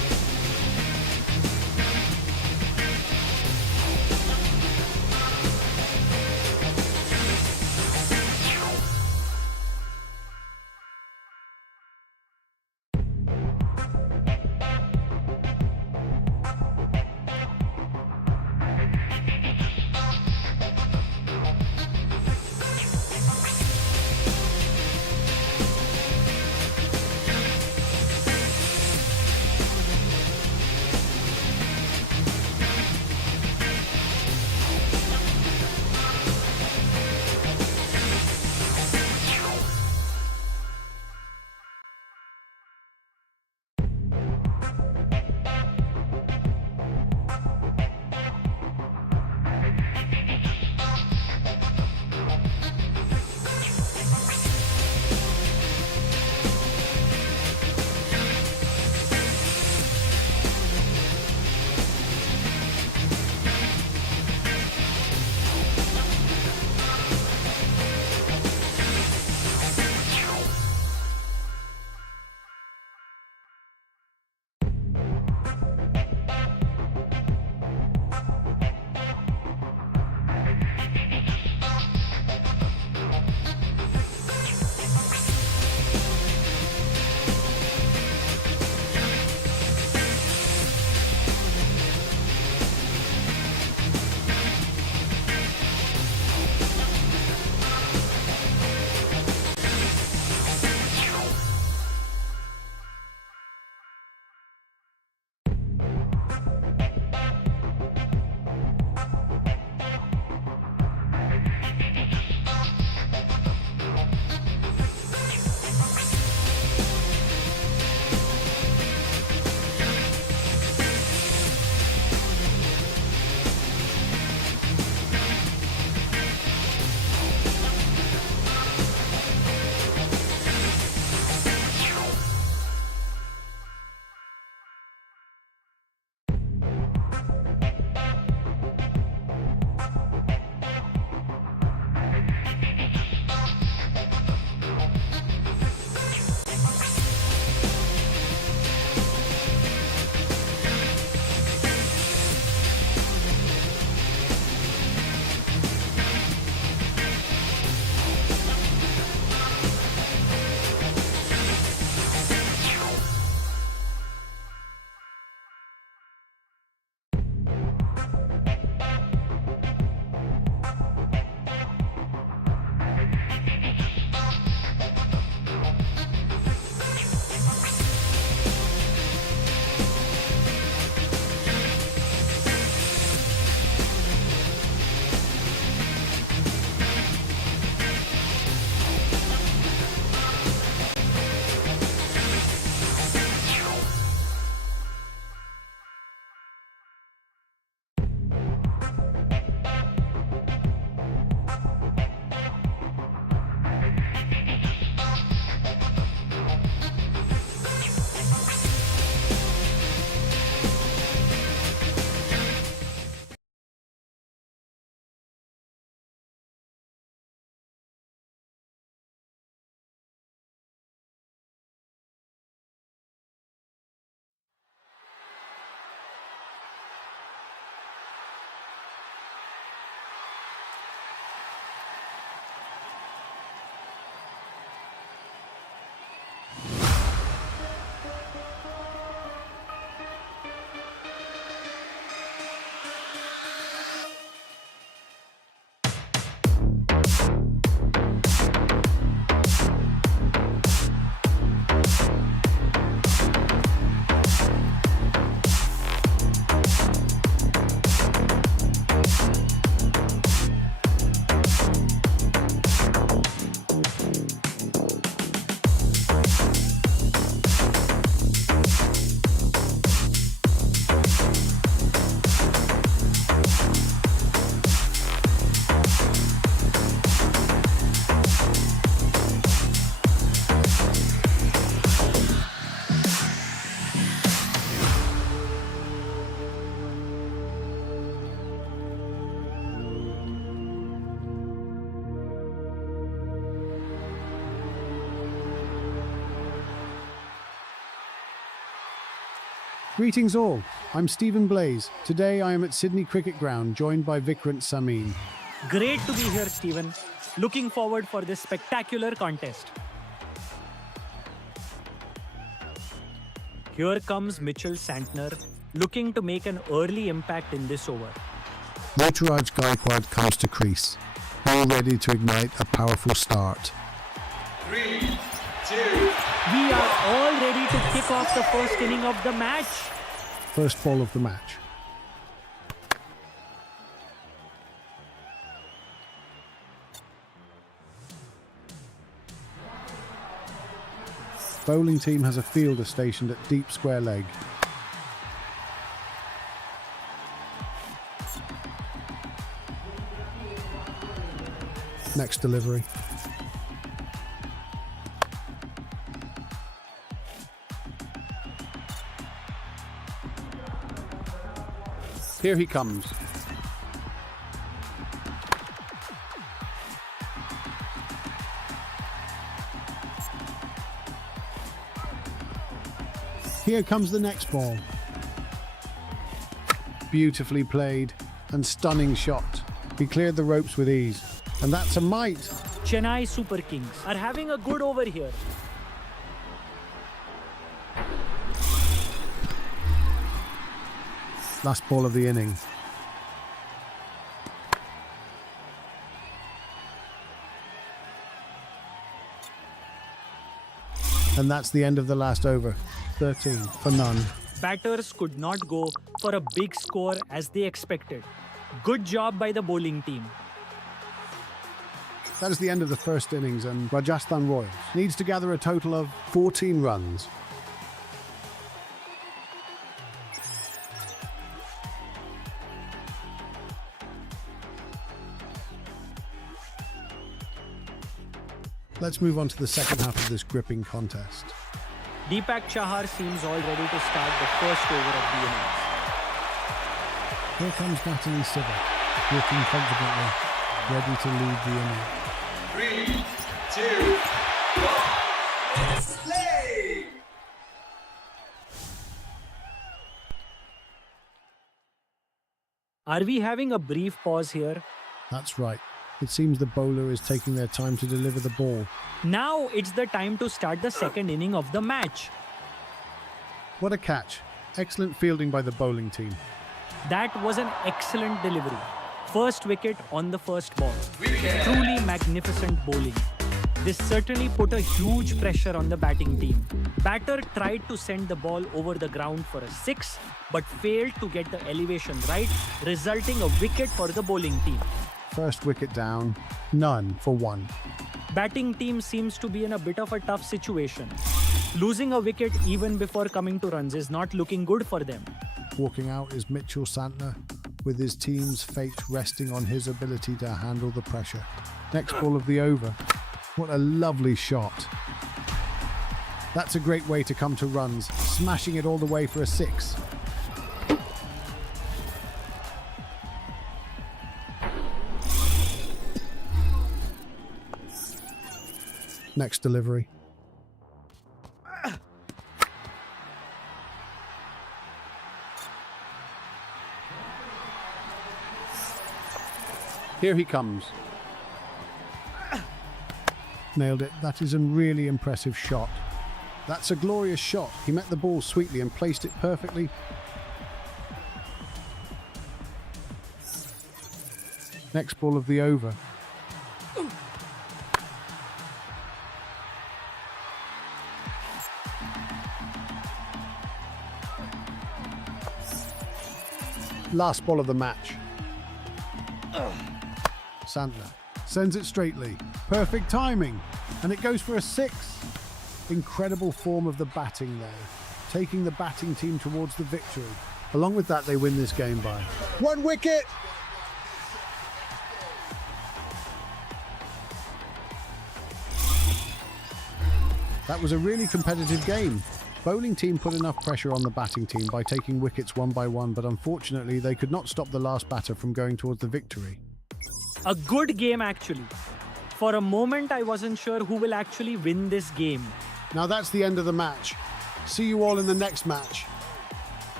Greetings all, I'm Stephen Blaze. Today I am at Sydney Cricket Ground, joined by Vikrant Samin. Great to be here, Stephen. Looking forward for this spectacular contest. Here comes Mitchell Santner, looking to make an early impact in this over. Ruturaj Gaikwad comes to crease, all ready to ignite a powerful start. 3, 2, We are all ready to kick off the first inning of the match. First ball of the match. Bowling team has a fielder stationed at deep square leg. Next delivery. Here he comes. Here comes the next ball. Beautifully played and stunning shot. He cleared the ropes with ease. And that's a mite. Chennai Super Kings are having a good over here. Last ball of the inning. And that's the end of the last over. 13 for none. Batters could not go for a big score as they expected. Good job by the bowling team. That is the end of the first innings, and Rajasthan Royals needs to gather a total of 14 runs. Let's move on to the second half of this gripping contest. Deepak Chahar seems all ready to start the first over of the innings. Here comes Natalie Siver, walking confidently, ready to lead the inning. 3, 2, 1. Play! Are we having a brief pause here? That's right. It seems the bowler is taking their time to deliver the ball. Now it's the time to start the second inning of the match. What a catch. Excellent fielding by the bowling team. That was an excellent delivery. First wicket on the first ball. Wicket. Truly magnificent bowling. This certainly put a huge pressure on the batting team. Batter tried to send the ball over the ground for a 6, but failed to get the elevation right, resulting a wicket for the bowling team. First wicket down, none for 1. Batting team seems to be in a bit of a tough situation. Losing a wicket even before coming to runs is not looking good for them. Walking out is Mitchell Santner, with his team's fate resting on his ability to handle the pressure. Next ball of the over. What a lovely shot. That's a great way to come to runs, smashing it all the way for a 6. Next delivery. Here he comes. Nailed it. That is a really impressive shot. That's a glorious shot. He met the ball sweetly and placed it perfectly. Next ball of the over. Last ball of the match. Santner sends it straightly. Perfect timing. And it goes for a 6. Incredible form of the batting there. Taking the batting team towards the victory. Along with that, they win this game by 1 wicket. That was a really competitive game. Bowling team put enough pressure on the batting team by taking wickets one by one, but unfortunately they could not stop the last batter from going towards the victory. A good game actually. For a moment I wasn't sure who will actually win this game. Now that's the end of the match. See you all in the next match.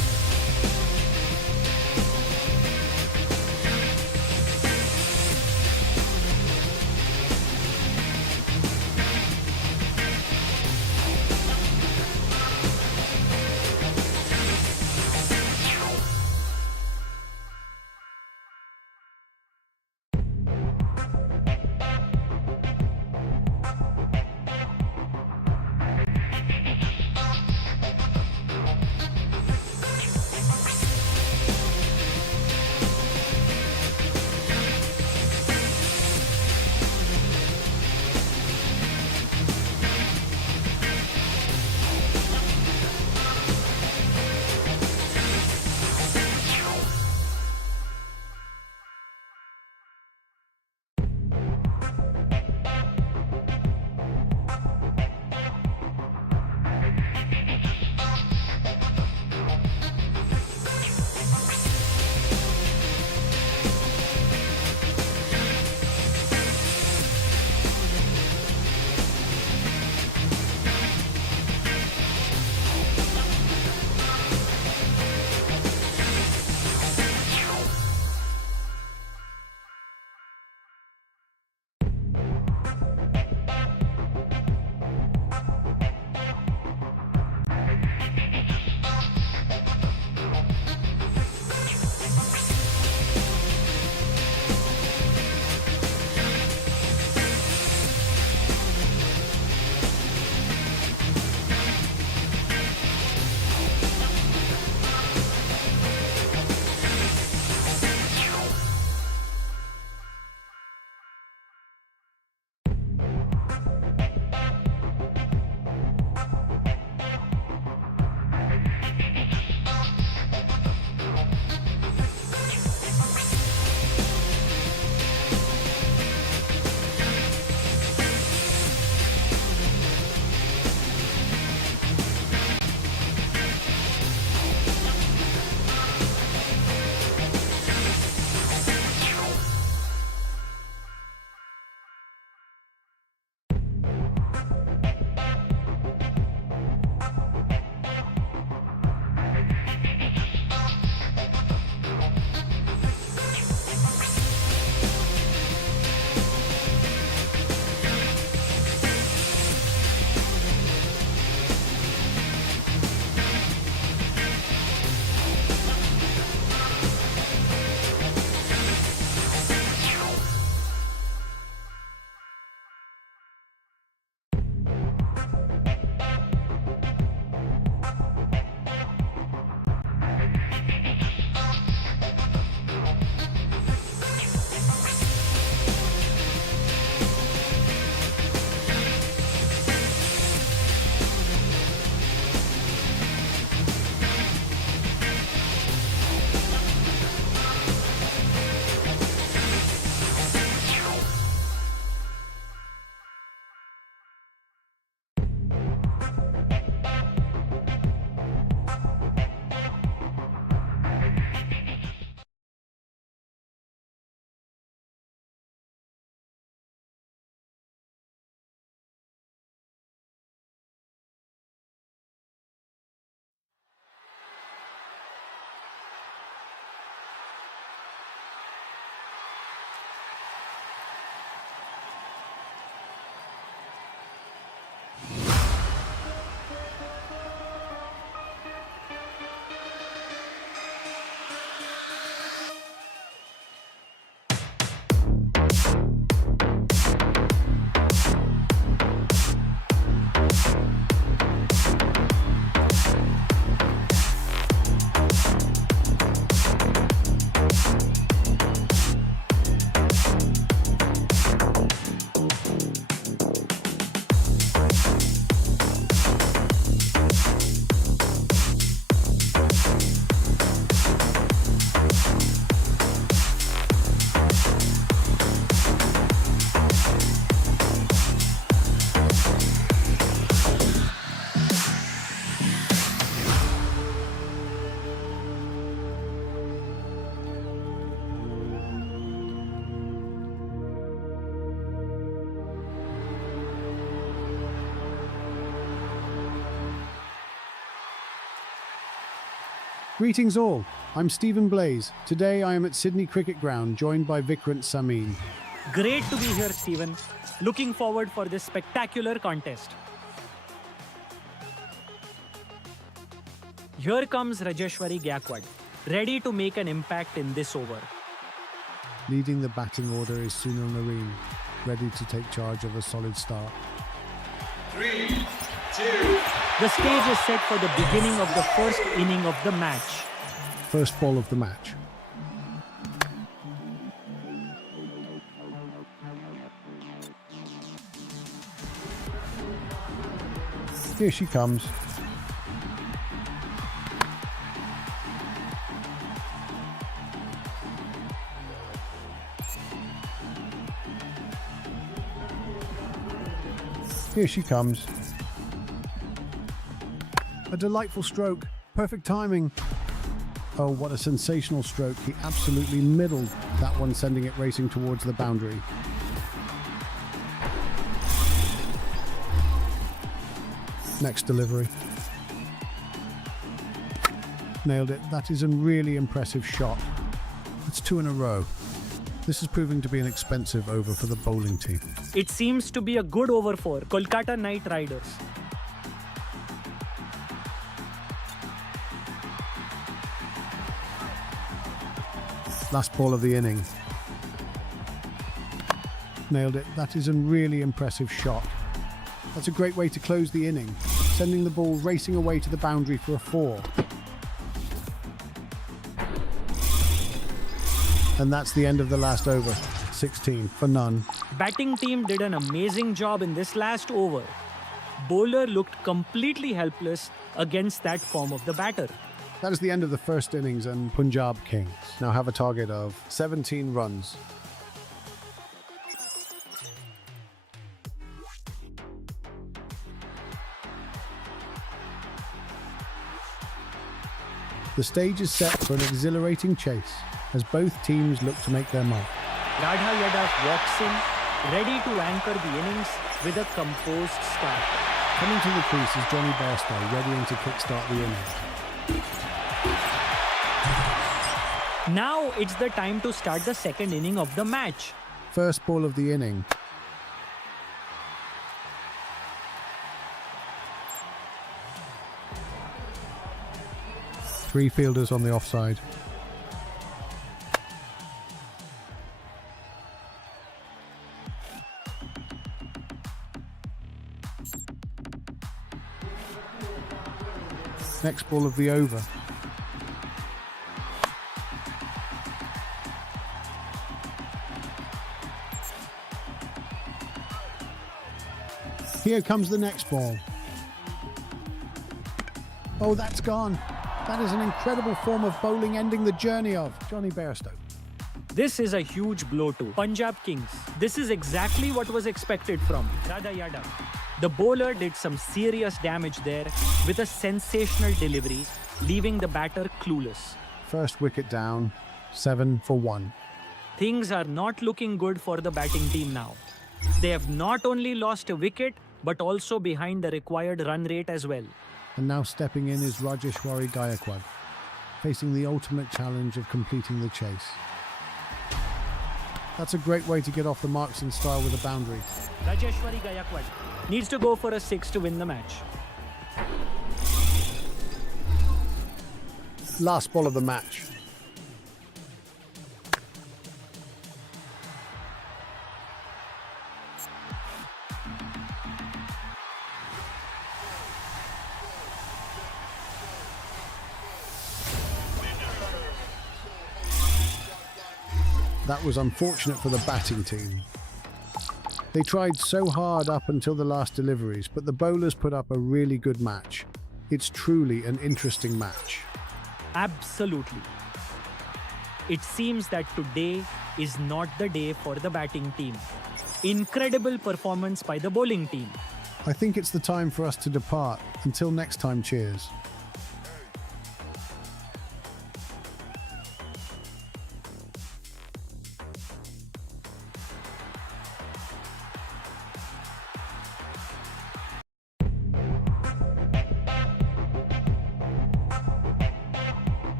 Greetings all, I'm Stephen Blaze. Today I am at Sydney Cricket Ground, joined by Vikrant Samin. Great to be here, Stephen. Looking forward for this spectacular contest. Here comes Rajeshwari Gaikwad, ready to make an impact in this over. Leading the batting order is Sunil Narine, ready to take charge of a solid start. 3, 2, The stage is set for the beginning of the first inning of the match. First ball of the match. Here she comes. Here she comes. A delightful stroke. Perfect timing. Oh, what a sensational stroke. He absolutely middled that one, sending it racing towards the boundary. Next delivery. Nailed it. That is a really impressive shot. That's 2 in a row. This is proving to be an expensive over for the bowling team. It seems to be a good over for Kolkata Knight Riders. Last ball of the inning. Nailed it. That is a really impressive shot. That's a great way to close the inning, sending the ball racing away to the boundary for a 4. And that's the end of the last over. 16 for none. Batting team did an amazing job in this last over. Bowler looked completely helpless against that form of the batter. That is the end of the first innings, and Punjab Kings now have a target of 17 runs. The stage is set for an exhilarating chase as both teams look to make their mark. Radha Yadav walks in, ready to anchor the innings with a composed start. Coming to the crease is Johnny Bairstow, readying to kickstart the innings. Now it's the time to start the second inning of the match. First ball of the inning. Three fielders on the offside. Next ball of the over. Here comes the next ball. Oh, that's gone. That is an incredible form of bowling, ending the journey of Johnny Bairstow. This is a huge blow to Punjab Kings. This is exactly what was expected from Radha Yadav. The bowler did some serious damage there with a sensational delivery, leaving the batter clueless. First wicket down, 7 for 1. Things are not looking good for the batting team now. They have not only lost a wicket, but also behind the required run rate as well. And now stepping in is Rajeshwari Gaikwad, facing the ultimate challenge of completing the chase. That's a great way to get off the marks in style with a boundary. Rajeshwari Gaikwad needs to go for a 6 to win the match. Last ball of the match. That was unfortunate for the batting team. They tried so hard up until the last deliveries, but the bowlers put up a really good match. It's truly an interesting match. Absolutely. It seems that today is not the day for the batting team. Incredible performance by the bowling team. I think it's the time for us to depart. Until next time, cheers.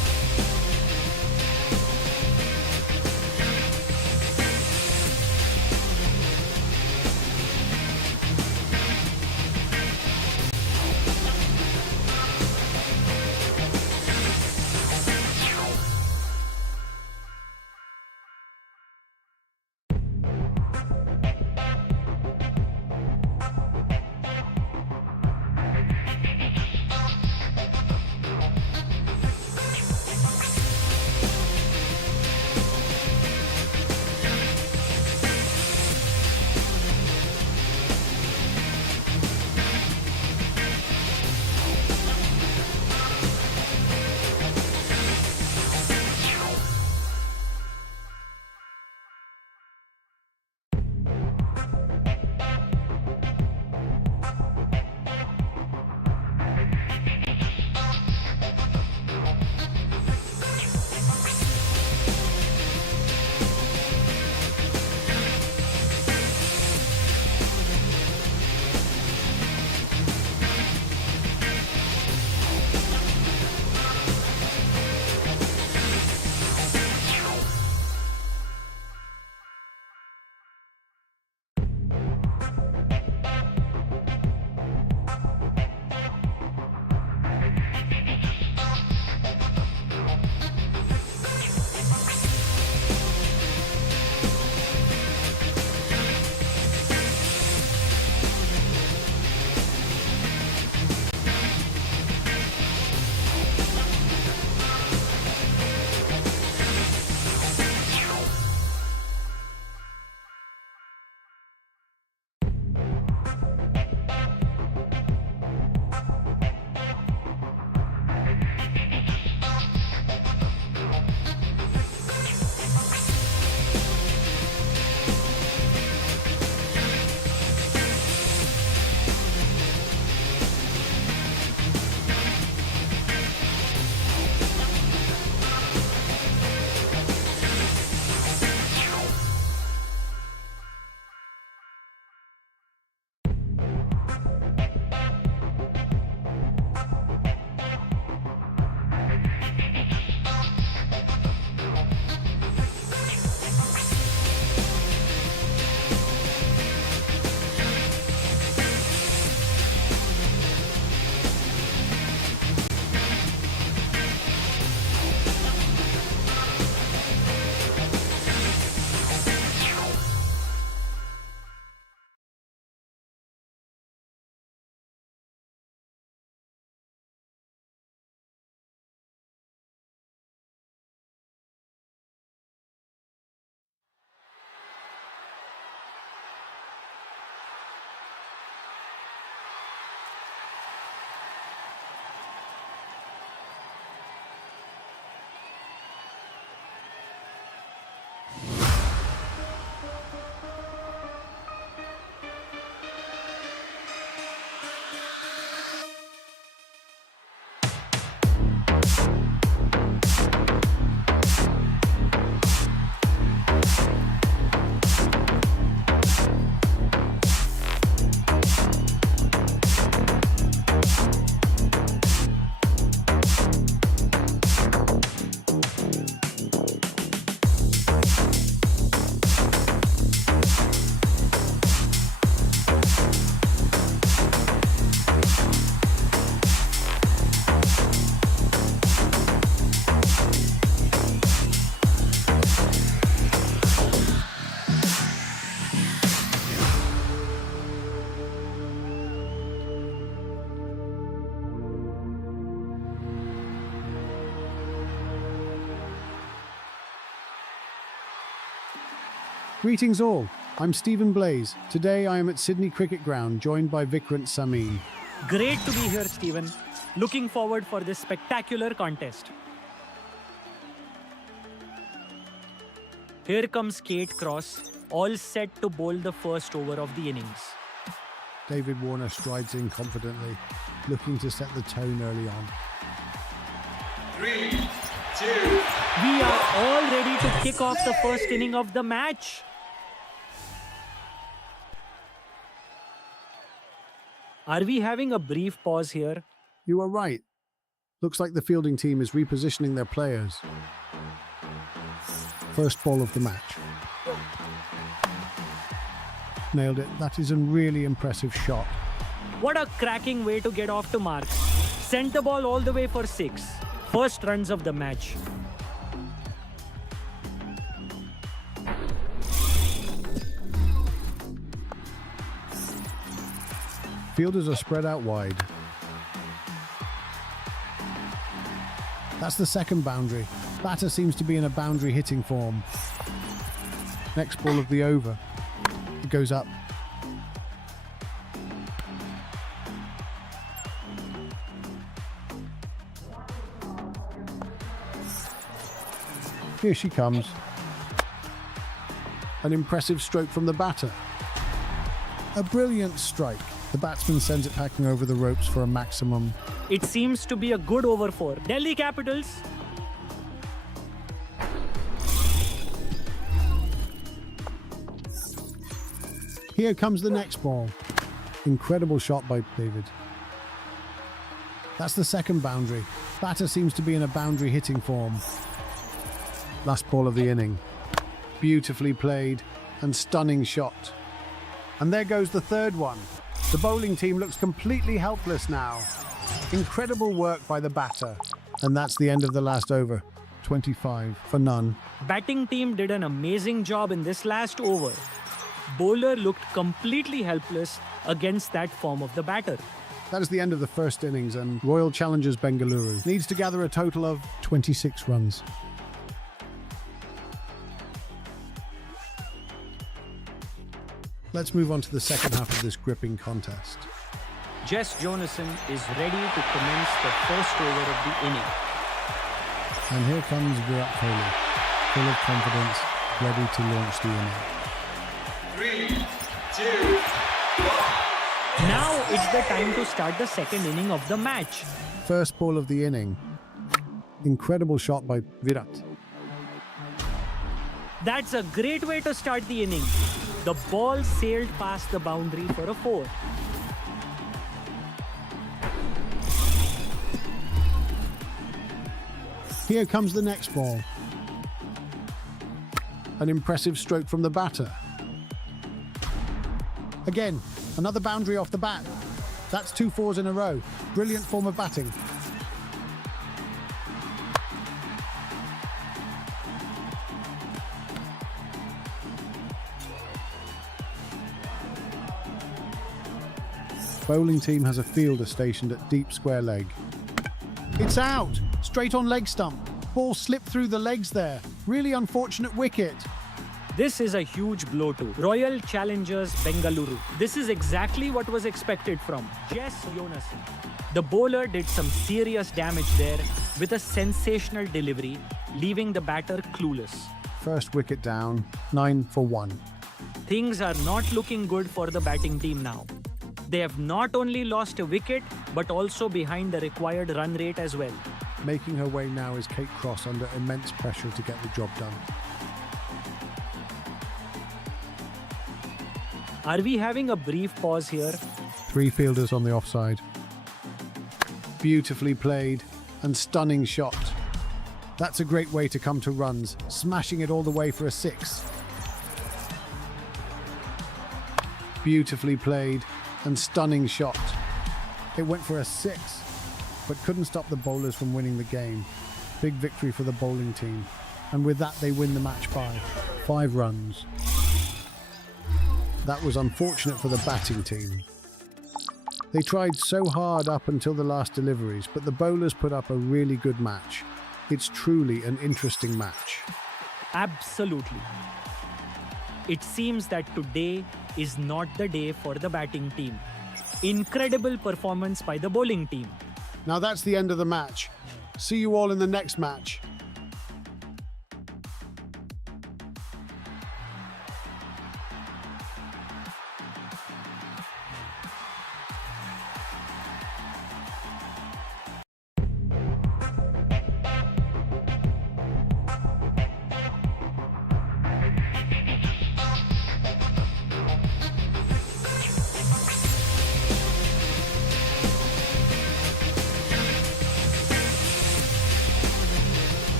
Greetings all, I'm Stephen Blaze. Today I am at Sydney Cricket Ground, joined by Vikrant Samin. Great to be here, Stephen. Looking forward for this spectacular contest. Here comes Kate Cross, all set to bowl the first over of the innings. David Warner strides in confidently, looking to set the tone early on. 3, 2, We are all ready to kick off the first inning of the match. Are we having a brief pause here? You are right. Looks like the fielding team is repositioning their players. First ball of the match. Nailed it. That is a really impressive shot. What a cracking way to get off to marks. Sent the ball all the way for 6. First runs of the match. Fielders are spread out wide. That's the second boundary. Batter seems to be in a boundary hitting form. Next ball of the over. It goes up. Here she comes. An impressive stroke from the batter. A brilliant strike. The batsman sends it packing over the ropes for a maximum. It seems to be a good over for Delhi Capitals. Here comes the next ball. Incredible shot by David. That's the second boundary. Batter seems to be in a boundary hitting form. Last ball of the inning. Beautifully played and stunning shot. And there goes the third one. The bowling team looks completely helpless now. Incredible work by the batter. And that's the end of the last over. 25 for none. Batting team did an amazing job in this last over. Bowler looked completely helpless against that form of the batter. That is the end of the first innings, and Royal Challengers Bengaluru needs to gather a total of 26 runs. Let's move on to the second half of this gripping contest. Jess Jonassen is ready to commence the first over of the inning. And here comes Virat Kohli, full of confidence, ready to launch the inning. 3, 2, 1. Now it's the time to start the second inning of the match. First ball of the inning. Incredible shot by Virat. That's a great way to start the inning. The ball sailed past the boundary for a 4. Here comes the next ball. An impressive stroke from the batter. Again, another boundary off the bat. That's 2 fours in a row. Brilliant form of batting. Bowling team has a fielder stationed at deep square leg. It's out! Straight on leg stump. Ball slipped through the legs there. Really unfortunate wicket. This is a huge blow to Royal Challengers Bengaluru. This is exactly what was expected from Jess Jonassen. The bowler did some serious damage there with a sensational delivery, leaving the batter clueless. First wicket down, 9 for 1. Things are not looking good for the batting team now. They have not only lost a wicket, but also behind the required run rate as well. Making her way now is Kate Cross under immense pressure to get the job done. Are we having a brief pause here? 3 fielders on the offside. Beautifully played and stunning shot. That's a great way to come to runs, smashing it all the way for a 6. Beautifully played and stunning shot. It went for a 6, but couldn't stop the bowlers from winning the game. Big victory for the bowling team. And with that, they win the match by 5 runs. That was unfortunate for the batting team. They tried so hard up until the last deliveries, but the bowlers put up a really good match. It's truly an interesting match. Absolutely. It seems that today is not the day for the batting team. Incredible performance by the bowling team. Now that's the end of the match. See you all in the next match.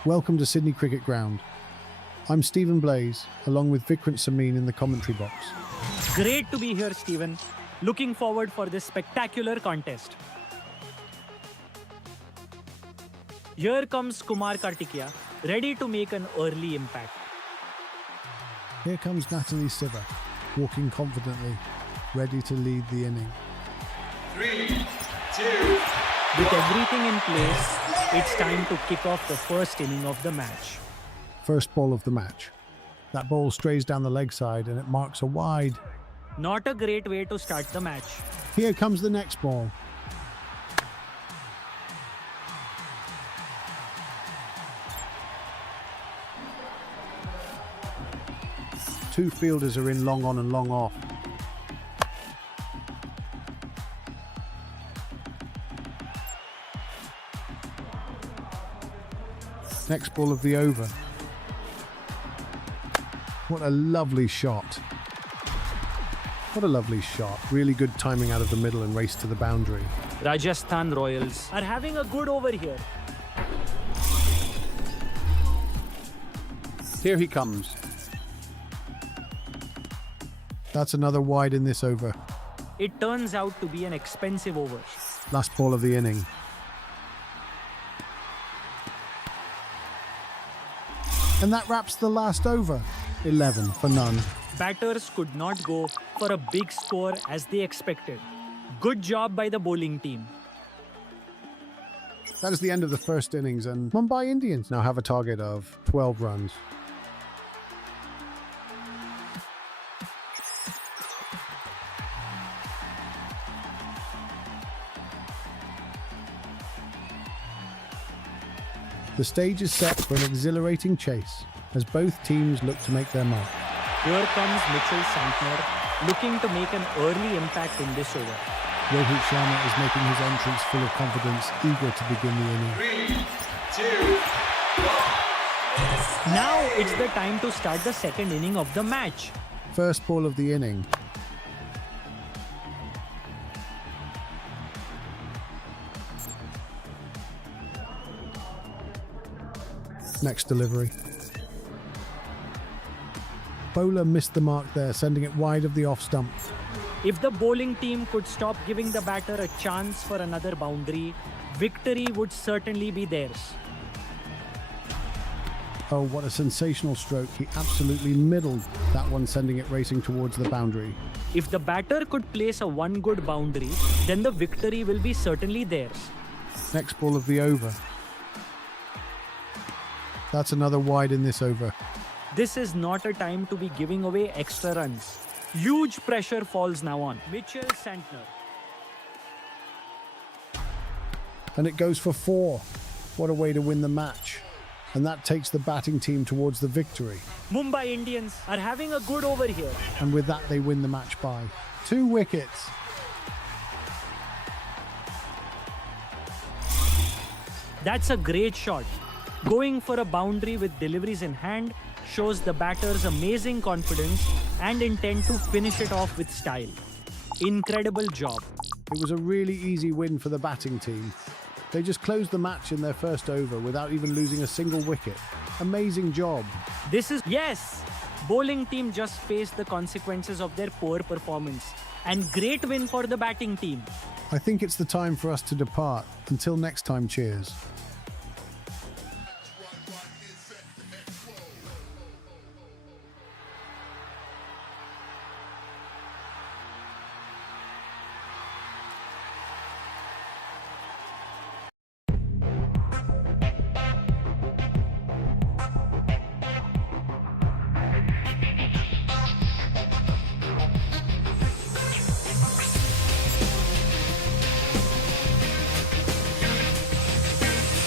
Welcome to Sydney Cricket Ground. I'm Stephen Blaze, along with Vikrant Samin in the commentary box. Great to be here, Stephen. Looking forward for this spectacular contest. Here comes Kumar Kartikeya, ready to make an early impact. Here comes Natalie Siva, walking confidently, ready to lead the inning. 3, 2, With everything in place, it's time to kick off the first inning of the match. First ball of the match. That ball strays down the leg side and it marks a wide. Not a great way to start the match. Here comes the next ball. Two fielders are in long on and long off. Next ball of the over. What a lovely shot. What a lovely shot. Really good timing out of the middle and race to the boundary. Rajasthan Royals are having a good over here. Here he comes. That's another wide in this over. It turns out to be an expensive over. Last ball of the inning. And that wraps the last over. 11 for none. Batters could not go for a big score as they expected. Good job by the bowling team. That is the end of the first innings, and Mumbai Indians now have a target of 12 runs. The stage is set for an exhilarating chase as both teams look to make their mark. Here comes Mitchell Santner, looking to make an early impact in this over. Rohit Sharma is making his entrance full of confidence, eager to begin the inning. 3, 2, 1. Now it's the time to start the second inning of the match. First ball of the inning. Next delivery. Bowler missed the mark there, sending it wide of the off stump. If the bowling team could stop giving the batter a chance for another boundary, victory would certainly be theirs. Oh, what a sensational stroke. He absolutely middled that one, sending it racing towards the boundary. If the batter could place a one good boundary, then the victory will be certainly theirs. Next ball of the over. That's another wide in this over. This is not a time to be giving away extra runs. Huge pressure falls now on Mitchell Santner. And it goes for 4. What a way to win the match. And that takes the batting team towards the victory. Mumbai Indians are having a good over here. And with that, they win the match by 2 wickets. That's a great shot. Going for a boundary with deliveries in hand shows the batter's amazing confidence and intent to finish it off with style. Incredible job. It was a really easy win for the batting team. They just closed the match in their first over without even losing a single wicket. Amazing job. Yes! Bowling team just faced the consequences of their poor performance. And great win for the batting team. I think it's the time for us to depart. Until next time, cheers.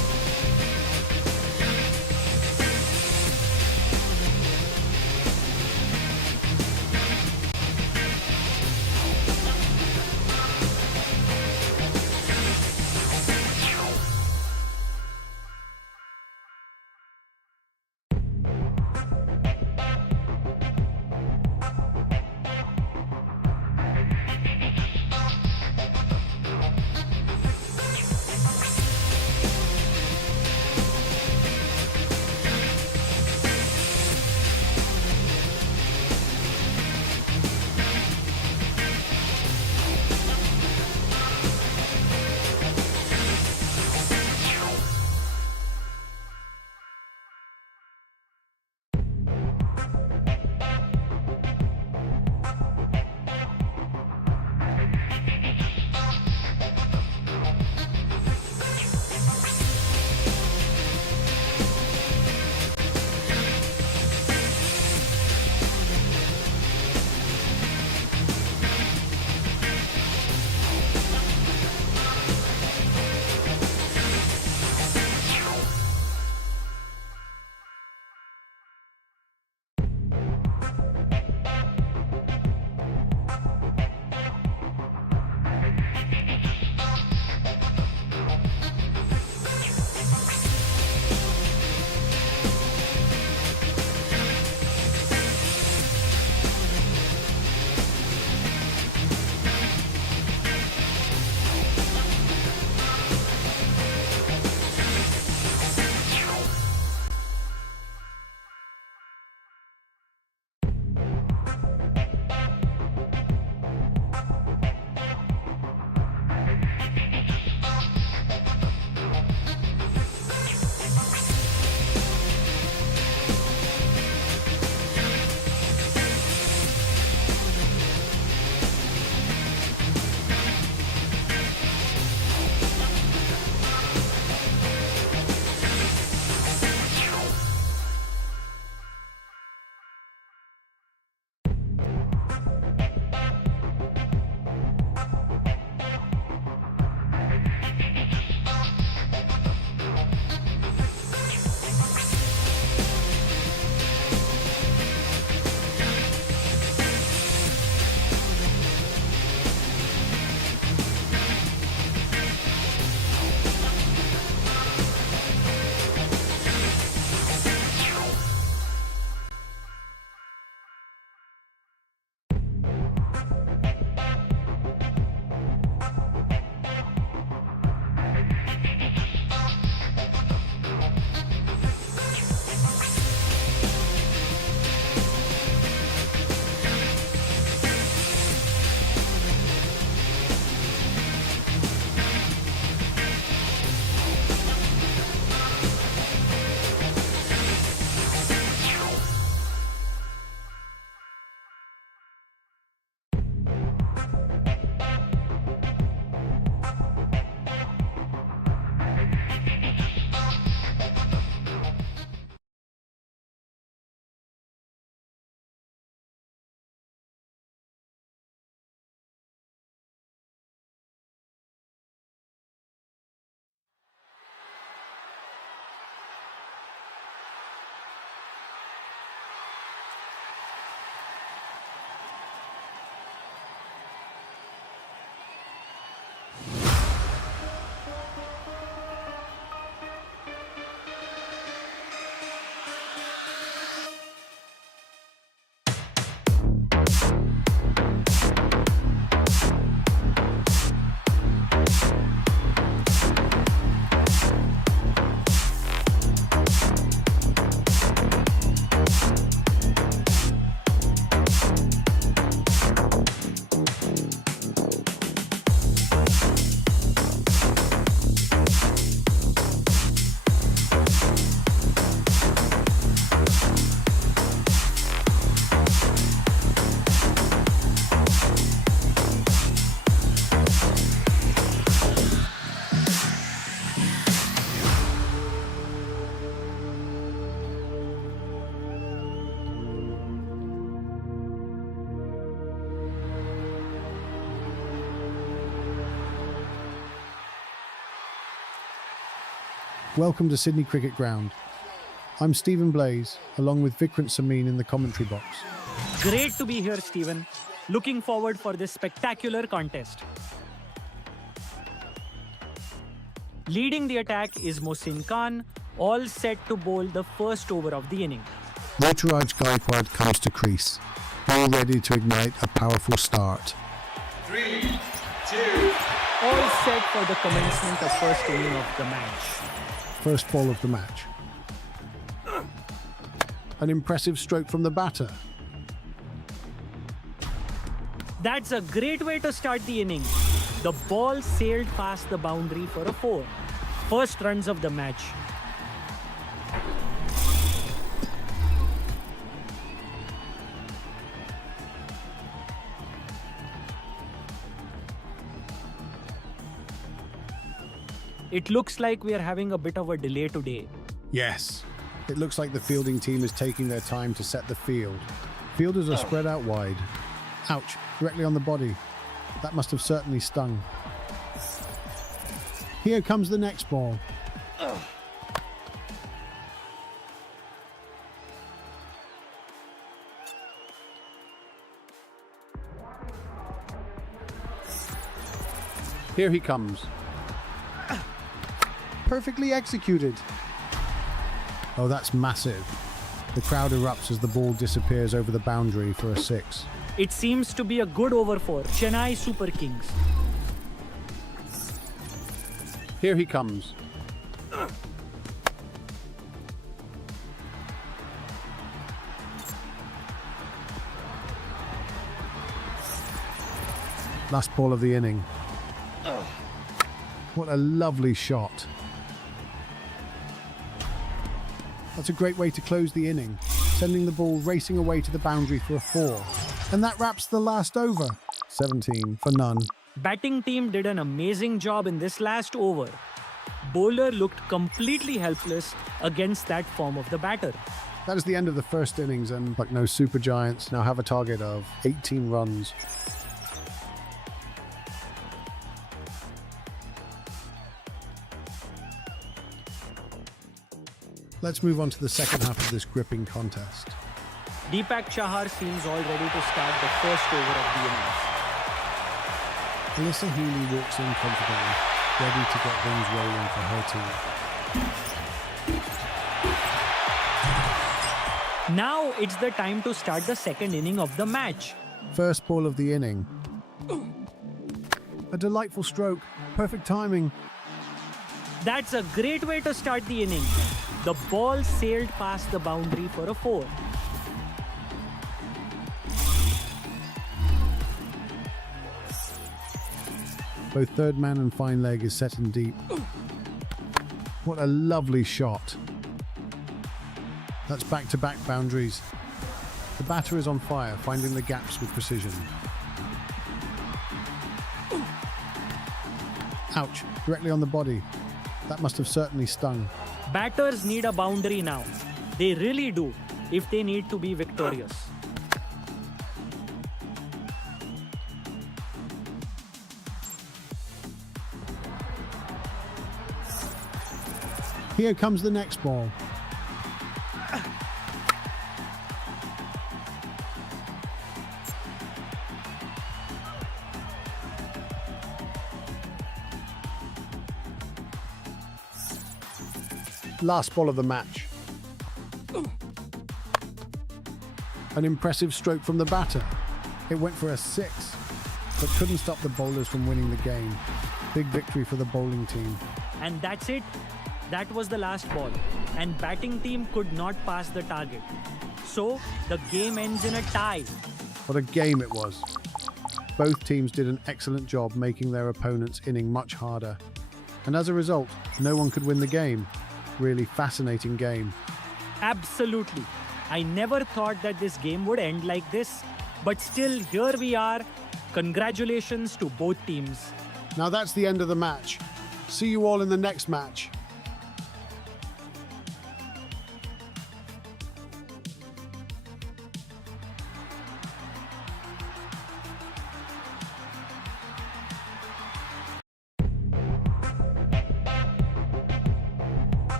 Welcome to Sydney Cricket Ground. I'm Stephen Blaze, along with Vikrant Samin in the commentary box. Great to be here, Stephen. Looking forward for this spectacular contest. Leading the attack is Mohsin Khan, all set to bowl the first over of the inning. Ruturaj Gaikwad comes to crease, all ready to ignite a powerful start. 3, 2, All set for the commencement of first inning of the match. First ball of the match. An impressive stroke from the batter. That's a great way to start the inning. The ball sailed past the boundary for a 4. First runs of the match. It looks like we are having a bit of a delay today. Yes, it looks like the fielding team is taking their time to set the field. Fielders are spread out wide. Ouch, directly on the body. That must have certainly stung. Here comes the next ball. Here he comes. Perfectly executed. Oh, that's massive. The crowd erupts as the ball disappears over the boundary for a 6. It seems to be a good over for Chennai Super Kings. Here he comes. Last ball of the inning. What a lovely shot. That's a great way to close the inning, sending the ball racing away to the boundary for a 4. And that wraps the last over. 17 for none. Batting team did an amazing job in this last over. Bowler looked completely helpless against that form of the batter. That is the end of the first innings, and Lucknow Super Giants now have a target of 18 runs. Let's move on to the second half of this gripping contest. Deepak Chahar seems all ready to start the first over of the innings. Alyssa Healy walks in confidently, ready to get things rolling for her team. Now it's the time to start the second inning of the match. First ball of the inning. A delightful stroke, perfect timing. That's a great way to start the inning. The ball sailed past the boundary for a 4. Both third man and fine leg is set in deep. What a lovely shot. That's back-to-back boundaries. The batter is on fire, finding the gaps with precision. Ouch, directly on the body. That must have certainly stung. Batters need a boundary now. They really do, if they need to be victorious. Here comes the next ball. Last ball of the match. An impressive stroke from the batter. It went for a 6, but couldn't stop the bowlers from winning the game. Big victory for the bowling team. And that's it. That was the last ball. And batting team could not pass the target. So the game ends in a tie. What a game it was. Both teams did an excellent job making their opponent's inning much harder. And as a result, no one could win the game. Really fascinating game. Absolutely. I never thought that this game would end like this. But still, here we are. Congratulations to both teams. Now that's the end of the match. See you all in the next match.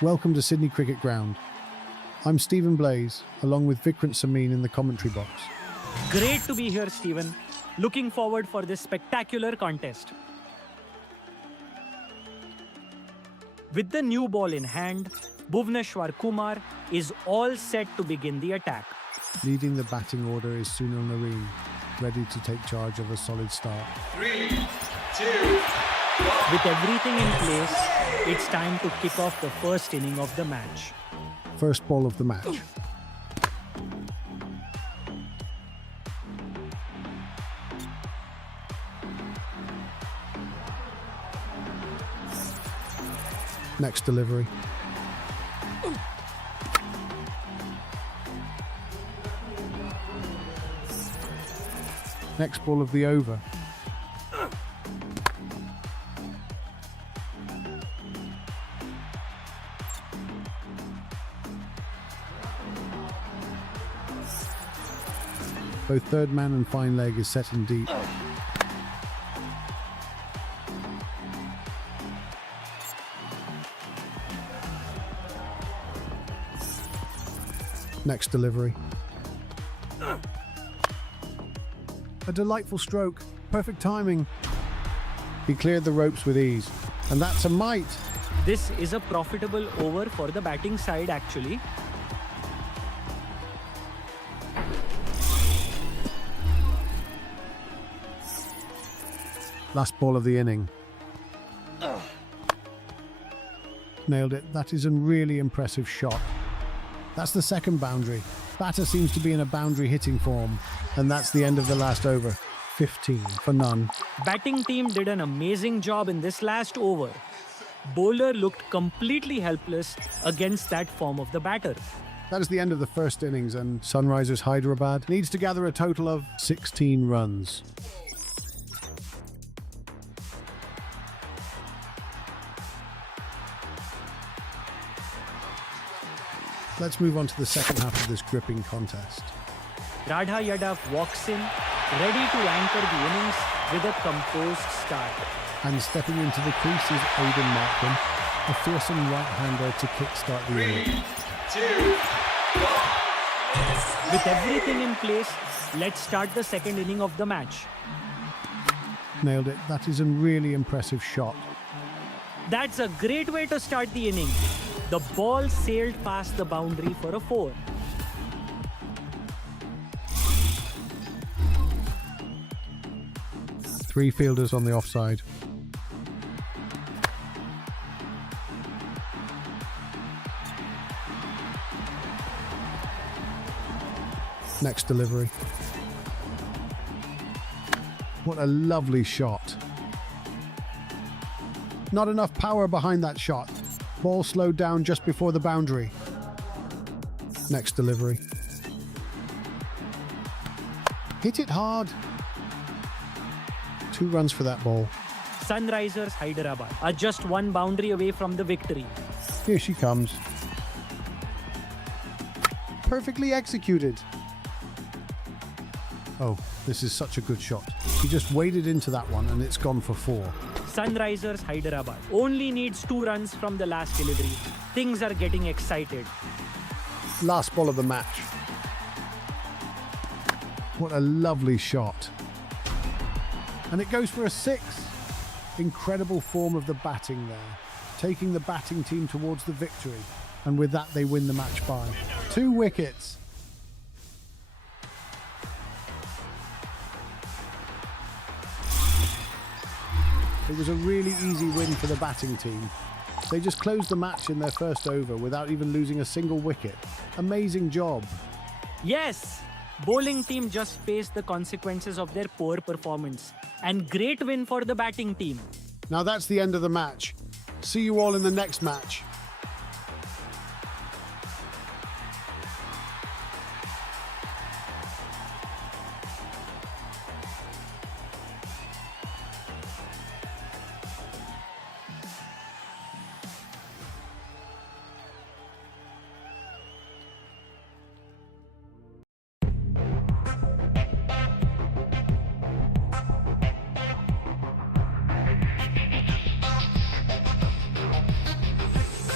Welcome to Sydney Cricket Ground. I'm Stephen Blaze, along with Vikrant Samin in the commentary box. Great to be here, Stephen. Looking forward for this spectacular contest. With the new ball in hand, Bhuvneshwar Kumar is all set to begin the attack. Leading the batting order is Sunil Narine, ready to take charge of a solid start. 3, 2, With everything in place, it's time to kick off the first inning of the match. First ball of the match. Next delivery. Next ball of the over. Both third man and fine leg is set in deep. Next delivery. A delightful stroke. Perfect timing. He cleared the ropes with ease. And that's a mite. This is a profitable over for the batting side actually. Last ball of the inning. Nailed it. That is a really impressive shot. That's the second boundary. Batter seems to be in a boundary hitting form. And that's the end of the last over. 15 for none. Batting team did an amazing job in this last over. Bowler looked completely helpless against that form of the batter. That is the end of the first innings, and Sunrisers Hyderabad needs to gather a total of 16 runs. Let's move on to the second half of this gripping contest. Radha Yadav walks in, ready to anchor the innings with a composed start. And stepping into the crease is Aidan Markham, a fearsome right-hander to kickstart the 3, inning. 2, With everything in place, let's start the second inning of the match. Nailed it. That is a really impressive shot. That's a great way to start the inning. The ball sailed past the boundary for a 4. Three fielders on the offside. Next delivery. What a lovely shot. Not enough power behind that shot. Ball slowed down just before the boundary. Next delivery. Hit it hard. 2 runs for that ball. Sunrisers Hyderabad are just 1 boundary away from the victory. Here she comes. Perfectly executed. Oh, this is such a good shot. He just waded into that one and it's gone for 4. Sunrisers Hyderabad only needs 2 runs from the last delivery. Things are getting excited. Last ball of the match. What a lovely shot. And it goes for a 6. Incredible form of the batting there. Taking the batting team towards the victory. And with that, they win the match by 2 wickets. It was a really easy win for the batting team. They just closed the match in their first over without even losing a single wicket. Amazing job. Yes! Bowling team just faced the consequences of their poor performance. And great win for the batting team. Now that's the end of the match. See you all in the next match.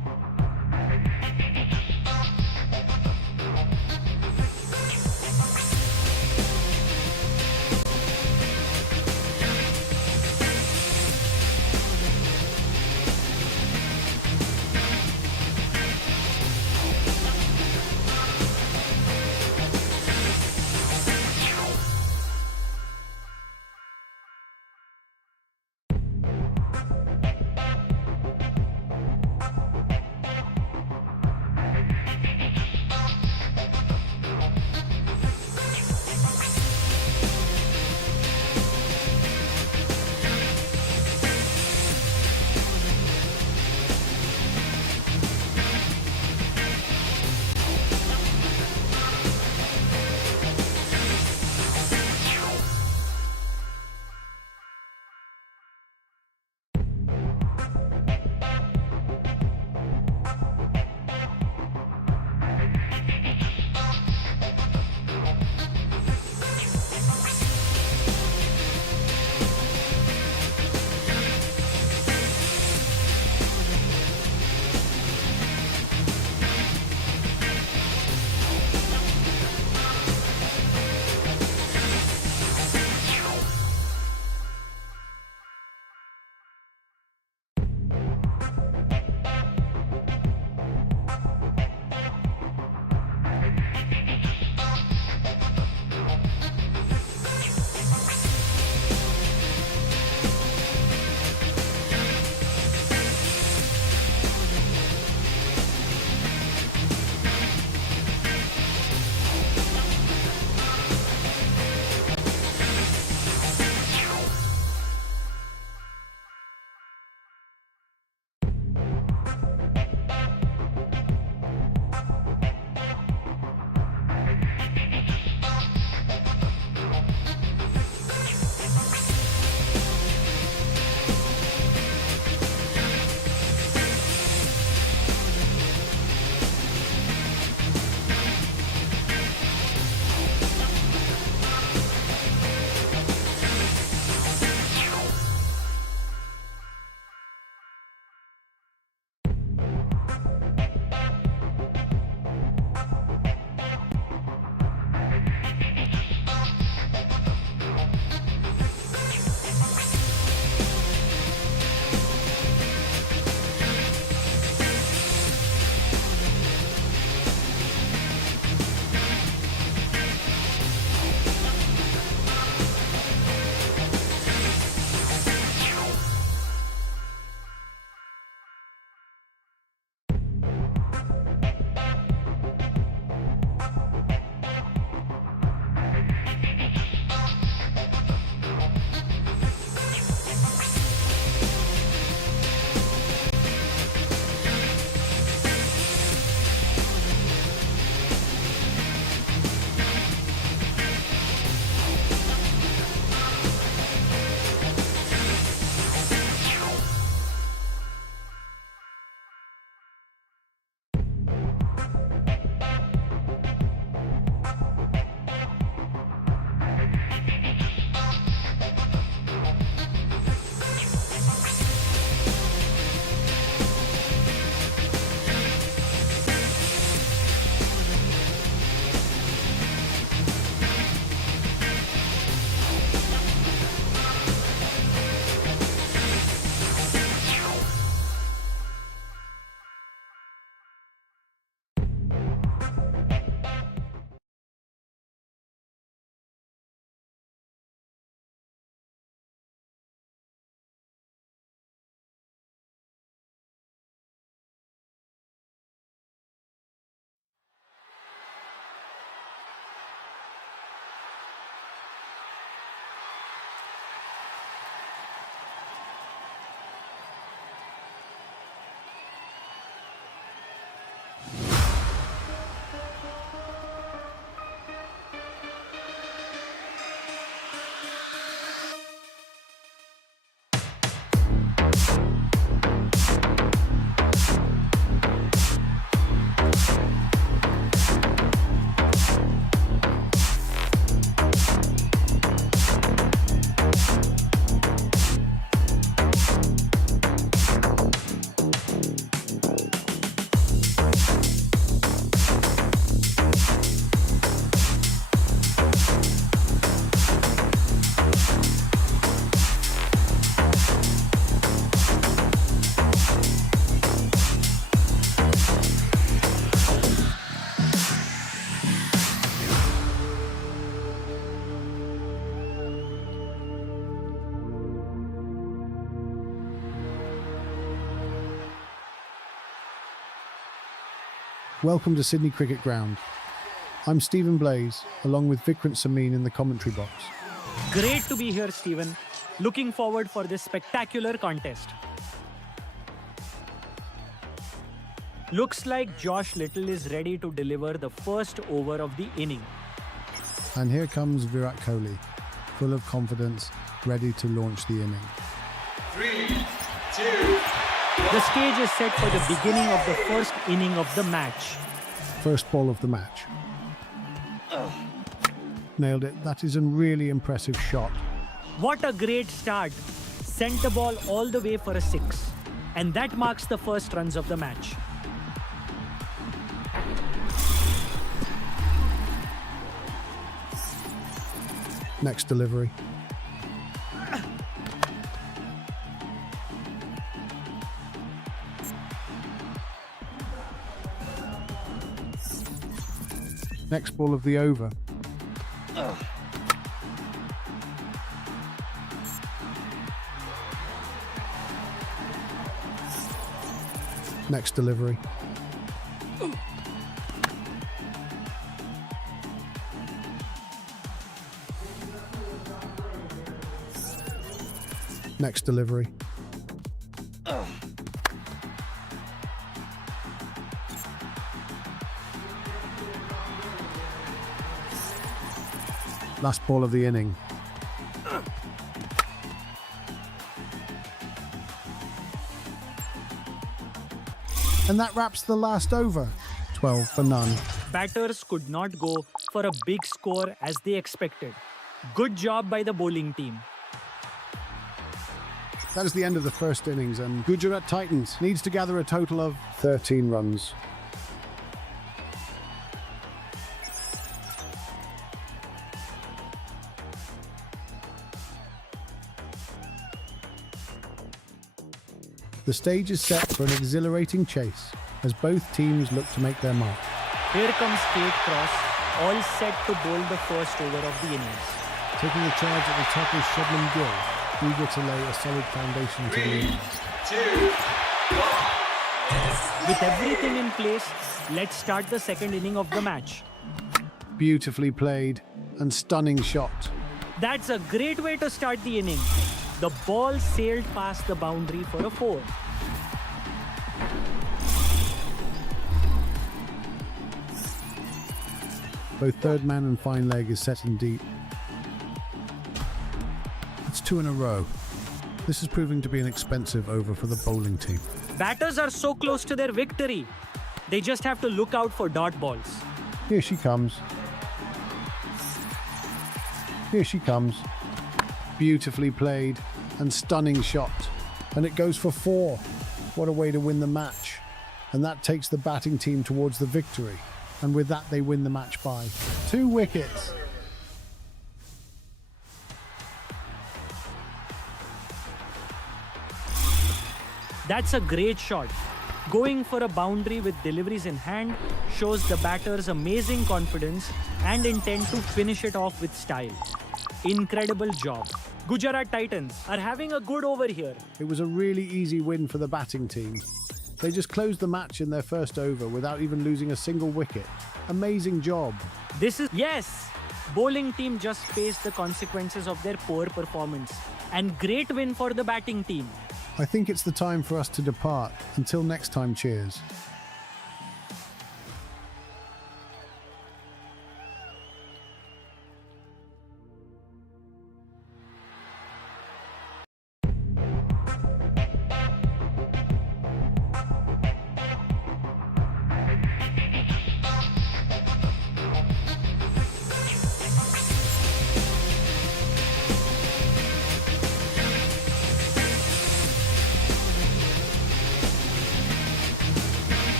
Welcome to Sydney Cricket Ground. I'm Stephen Blaze, along with Vikrant Samin in the commentary box. Great to be here, Stephen. Looking forward for this spectacular contest. Looks like Josh Little is ready to deliver the first over of the inning. And here comes Virat Kohli, full of confidence, ready to launch the inning. 3, 2, The stage is set for the beginning of the first inning of the match. First ball of the match. Nailed it. That is a really impressive shot. What a great start. Sent the ball all the way for a 6. And that marks the first runs of the match. Next delivery. Next ball of the over. Next delivery. Next delivery. Last ball of the inning. And that wraps the last over. 12 for none. Batters could not go for a big score as they expected. Good job by the bowling team. That is the end of the first innings, and Gujarat Titans needs to gather a total of 13 runs. The stage is set for an exhilarating chase as both teams look to make their mark. Here comes Kate Cross, all set to bowl the first over of the innings. Taking the charge at the top is Shubman Gill, eager to lay a solid foundation to the 3, innings. 2, 1. With everything in place, let's start the second inning of the match. Beautifully played and stunning shot. That's a great way to start the inning. The ball sailed past the boundary for a 4. Both third man and fine leg is set in deep. It's 2 in a row. This is proving to be an expensive over for the bowling team. Batters are so close to their victory. They just have to look out for dot balls. Here she comes. Here she comes. Beautifully played and stunning shot. And it goes for 4. What a way to win the match. And that takes the batting team towards the victory. And with that, they win the match by 2 wickets. That's a great shot. Going for a boundary with deliveries in hand shows the batter's amazing confidence and intent to finish it off with style. Incredible job. Gujarat Titans are having a good over here. It was a really easy win for the batting team. They just closed the match in their first over without even losing a single wicket. Amazing job. Yes! Bowling team just faced the consequences of their poor performance. And great win for the batting team. I think it's the time for us to depart. Until next time, cheers.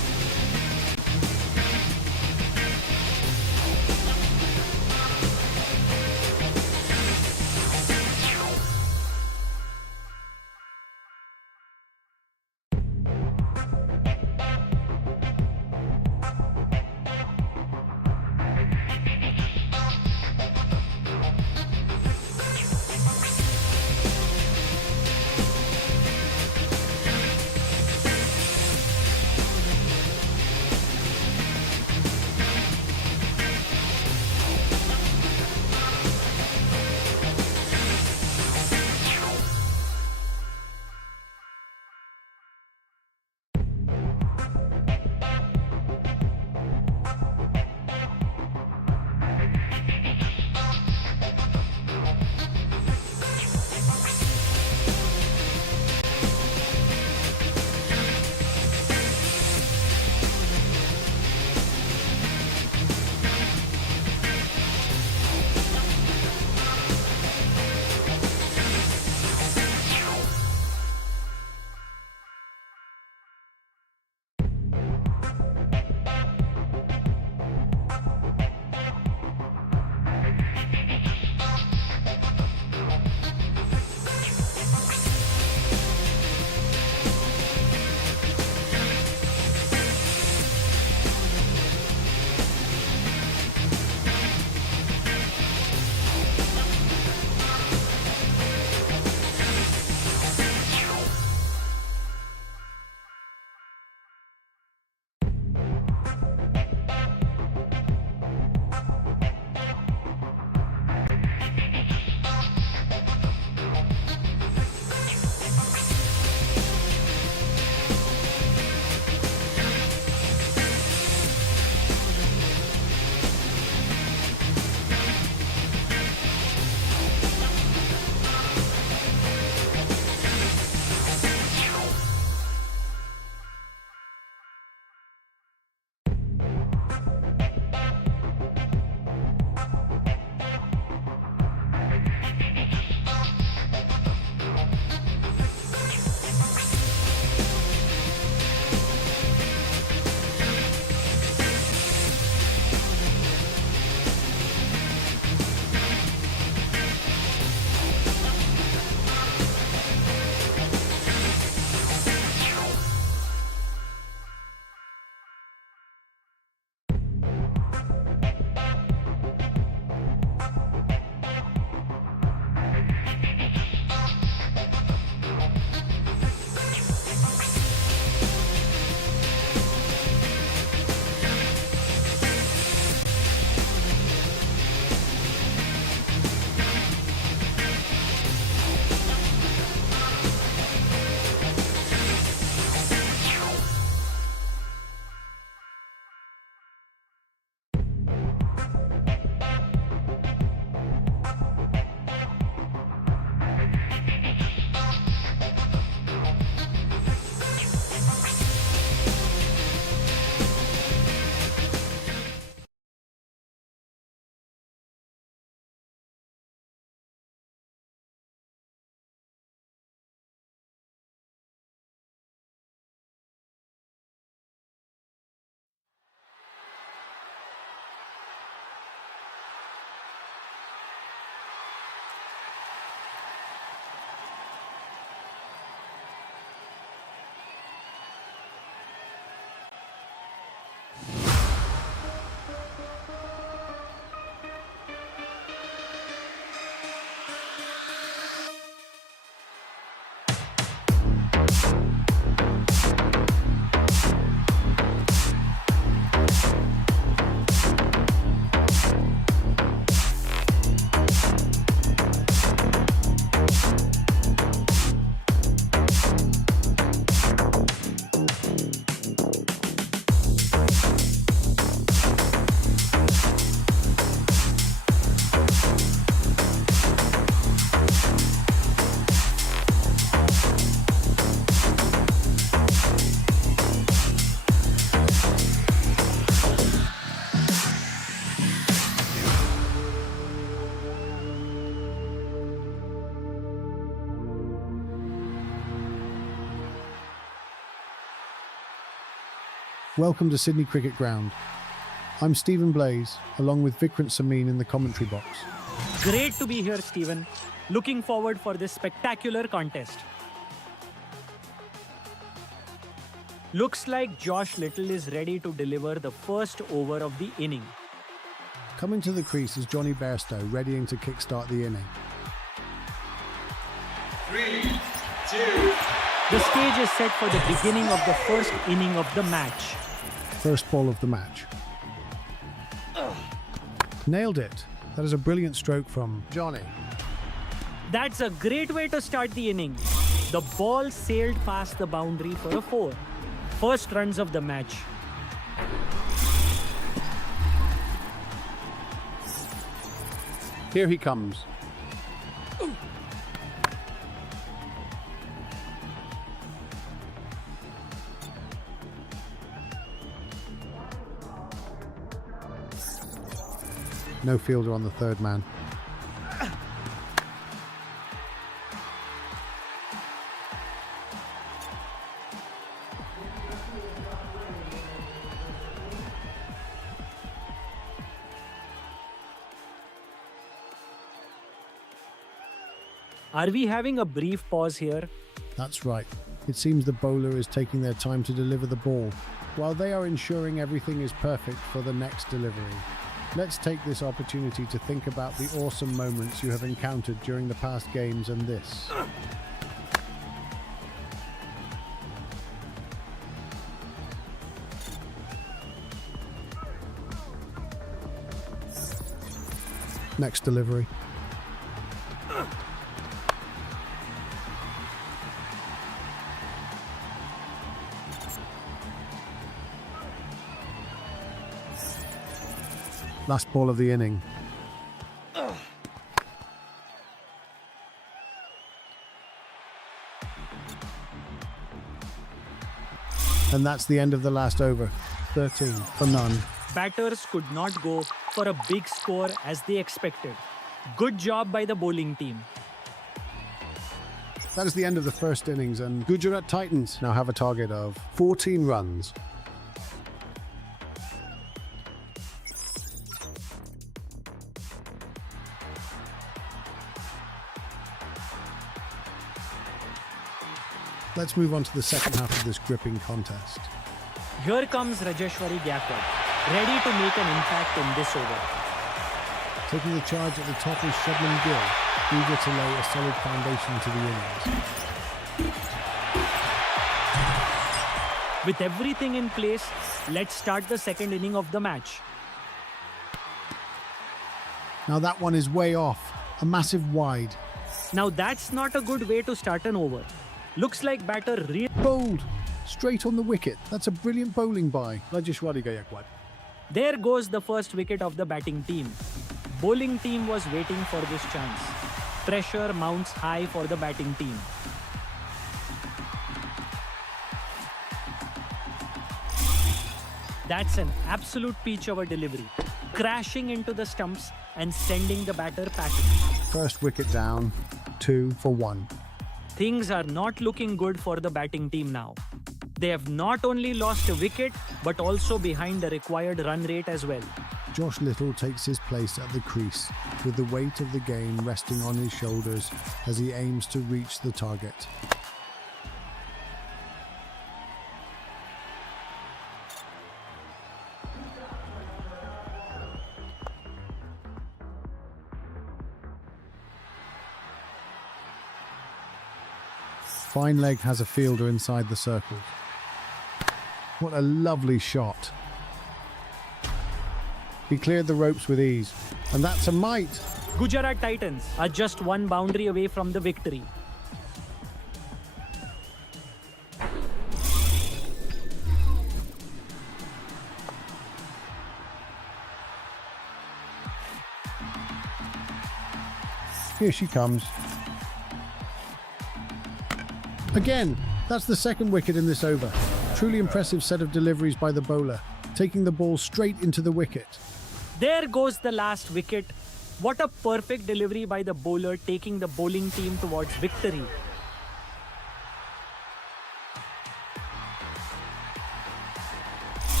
Welcome to Sydney Cricket Ground. I'm Stephen Blaze, along with Vikrant Samin in the commentary box. Great to be here, Stephen. Looking forward for this spectacular contest. Looks like Josh Little is ready to deliver the first over of the inning. Coming to the crease is Johnny Bairstow, readying to kickstart the inning. 3, 2, The stage is set for the beginning of the first inning of the match. First ball of the match. Nailed it. That is a brilliant stroke from Johnny. That's a great way to start the inning. The ball sailed past the boundary for a 4. First runs of the match. Here he comes. No fielder on the third man. Are we having a brief pause here? That's right. It seems the bowler is taking their time to deliver the ball, while they are ensuring everything is perfect for the next delivery. Let's take this opportunity to think about the awesome moments you have encountered during the past games and this. Next delivery. Last ball of the inning. And that's the end of the last over. 13 for none. Batters could not go for a big score as they expected. Good job by the bowling team. That is the end of the first innings, and Gujarat Titans now have a target of 14 runs. Let's move on to the second half of this gripping contest. Here comes Rajeshwari Gaikwad, ready to make an impact in this over. Taking the charge at the top is Shubman Gill, eager to lay a solid foundation to the innings. With everything in place, let's start the second inning of the match. Now that one is way off, a massive wide. Now that's not a good way to start an over. Looks like batter really Bowled, straight on the wicket. That's a brilliant bowling by Rajeshwari Gaikwad. There goes the first wicket of the batting team. Bowling team was waiting for this chance. Pressure mounts high for the batting team. That's an absolute peach over delivery, crashing into the stumps and sending the batter packing. First wicket down, 2 for 1. Things are not looking good for the batting team now. They have not only lost a wicket, but also behind the required run rate as well. Josh Little takes his place at the crease, with the weight of the game resting on his shoulders as he aims to reach the target. Fine leg has a fielder inside the circle. What a lovely shot. He cleared the ropes with ease, and that's a mite. Gujarat Titans are just one boundary away from the victory. Here she comes. Again, that's the second wicket in this over. Truly impressive set of deliveries by the bowler, taking the ball straight into the wicket. There goes the last wicket. What a perfect delivery by the bowler, taking the bowling team towards victory.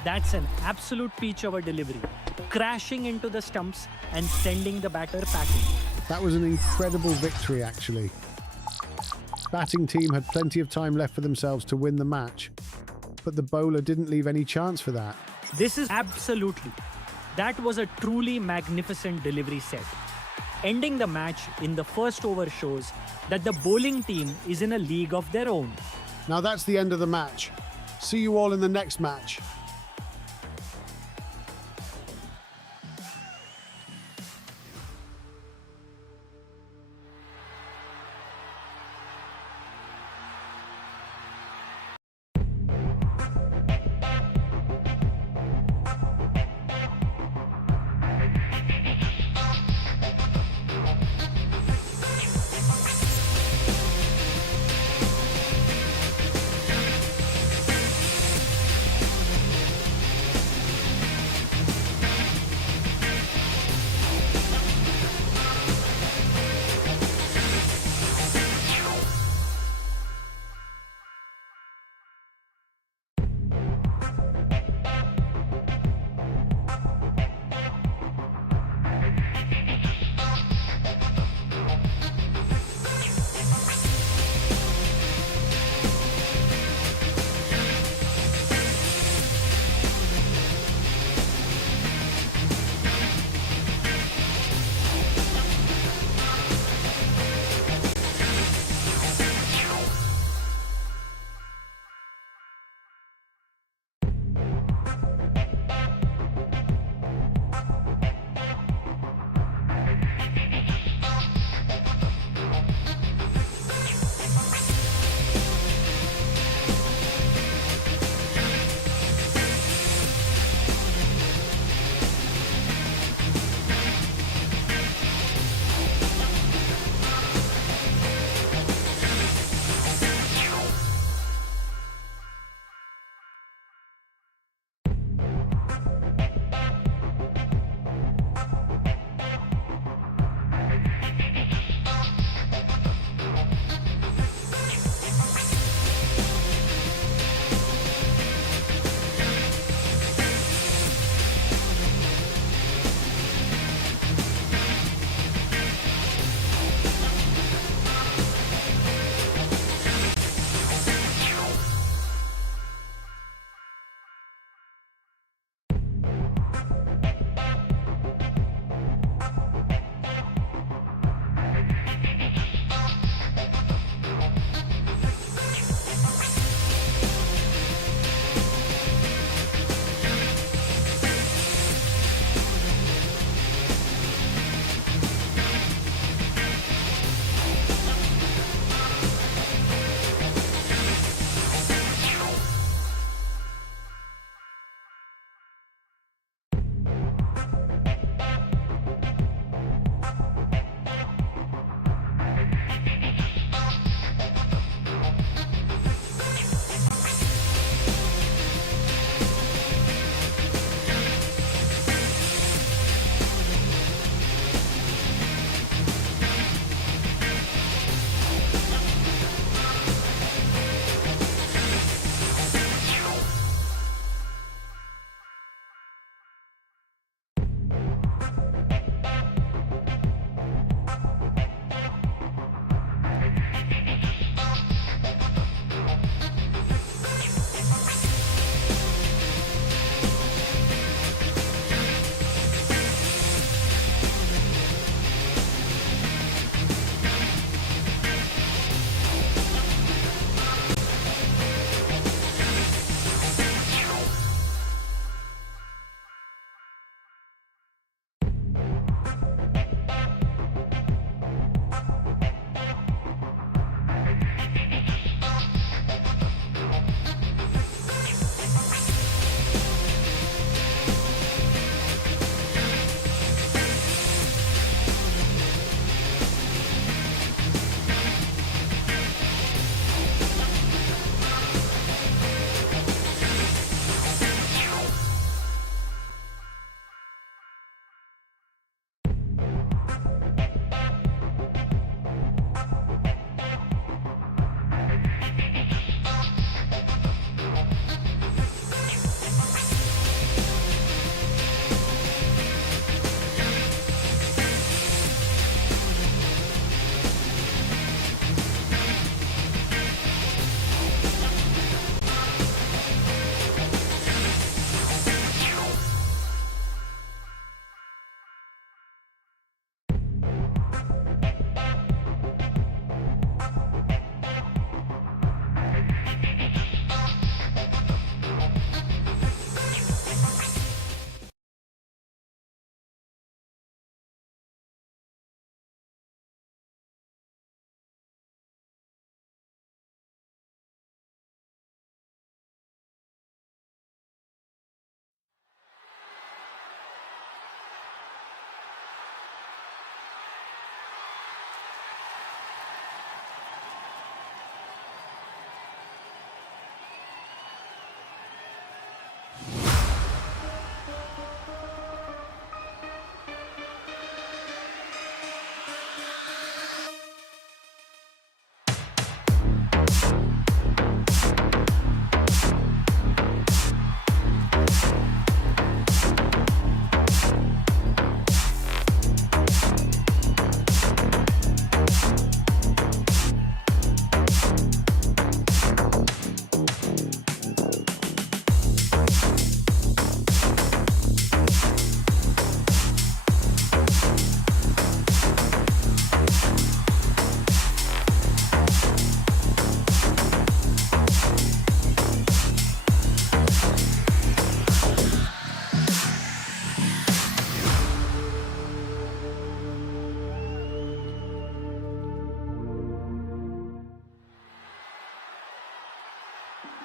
That's an absolute peach of a delivery, crashing into the stumps and sending the batter packing. That was an incredible victory, actually. Batting team had plenty of time left for themselves to win the match, but the bowler didn't leave any chance for that. This is absolutely. That was a truly magnificent delivery set. Ending the match in the first over shows that the bowling team is in a league of their own. Now that's the end of the match. See you all in the next match.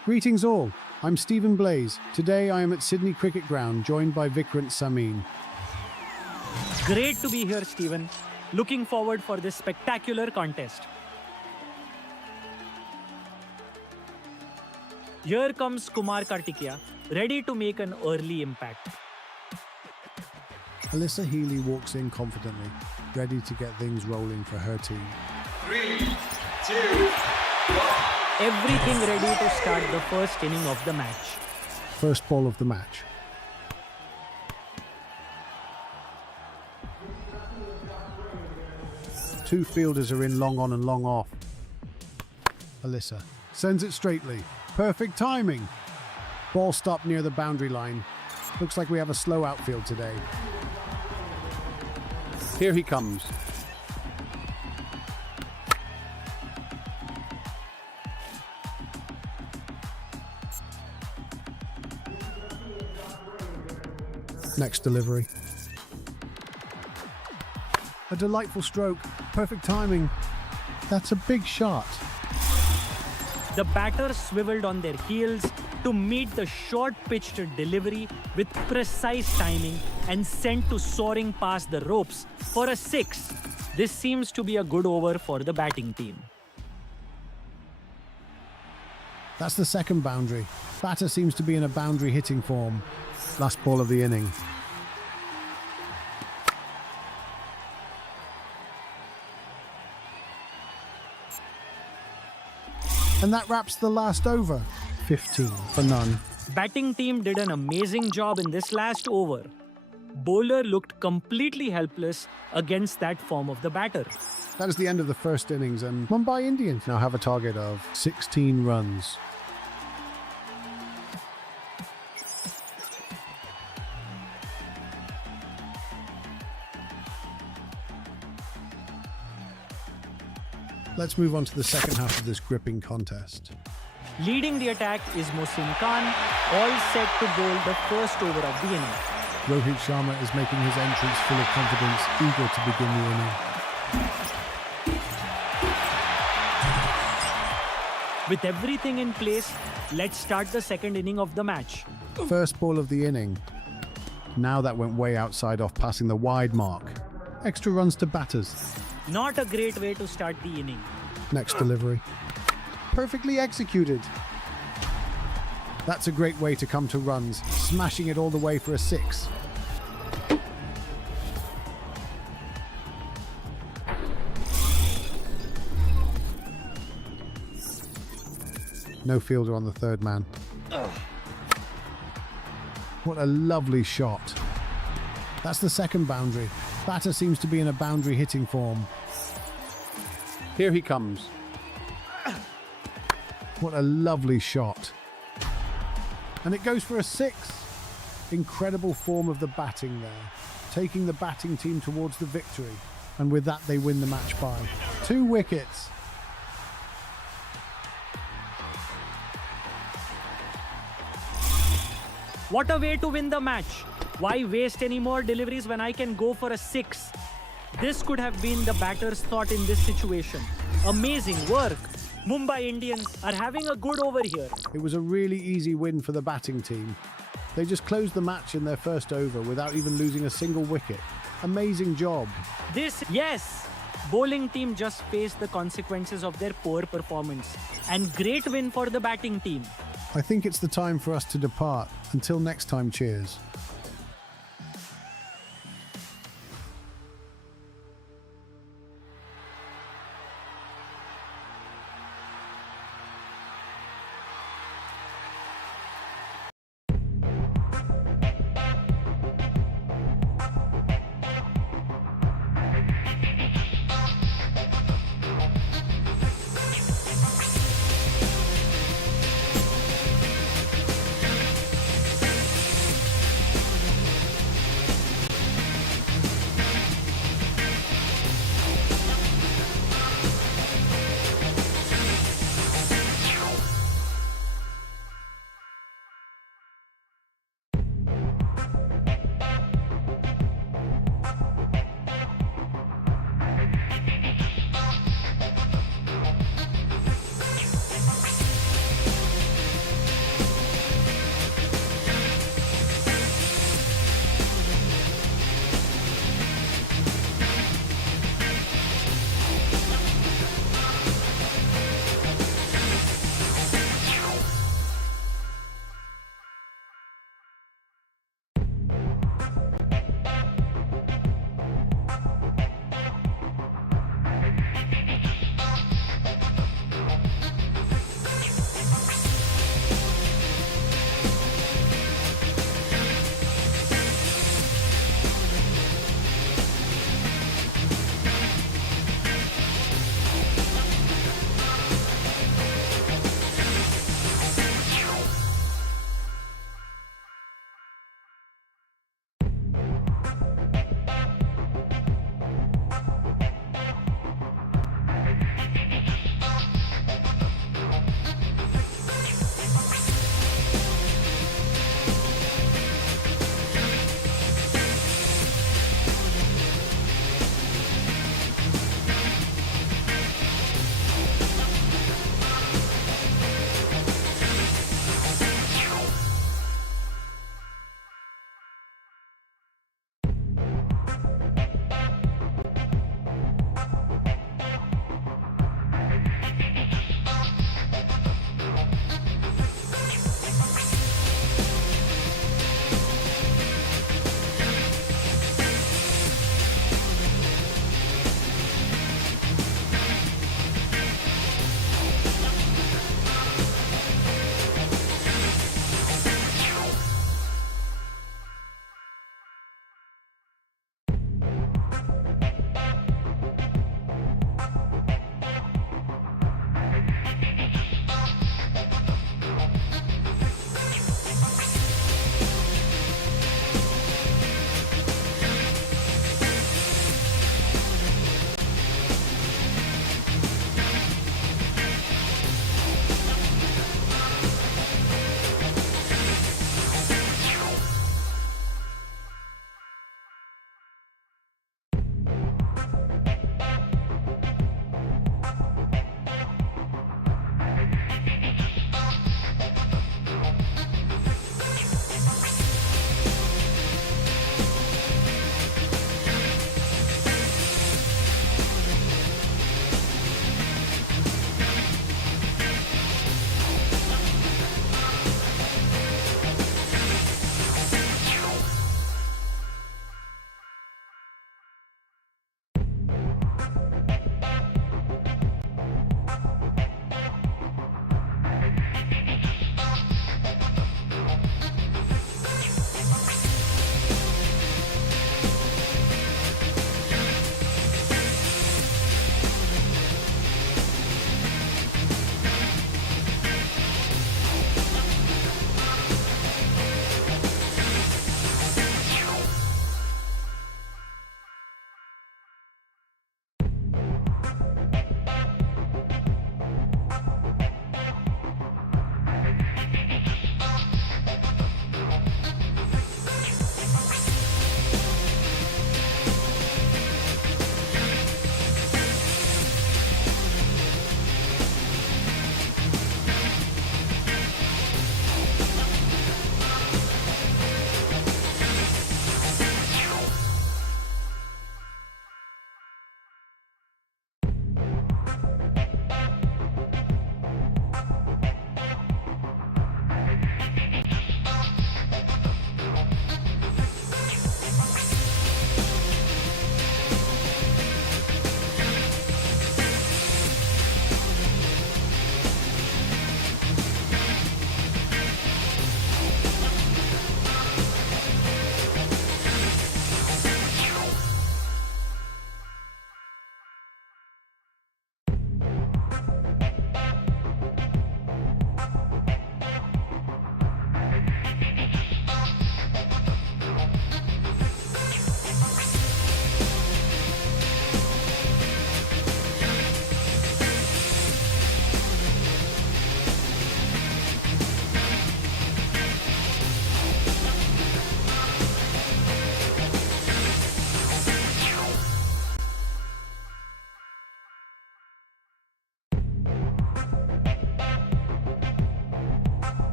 Greetings all, I'm Stephen Blaze. Today I am at Sydney Cricket Ground, joined by Vikrant Samin. Great to be here, Stephen. Looking forward for this spectacular contest. Here comes Kumar Kartikeya, ready to make an early impact. Alyssa Healy walks in confidently, ready to get things rolling for her team. 3, 2, 1. Everything ready to start the first inning of the match. First ball of the match. Two fielders are in long on and long off. Alyssa sends it straightly. Perfect timing. Ball stopped near the boundary line. Looks like we have a slow outfield today. Here he comes. Next delivery. A delightful stroke. Perfect timing. That's a big shot. The batters swiveled on their heels to meet the short-pitched delivery with precise timing and sent to soaring past the ropes for a 6. This seems to be a good over for the batting team. That's the second boundary. Batter seems to be in a boundary hitting form. Last ball of the inning. And that wraps the last over. 15 for none. Batting team did an amazing job in this last over. Bowler looked completely helpless against that form of the batter. That is the end of the first innings, and Mumbai Indians now have a target of 16 runs. Let's move on to the second half of this gripping contest. Leading the attack is Mohsin Khan, all set to bowl the first over of the inning. Rohit Sharma is making his entrance full of confidence, eager to begin the inning. With everything in place, let's start the second inning of the match. First ball of the inning. Now that went way outside off passing the wide mark. Extra runs to batters. Not a great way to start the inning. Next delivery. Perfectly executed. That's a great way to come to runs, smashing it all the way for a 6. No fielder on the third man. What a lovely shot. That's the second boundary. Batter seems to be in a boundary hitting form. Here he comes. What a lovely shot. And it goes for a 6. Incredible form of the batting there, taking the batting team towards the victory. And with that, they win the match by 2 wickets. What a way to win the match. Why waste any more deliveries when I can go for a 6? This could have been the batter's thought in this situation. Amazing work. Mumbai Indians are having a good over here. It was a really easy win for the batting team. They just closed the match in their first over without even losing a single wicket. Amazing job. Yes! Bowling team just faced the consequences of their poor performance. And great win for the batting team. I think it's the time for us to depart. Until next time, cheers.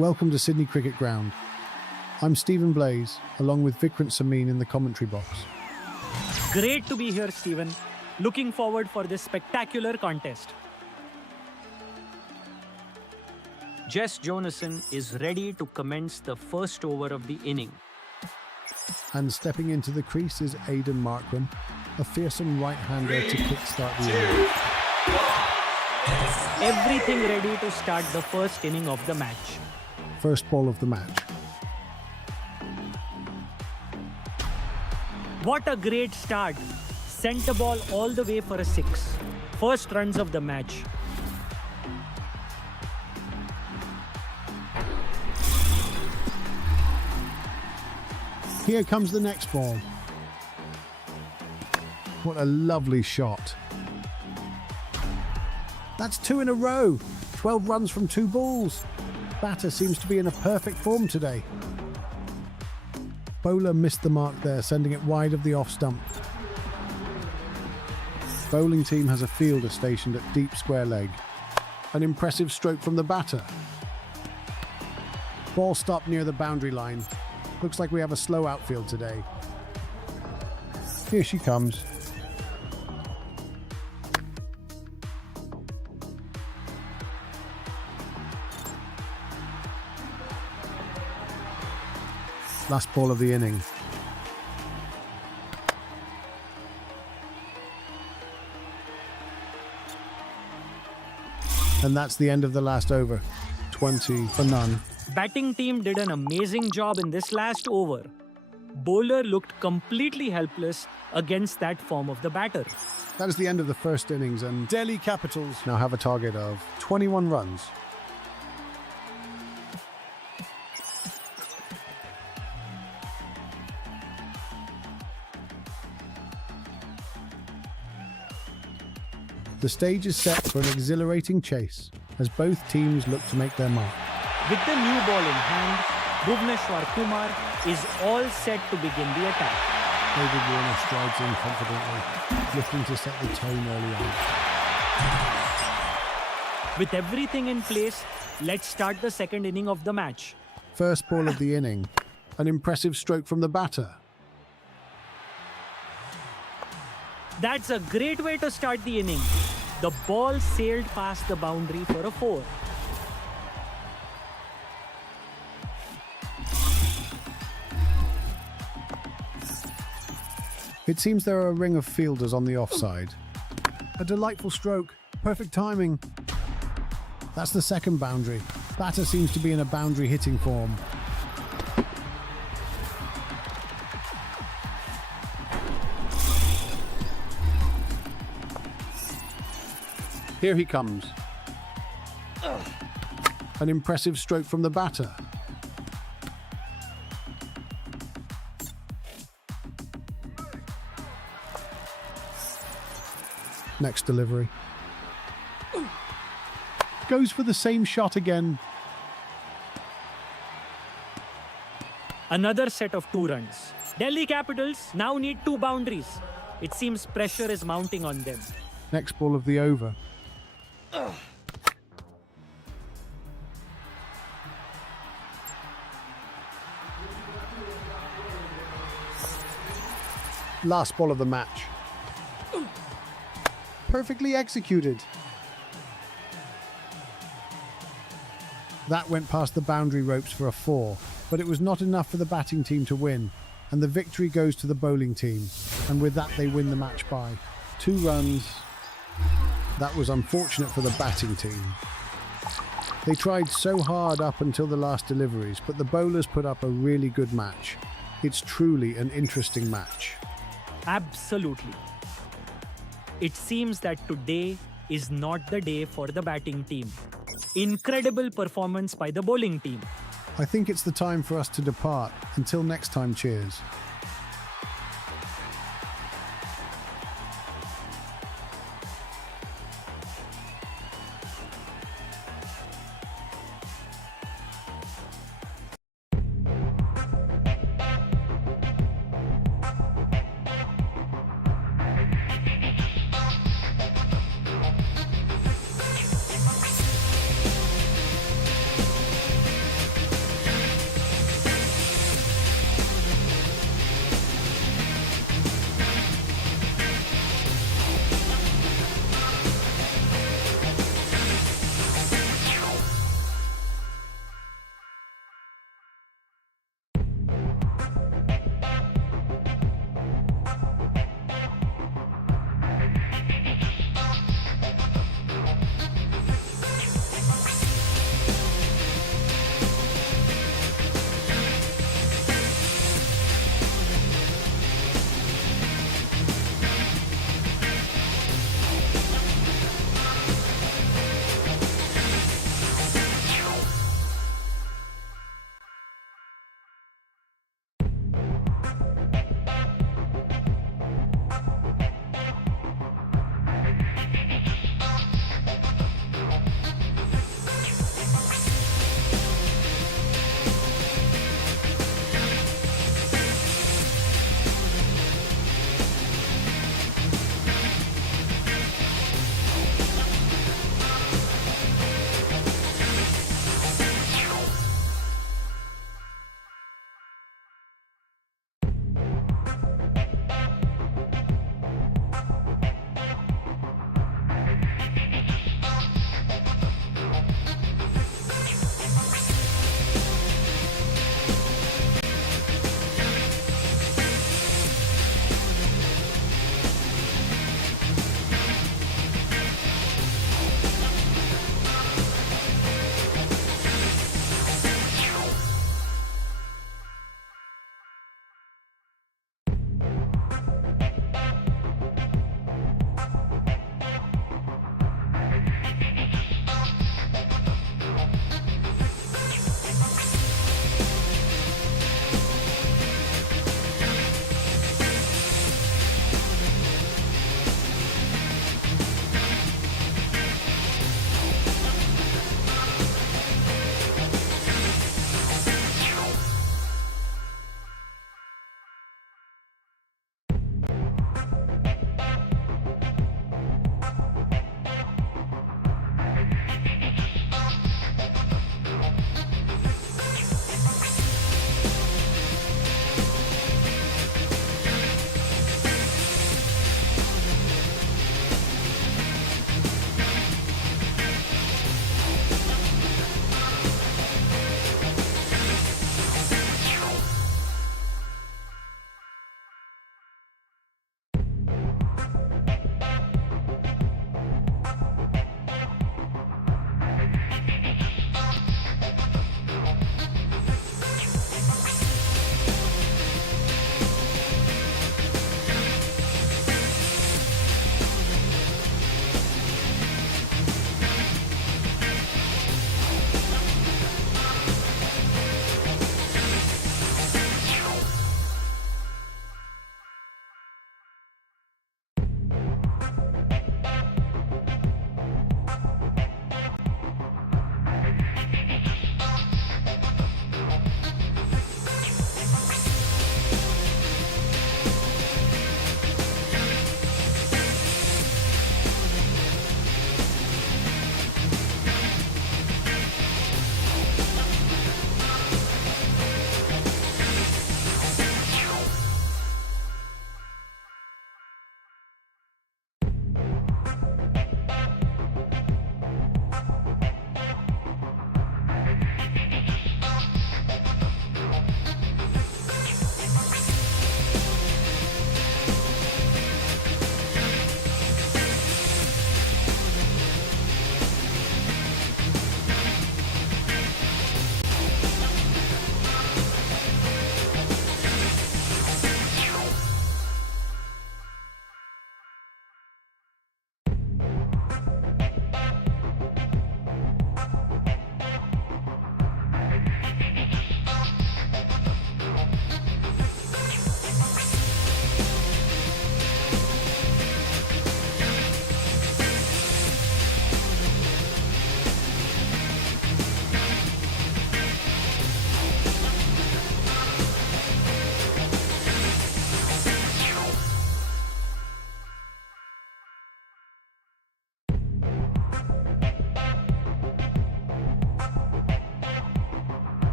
Welcome to Sydney Cricket Ground. I'm Stephen Blaze, along with Vikrant Samin in the commentary box. Great to be here, Stephen. Looking forward for this spectacular contest. Jess Jonassen is ready to commence the first over of the inning. And stepping into the crease is Aidan Markram, a fearsome right-hander to kickstart the inning. Everything ready to start the first inning of the match. First ball of the match. What a great start. Sent the ball all the way for a 6. First runs of the match. Here comes the next ball. What a lovely shot. That's 2 in a row. 12 runs from 2 balls. Batter seems to be in a perfect form today. Bowler missed the mark there, sending it wide of the off stump. Bowling team has a fielder stationed at deep square leg. An impressive stroke from the batter. Ball stopped near the boundary line. Looks like we have a slow outfield today. Here she comes. Last ball of the inning. And that's the end of the last over. 20 for none. Batting team did an amazing job in this last over. Bowler looked completely helpless against that form of the batter. That is the end of the first innings, and Delhi Capitals now have a target of 21 runs. The stage is set for an exhilarating chase as both teams look to make their mark. With the new ball in hand, Bhuvneshwar Kumar is all set to begin the attack. David Warner strides in confidently, looking to set the tone early on. With everything in place, let's start the second inning of the match. First ball of the inning, an impressive stroke from the batter. That's a great way to start the inning. The ball sailed past the boundary for a 4. It seems there are a ring of fielders on the offside. A delightful stroke, perfect timing. That's the second boundary. Batter seems to be in a boundary hitting form. Here he comes. An impressive stroke from the batter. Next delivery. Goes for the same shot again. Another set of 2 runs. Delhi Capitals now need 2 boundaries. It seems pressure is mounting on them. Next ball of the over. Last ball of the match. Perfectly executed. That went past the boundary ropes for a 4, but it was not enough for the batting team to win, and the victory goes to the bowling team, and with that they win the match by 2 runs. That was unfortunate for the batting team. They tried so hard up until the last deliveries, but the bowlers put up a really good match. It's truly an interesting match. Absolutely. It seems that today is not the day for the batting team. Incredible performance by the bowling team. I think it's the time for us to depart. Until next time, cheers.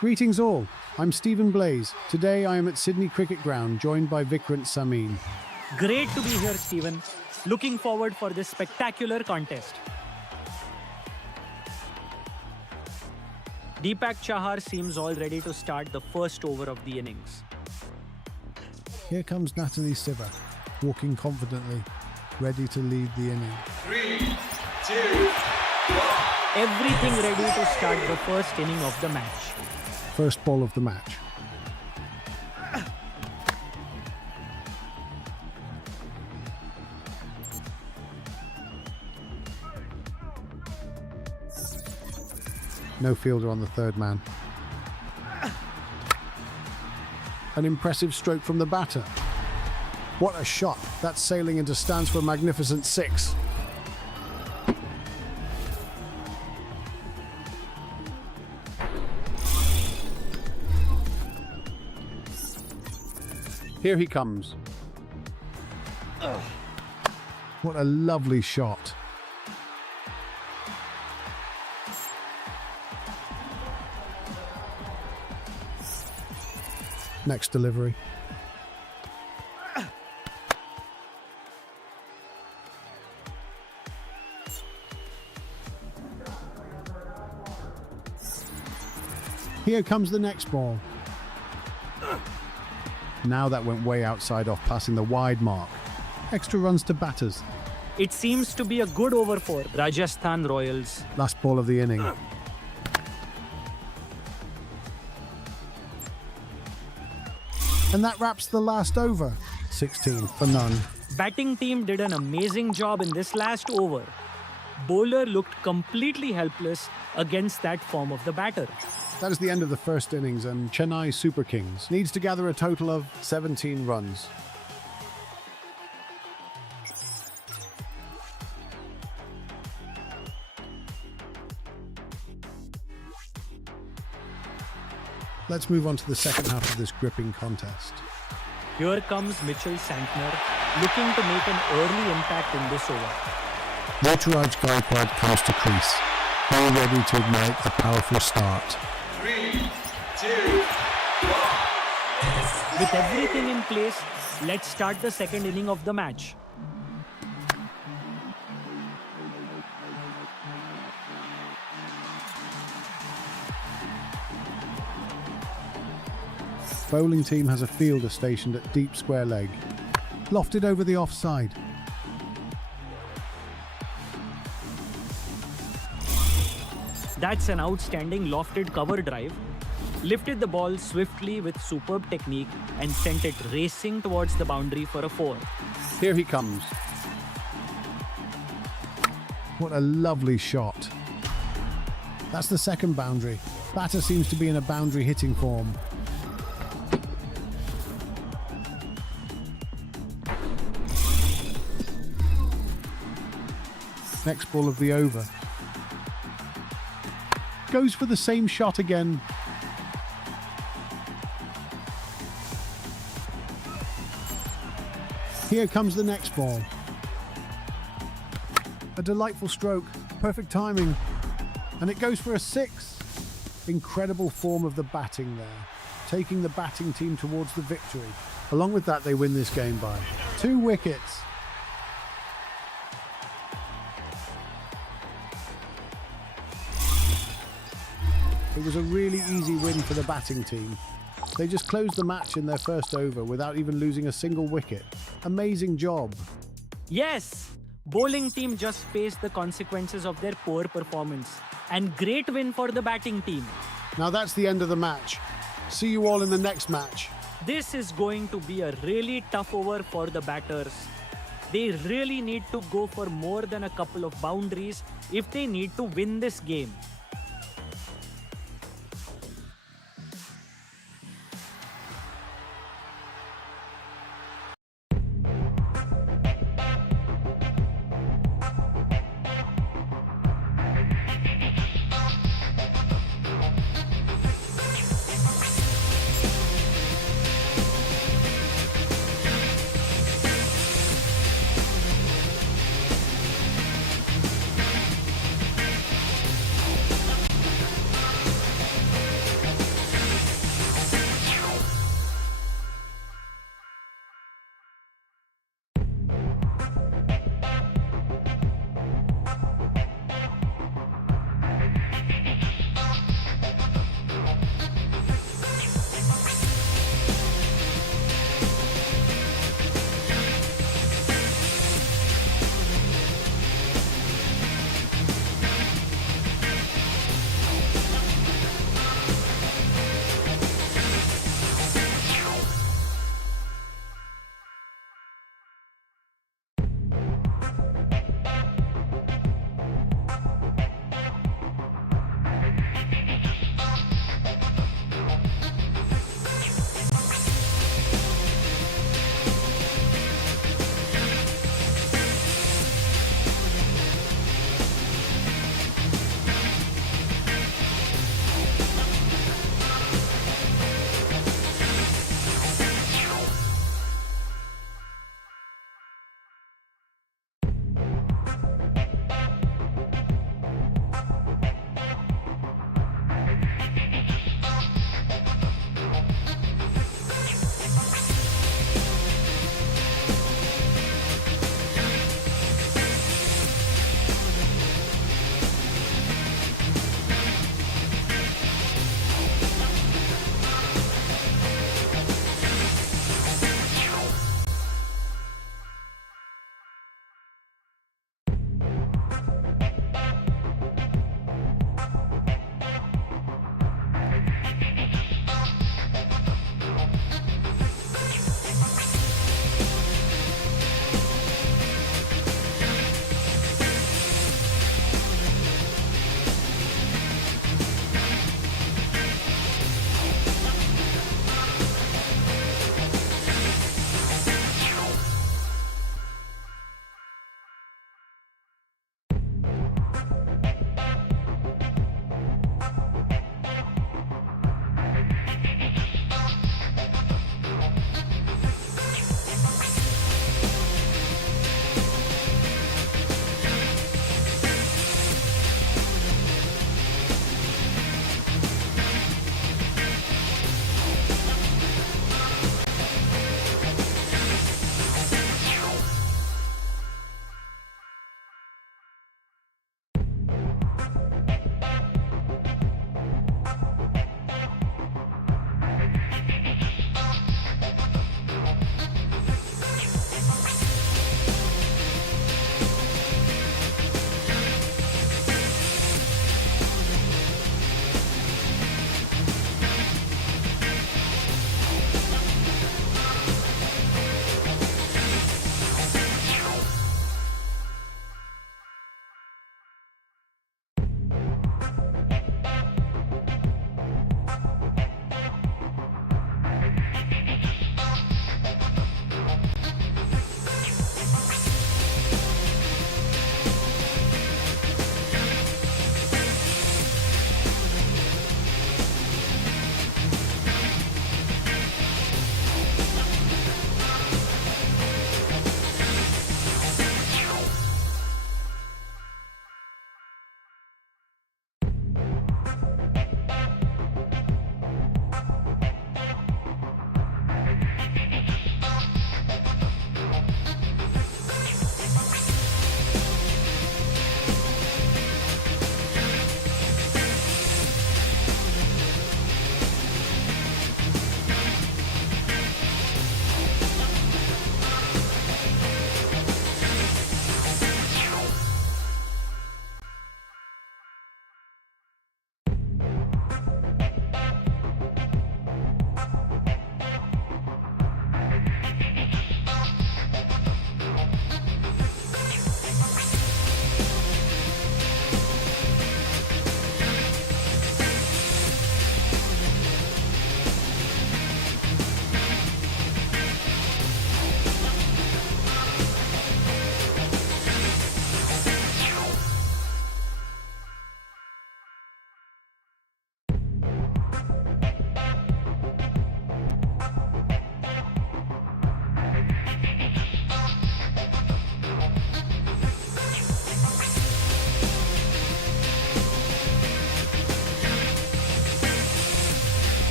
Greetings all, I'm Stephen Blaze. Today I am at Sydney Cricket Ground, joined by Vikrant Samin. Great to be here, Stephen. Looking forward for this spectacular contest. Deepak Chahar seems all ready to start the first over of the innings. Here comes Natalie Siva, walking confidently, ready to lead the inning. 3, 2, 1. Everything ready to start the first inning of the match. First ball of the match. No fielder on the third man. An impressive stroke from the batter. What a shot. That's sailing into stands for a magnificent 6. Here he comes. What a lovely shot. Next delivery. Here comes the next ball. Now that went way outside off, passing the wide mark. Extra runs to batters. It seems to be a good over for Rajasthan Royals. Last ball of the inning. And that wraps the last over. 16 for none. Batting team did an amazing job in this last over. Bowler looked completely helpless against that form of the batter. That is the end of the first innings, and Chennai Super Kings needs to gather a total of 17 runs. Let's move on to the second half of this gripping contest. Here comes Mitchell Santner, looking to make an early impact in this over. Ruturaj Gaikwad comes to crease, all ready to ignite a powerful start. 3, 2, 1. With everything in place, let's start the second inning of the match. Bowling team has a fielder stationed at deep square leg, lofted over the offside. That's an outstanding lofted cover drive. Lifted the ball swiftly with superb technique and sent it racing towards the boundary for a 4. Here he comes. What a lovely shot. That's the second boundary. Batter seems to be in a boundary hitting form. Next ball of the over. Goes for the same shot again. Here comes the next ball. A delightful stroke, perfect timing, and it goes for a 6. Incredible form of the batting there, taking the batting team towards the victory. Along with that, they win this game by 2 wickets. It was a really easy win for the batting team. They just closed the match in their first over without even losing a single wicket. Amazing job. Yes! Bowling team just faced the consequences of their poor performance. And great win for the batting team. Now that's the end of the match. See you all in the next match. This is going to be a really tough over for the batters. They really need to go for more than a couple of boundaries if they need to win this game.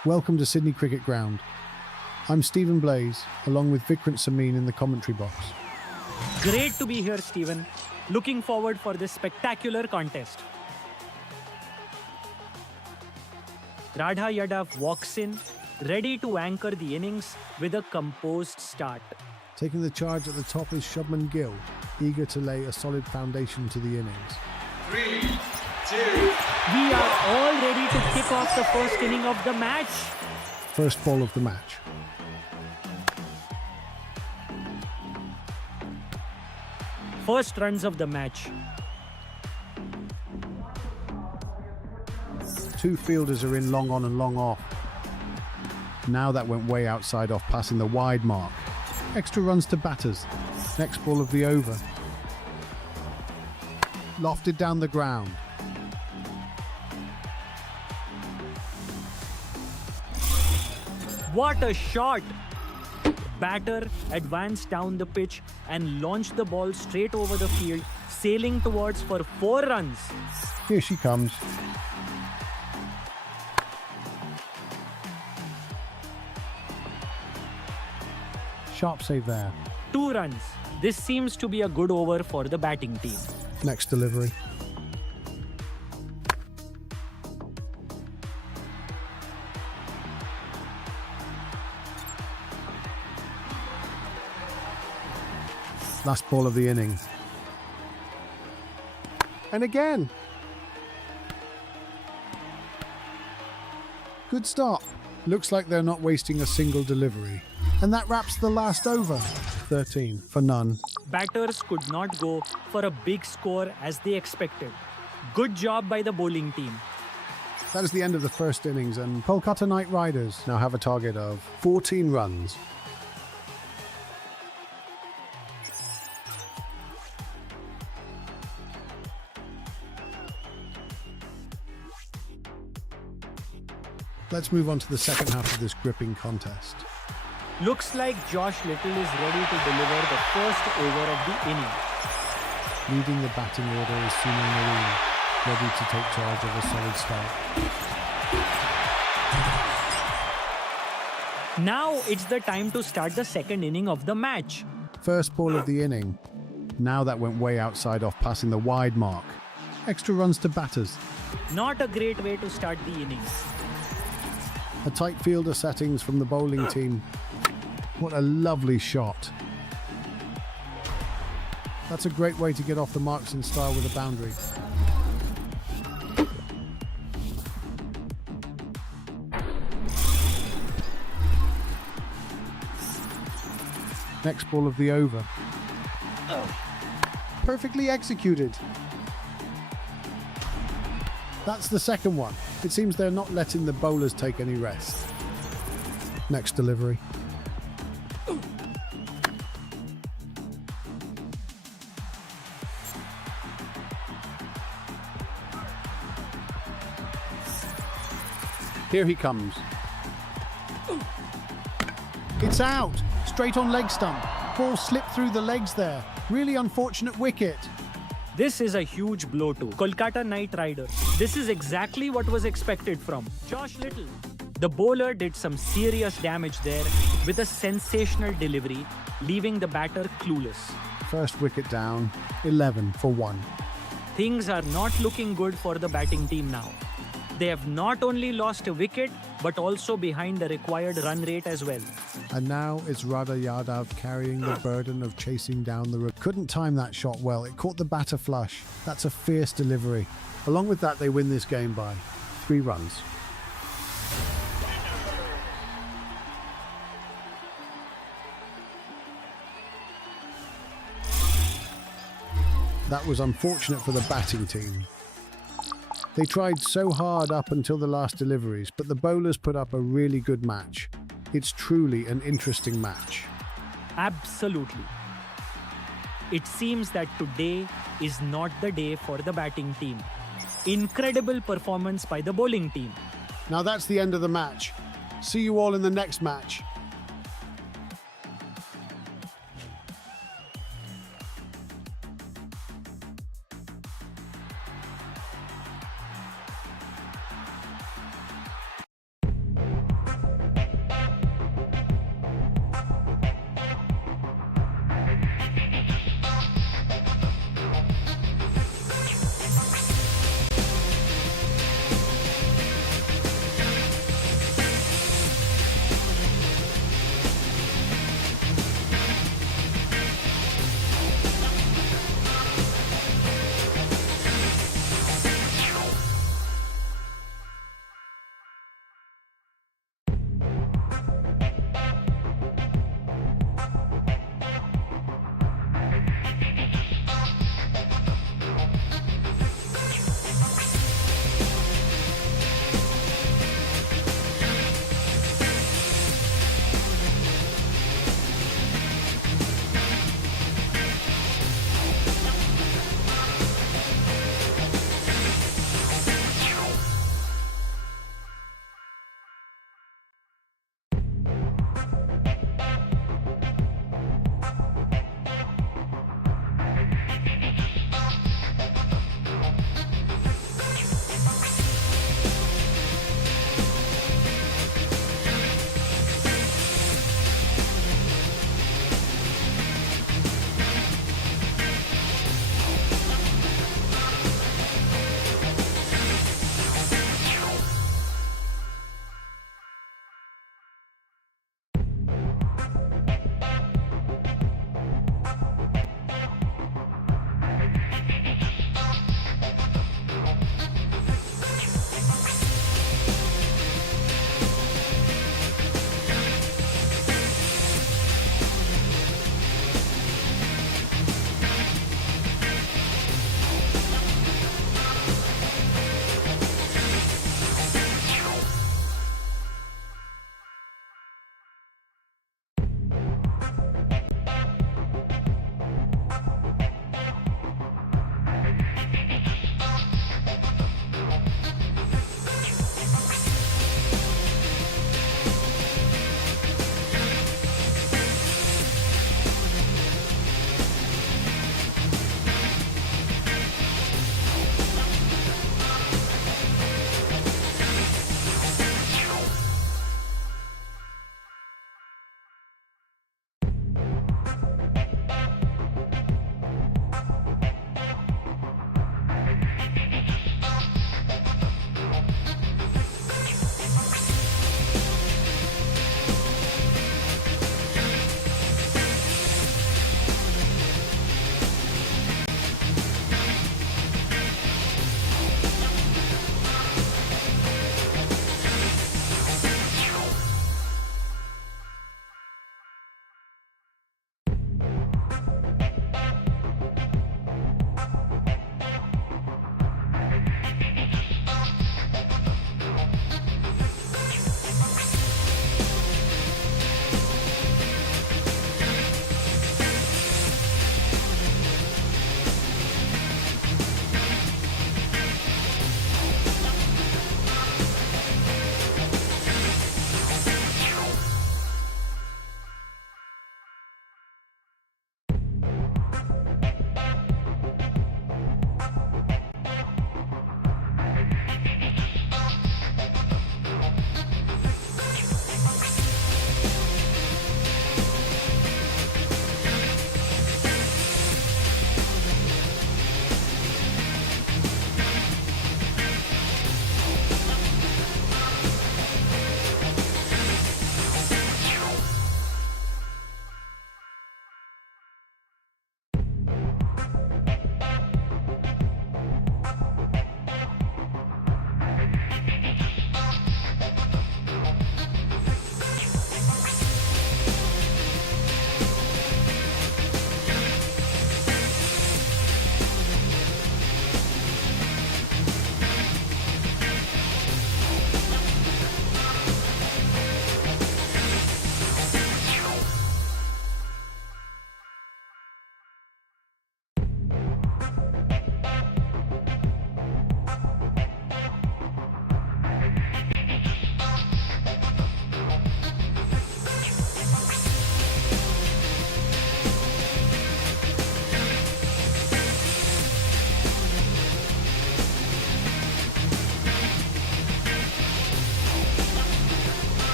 Welcome to Sydney Cricket Ground. I'm Stephen Blaze, along with Vikrant Samin in the commentary box. Great to be here, Stephen. Looking forward for this spectacular contest. Radha Yadav walks in, ready to anchor the innings with a composed start. Taking the charge at the top is Shubman Gill, eager to lay a solid foundation to the innings. 3, 2, We are all ready to kick off the first inning of the match. First ball of the match. First runs of the match. Two fielders are in long on and long off. Now that went way outside off, passing the wide mark. Extra runs to batters. Next ball of the over. Lofted down the ground. What a shot! Batter advanced down the pitch and launched the ball straight over the field, sailing towards for 4 runs. Here she comes. Sharp save there. 2 runs. This seems to be a good over for the batting team. Next delivery. Last ball of the inning. And again. Good start. Looks like they're not wasting a single delivery. And that wraps the last over. 13 for none. Batters could not go for a big score as they expected. Good job by the bowling team. That is the end of the first innings, and Kolkata Knight Riders now have a target of 14 runs. Let's move on to the second half of this gripping contest. Looks like Josh Little is ready to deliver the first over of the inning. Leading the batting order is Sunil Marine, ready to take charge of a solid start. Now it's the time to start the second inning of the match. First ball of the inning. Now that went way outside off, passing the wide mark. Extra runs to batters. Not a great way to start the innings. A tight fielder settings from the bowling team. What a lovely shot. That's a great way to get off the marks in style with a boundary. Next ball of the over. Perfectly executed. That's the second one. It seems they're not letting the bowlers take any rest. Next delivery. Here he comes. It's out. Straight on leg stump. Ball slipped through the legs there. Really unfortunate wicket. This is a huge blow to Kolkata Knight Riders. This is exactly what was expected from Josh Little. The bowler did some serious damage there with a sensational delivery, leaving the batter clueless. First wicket down, 11 for 1. Things are not looking good for the batting team now. They have not only lost a wicket, but also behind the required run rate as well. And now it's Radha Yadav carrying the burden of chasing down the... Couldn't time that shot well. It caught the batter flush. That's a fierce delivery. Along with that, they win this game by 3 runs. That was unfortunate for the batting team. They tried so hard up until the last deliveries, but the bowlers put up a really good match. It's truly an interesting match. Absolutely. It seems that today is not the day for the batting team. Incredible performance by the bowling team. Now that's the end of the match. See you all in the next match.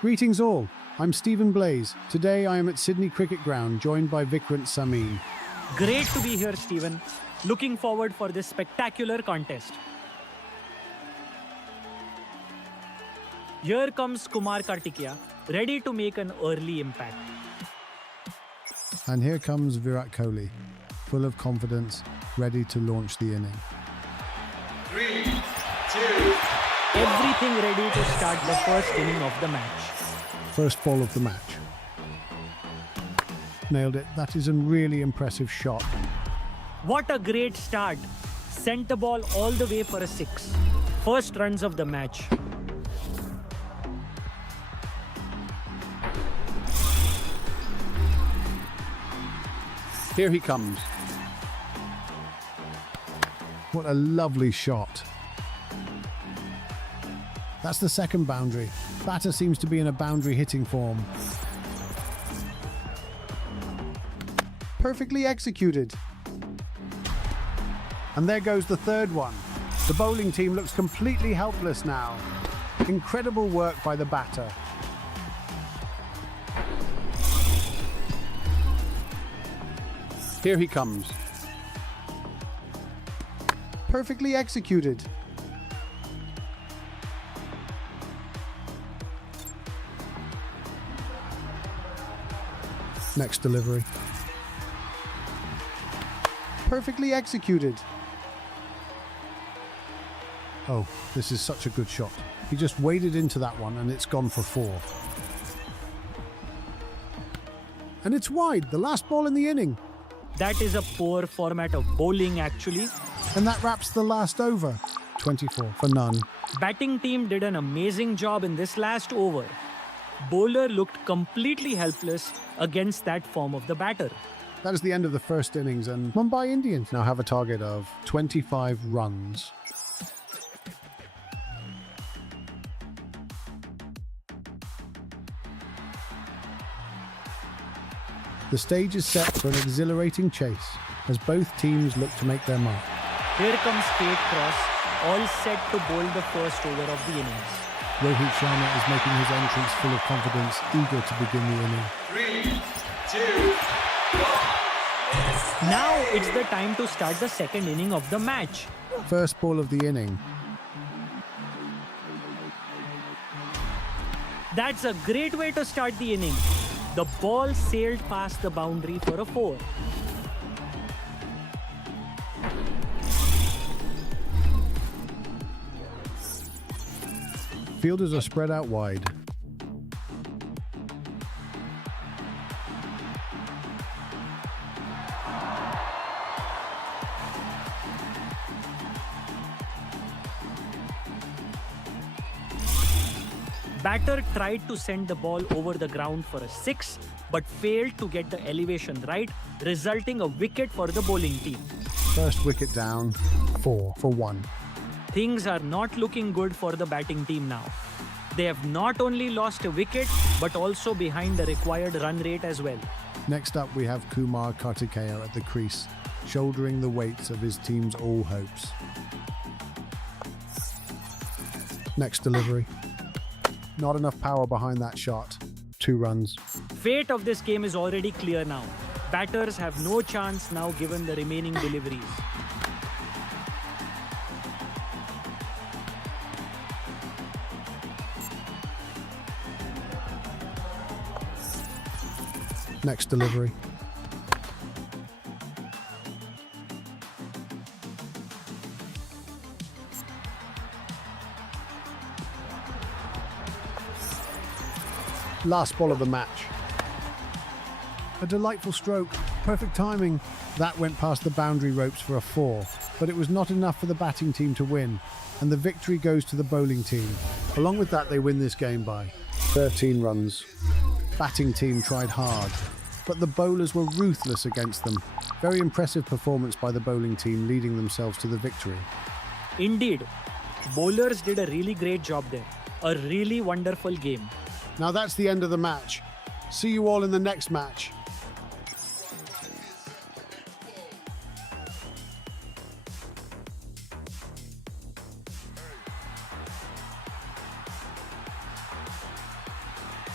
Greetings all, I'm Stephen Blaze. Today I am at Sydney Cricket Ground, joined by Vikrant Samin. Great to be here, Stephen. Looking forward for this spectacular contest. Here comes Kumar Kartikeya, ready to make an early impact. And here comes Virat Kohli, full of confidence, ready to launch the inning. 3, 2, Everything ready to start the first inning of the match. First ball of the match. Nailed it. That is a really impressive shot. What a great start. Sent the ball all the way for a 6. First runs of the match. Here he comes. What a lovely shot. That's the second boundary. Batter seems to be in a boundary hitting form. Perfectly executed. And there goes the third one. The bowling team looks completely helpless now. Incredible work by the batter. Here he comes. Perfectly executed. Next delivery. Perfectly executed. Oh, this is such a good shot. He just waded into that one and it's gone for 4. And it's wide, the last ball in the inning. That is a poor format of bowling actually. And that wraps the last over. 24 for none. Batting team did an amazing job in this last over. Bowler looked completely helpless against that form of the batter. That is the end of the first innings, and Mumbai Indians now have a target of 25 runs. The stage is set for an exhilarating chase as both teams look to make their mark. Here comes Kate Cross, all set to bowl the first over of the innings. Rohit Sharma is making his entrance full of confidence, eager to begin the inning. 3, 2, 1. Now it's the time to start the second inning of the match. First ball of the inning. That's a great way to start the inning. The ball sailed past the boundary for a 4. Fielders are spread out wide. Batter tried to send the ball over the ground for a 6, but failed to get the elevation right, resulting a wicket for the bowling team. First wicket down, 4 for 1. Things are not looking good for the batting team now. They have not only lost a wicket, but also behind the required run rate as well. Next up, we have Kumar Kartikeya at the crease, shouldering the weight of his team's all hopes. Next delivery. Not enough power behind that shot. 2 runs. Fate of this game is already clear now. Batters have no chance now given the remaining deliveries. Next delivery. Last ball of the match. A delightful stroke, perfect timing. That went past the boundary ropes for a 4, but it was not enough for the batting team to win, and the victory goes to the bowling team. Along with that, they win this game by 13 runs. Batting team tried hard, but the bowlers were ruthless against them. Very impressive performance by the bowling team, leading themselves to the victory. Indeed, bowlers did a really great job there. A really wonderful game. Now that's the end of the match. See you all in the next match.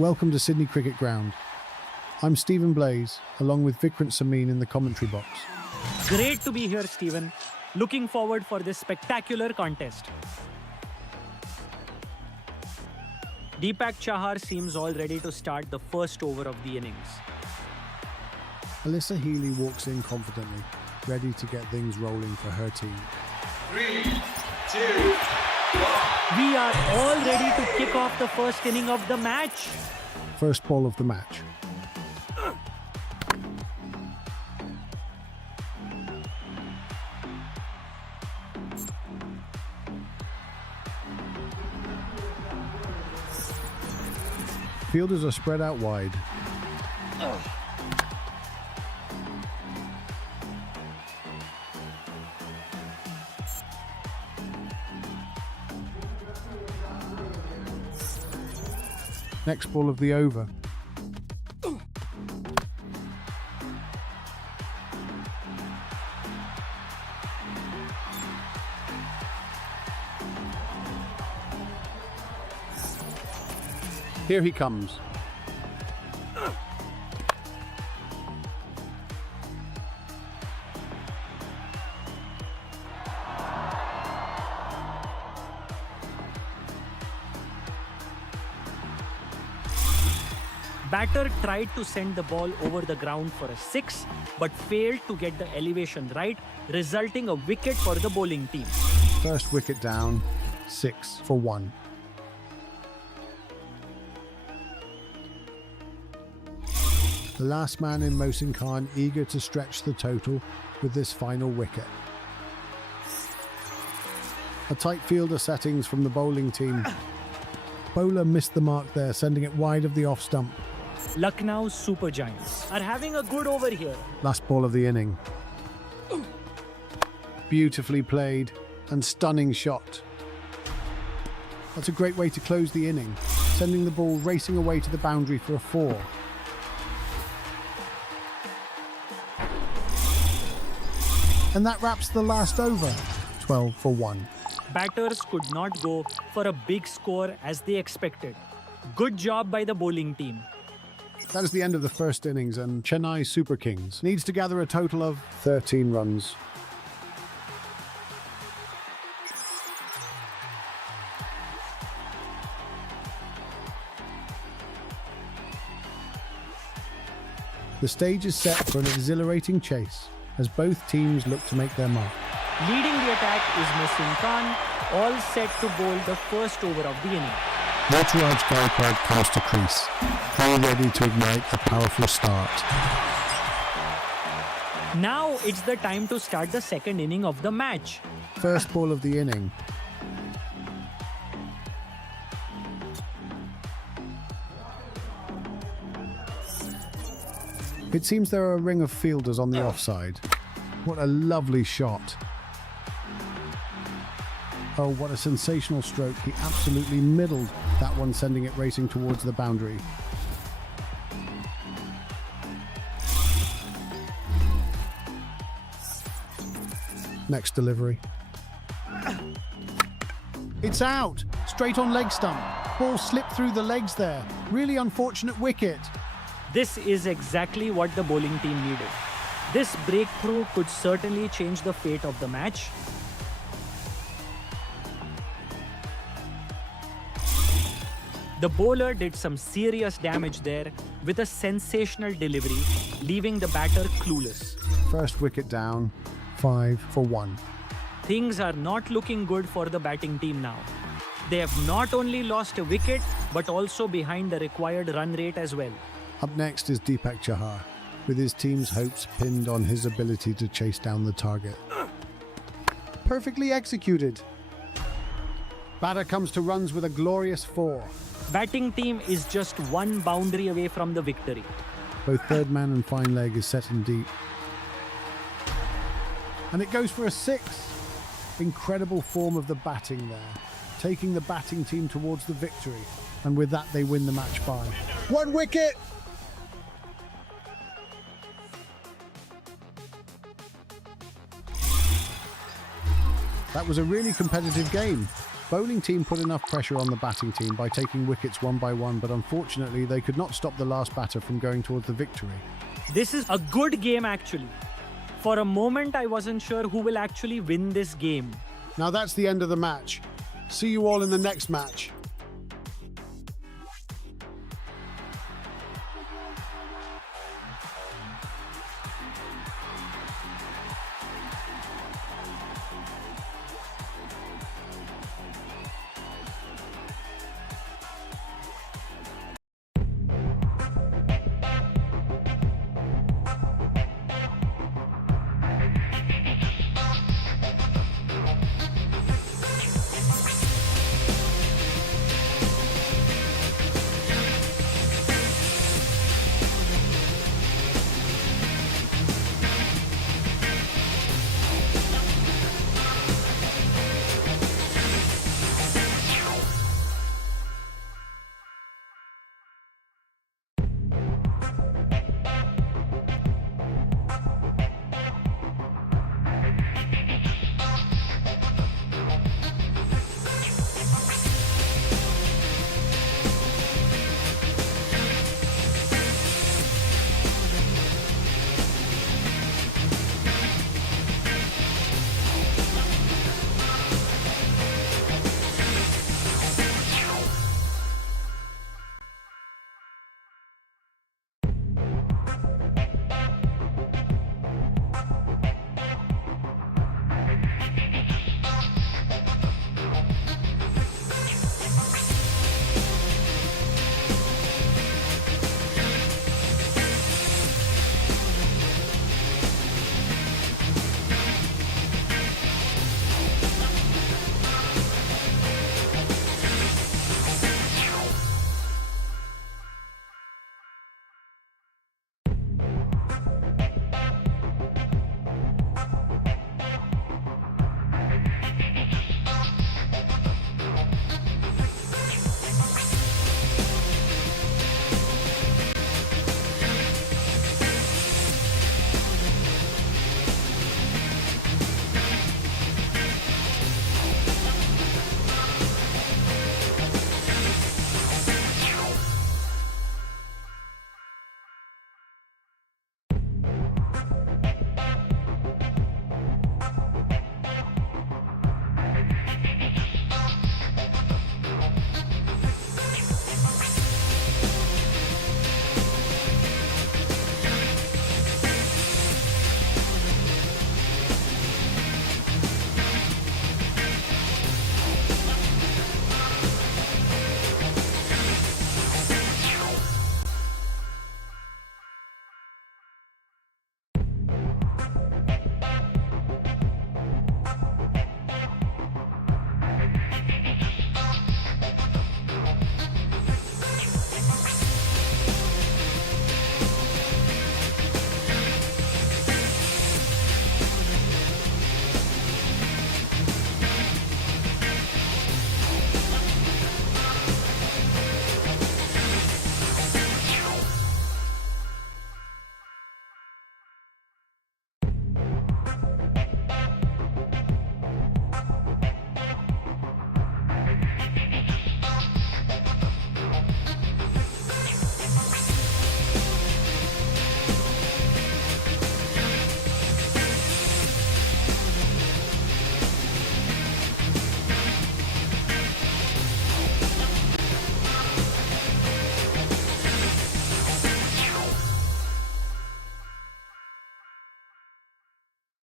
Welcome to Sydney Cricket Ground. I'm Stephen Blaze, along with Vikrant Samin in the commentary box. Great to be here, Stephen. Looking forward for this spectacular contest. Deepak Chahar seems all ready to start the first over of the innings. Alyssa Healy walks in confidently, ready to get things rolling for her team. 3, 2, 1. We are all ready to kick off the first inning of the match. First ball of the match. Fielders are spread out wide. Next ball of the over. Here he comes. Batter tried to send the ball over the ground for a 6, but failed to get the elevation right, resulting a wicket for the bowling team. First wicket down, 6 for 1. The last man in Mohsin Khan eager to stretch the total with this final wicket. A tight fielder settings from the bowling team. Bowler missed the mark there, sending it wide of the off stump. Lucknow Super Giants are having a good over here. Last ball of the inning. Beautifully played and stunning shot. That's a great way to close the inning, sending the ball racing away to the boundary for a 4. And that wraps the last over, 12 for 1. Batters could not go for a big score as they expected. Good job by the bowling team. That is the end of the first innings, and Chennai Super Kings needs to gather a total of 13 runs. The stage is set for an exhilarating chase as both teams look to make their mark. Leading the attack is Mohsin Khan, all set to bowl the first over of the inning. Ruturaj Gaikwad comes to crease, all ready to ignite a powerful start. Now it's the time to start the second inning of the match. First ball of the inning. It seems there are a ring of fielders on the offside. What a lovely shot. Oh, what a sensational stroke. He absolutely middled that one, sending it racing towards the boundary. Next delivery. It's out! Straight on leg stump. Ball slipped through the legs there. Really unfortunate wicket. This is exactly what the bowling team needed. This breakthrough could certainly change the fate of the match. The bowler did some serious damage there with a sensational delivery, leaving the batter clueless. First wicket down, 5 for 1. Things are not looking good for the batting team now. They have not only lost a wicket, but also behind the required run rate as well. Up next is Deepak Chahar, with his team's hopes pinned on his ability to chase down the target. Perfectly executed. Batter comes to runs with a glorious 4. Batting team is just one boundary away from the victory. Both third man and fine leg is set in deep. And it goes for a 6. Incredible form of the batting there, taking the batting team towards the victory. And with that, they win the match by 1 wicket. That was a really competitive game. Bowling team put enough pressure on the batting team by taking wickets one by one, but unfortunately they could not stop the last batter from going towards the victory. This is a good game actually. For a moment I wasn't sure who will actually win this game. Now that's the end of the match. See you all in the next match.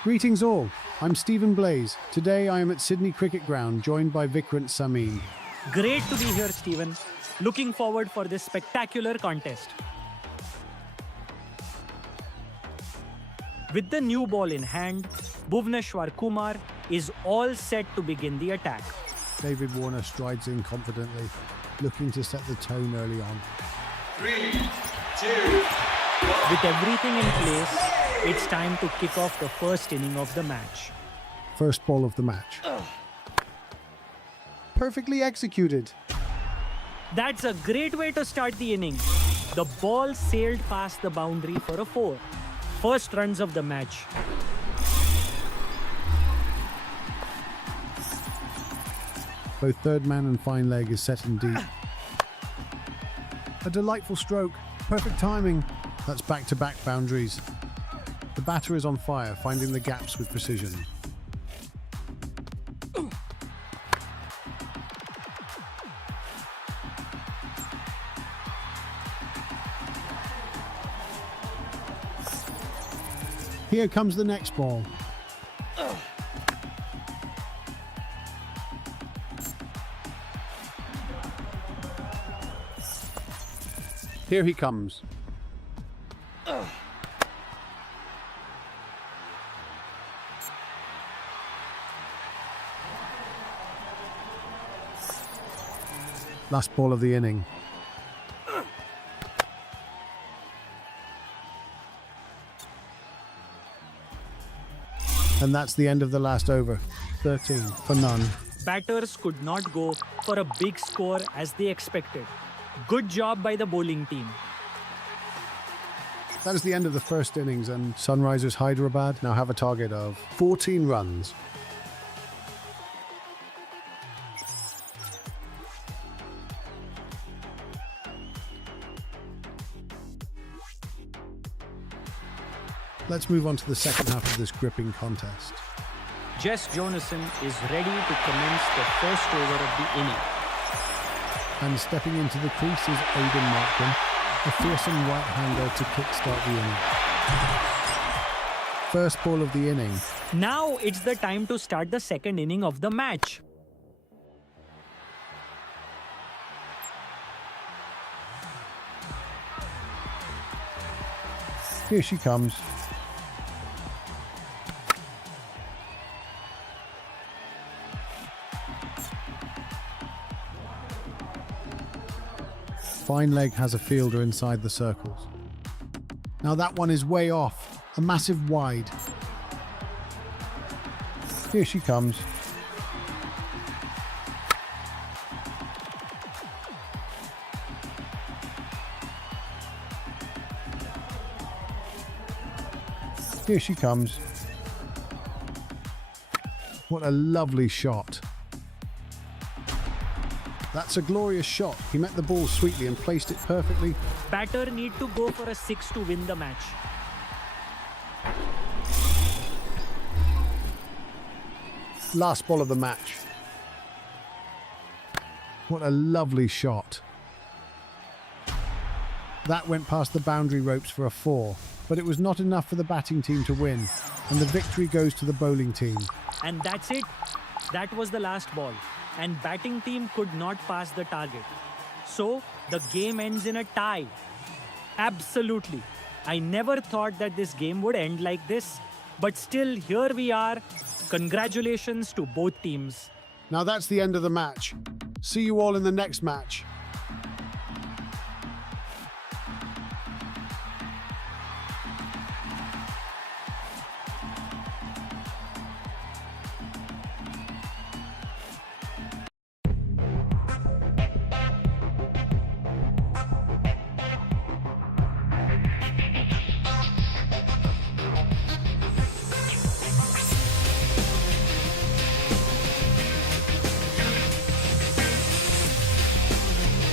Greetings all, I'm Stephen Blaze. Today I am at Sydney Cricket Ground, joined by Vikrant Samin. Great to be here, Stephen. Looking forward for this spectacular contest. With the new ball in hand, Bhuvneshwar Kumar is all set to begin the attack. David Warner strides in confidently, looking to set the tone early on. 3, 2, 1. With everything in place, it's time to kick off the first inning of the match. First ball of the match. Perfectly executed. That's a great way to start the inning. The ball sailed past the boundary for a 4. First runs of the match. Both third man and fine leg is set in deep. A delightful stroke. Perfect timing. That's back-to-back boundaries. The batter is on fire, finding the gaps with precision. Here comes the next ball. Here he comes. Last ball of the inning. And that's the end of the last over. 13 for none. Batters could not go for a big score as they expected. Good job by the bowling team. That is the end of the first innings, and Sunrisers Hyderabad now have a target of 14 runs. Let's move on to the second half of this gripping contest. Jess Jonasson is ready to commence the first over of the inning. And stepping into the crease is Aidan Markham, a fearsome right-hander to kickstart the inning. First ball of the inning. Now it's the time to start the second inning of the match. Here she comes. Fine leg has a fielder inside the circles. Now that one is way off, a massive wide. Here she comes. Here she comes. What a lovely shot. That's a glorious shot. He met the ball sweetly and placed it perfectly. Batter need to go for a 6 to win the match. Last ball of the match. What a lovely shot. That went past the boundary ropes for a 4, but it was not enough for the batting team to win, and the victory goes to the bowling team. And that's it. That was the last ball. And batting team could not pass the target. So the game ends in a tie. Absolutely. I never thought that this game would end like this. But still, here we are. Congratulations to both teams. Now that's the end of the match. See you all in the next match.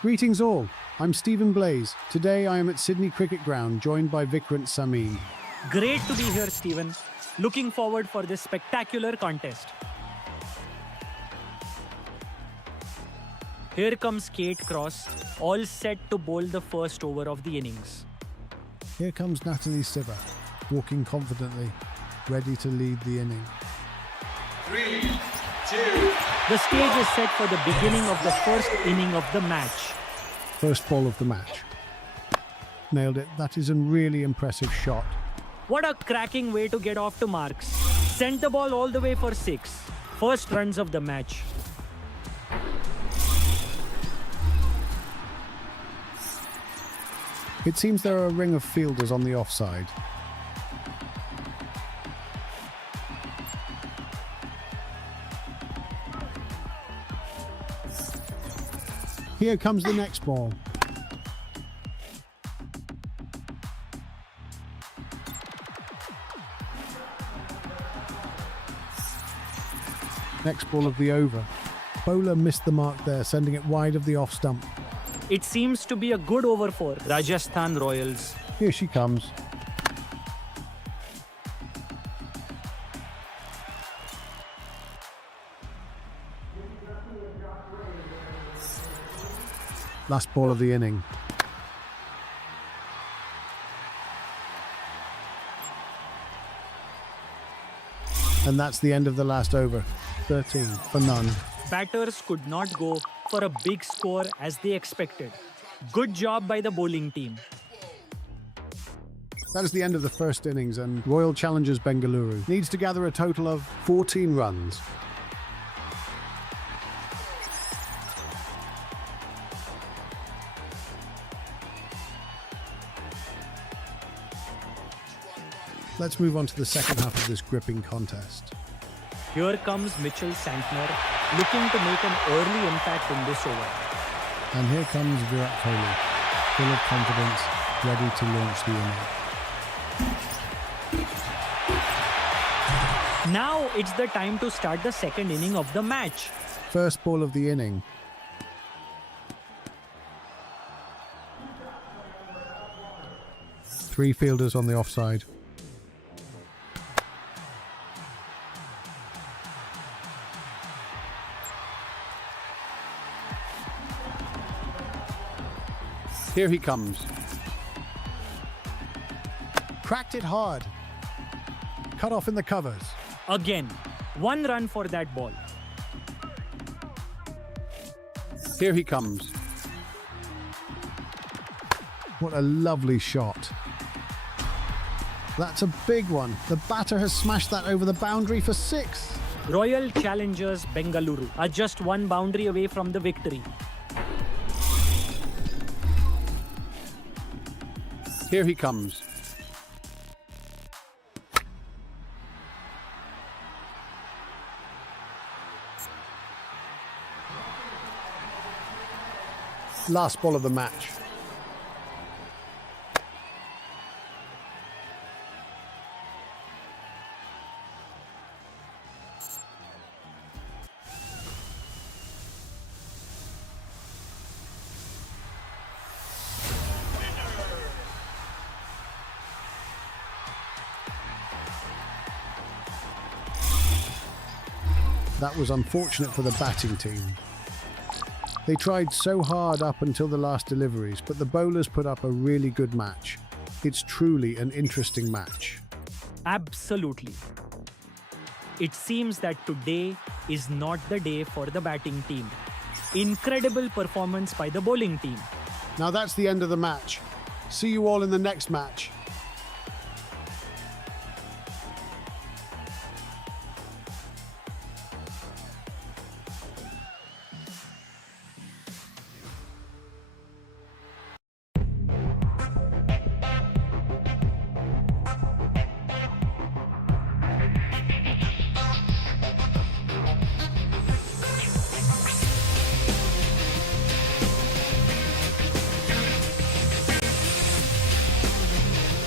Greetings all, I'm Stephen Blaze. Today I am at Sydney Cricket Ground, joined by Vikrant Samin. Great to be here, Stephen. Looking forward for this spectacular contest. Here comes Kate Cross, all set to bowl the first over of the innings. Here comes Natalie Siver, walking confidently, ready to lead the inning. 3, 2, The stage is set for the beginning of the first inning of the match. First ball of the match. Nailed it. That is a really impressive shot. What a cracking way to get off to marks. Sent the ball all the way for 6. First runs of the match. It seems there are a ring of fielders on the offside. Here comes the next ball. Next ball of the over. Bowler missed the mark there, sending it wide of the off stump. It seems to be a good over for Rajasthan Royals. Here she comes. Last ball of the inning. And that's the end of the last over. 13 for none. Batters could not go for a big score as they expected. Good job by the bowling team. That is the end of the first innings, and Royal Challengers Bengaluru needs to gather a total of 14 runs. Let's move on to the second half of this gripping contest. Here comes Mitchell Santner, looking to make an early impact in this over. And here comes Virat Kohli, full of confidence, ready to launch the inning. Now it's the time to start the second inning of the match. First ball of the inning. Three fielders on the offside. Here he comes. Cracked it hard. Cut off in the covers. Again, 1 run for that ball. Here he comes. What a lovely shot. That's a big one. The batter has smashed that over the boundary for 6. Royal Challengers Bengaluru are just 1 boundary away from the victory. Here he comes. Last ball of the match. That was unfortunate for the batting team. They tried so hard up until the last deliveries, but the bowlers put up a really good match. It's truly an interesting match. Absolutely. It seems that today is not the day for the batting team. Incredible performance by the bowling team. Now that's the end of the match. See you all in the next match.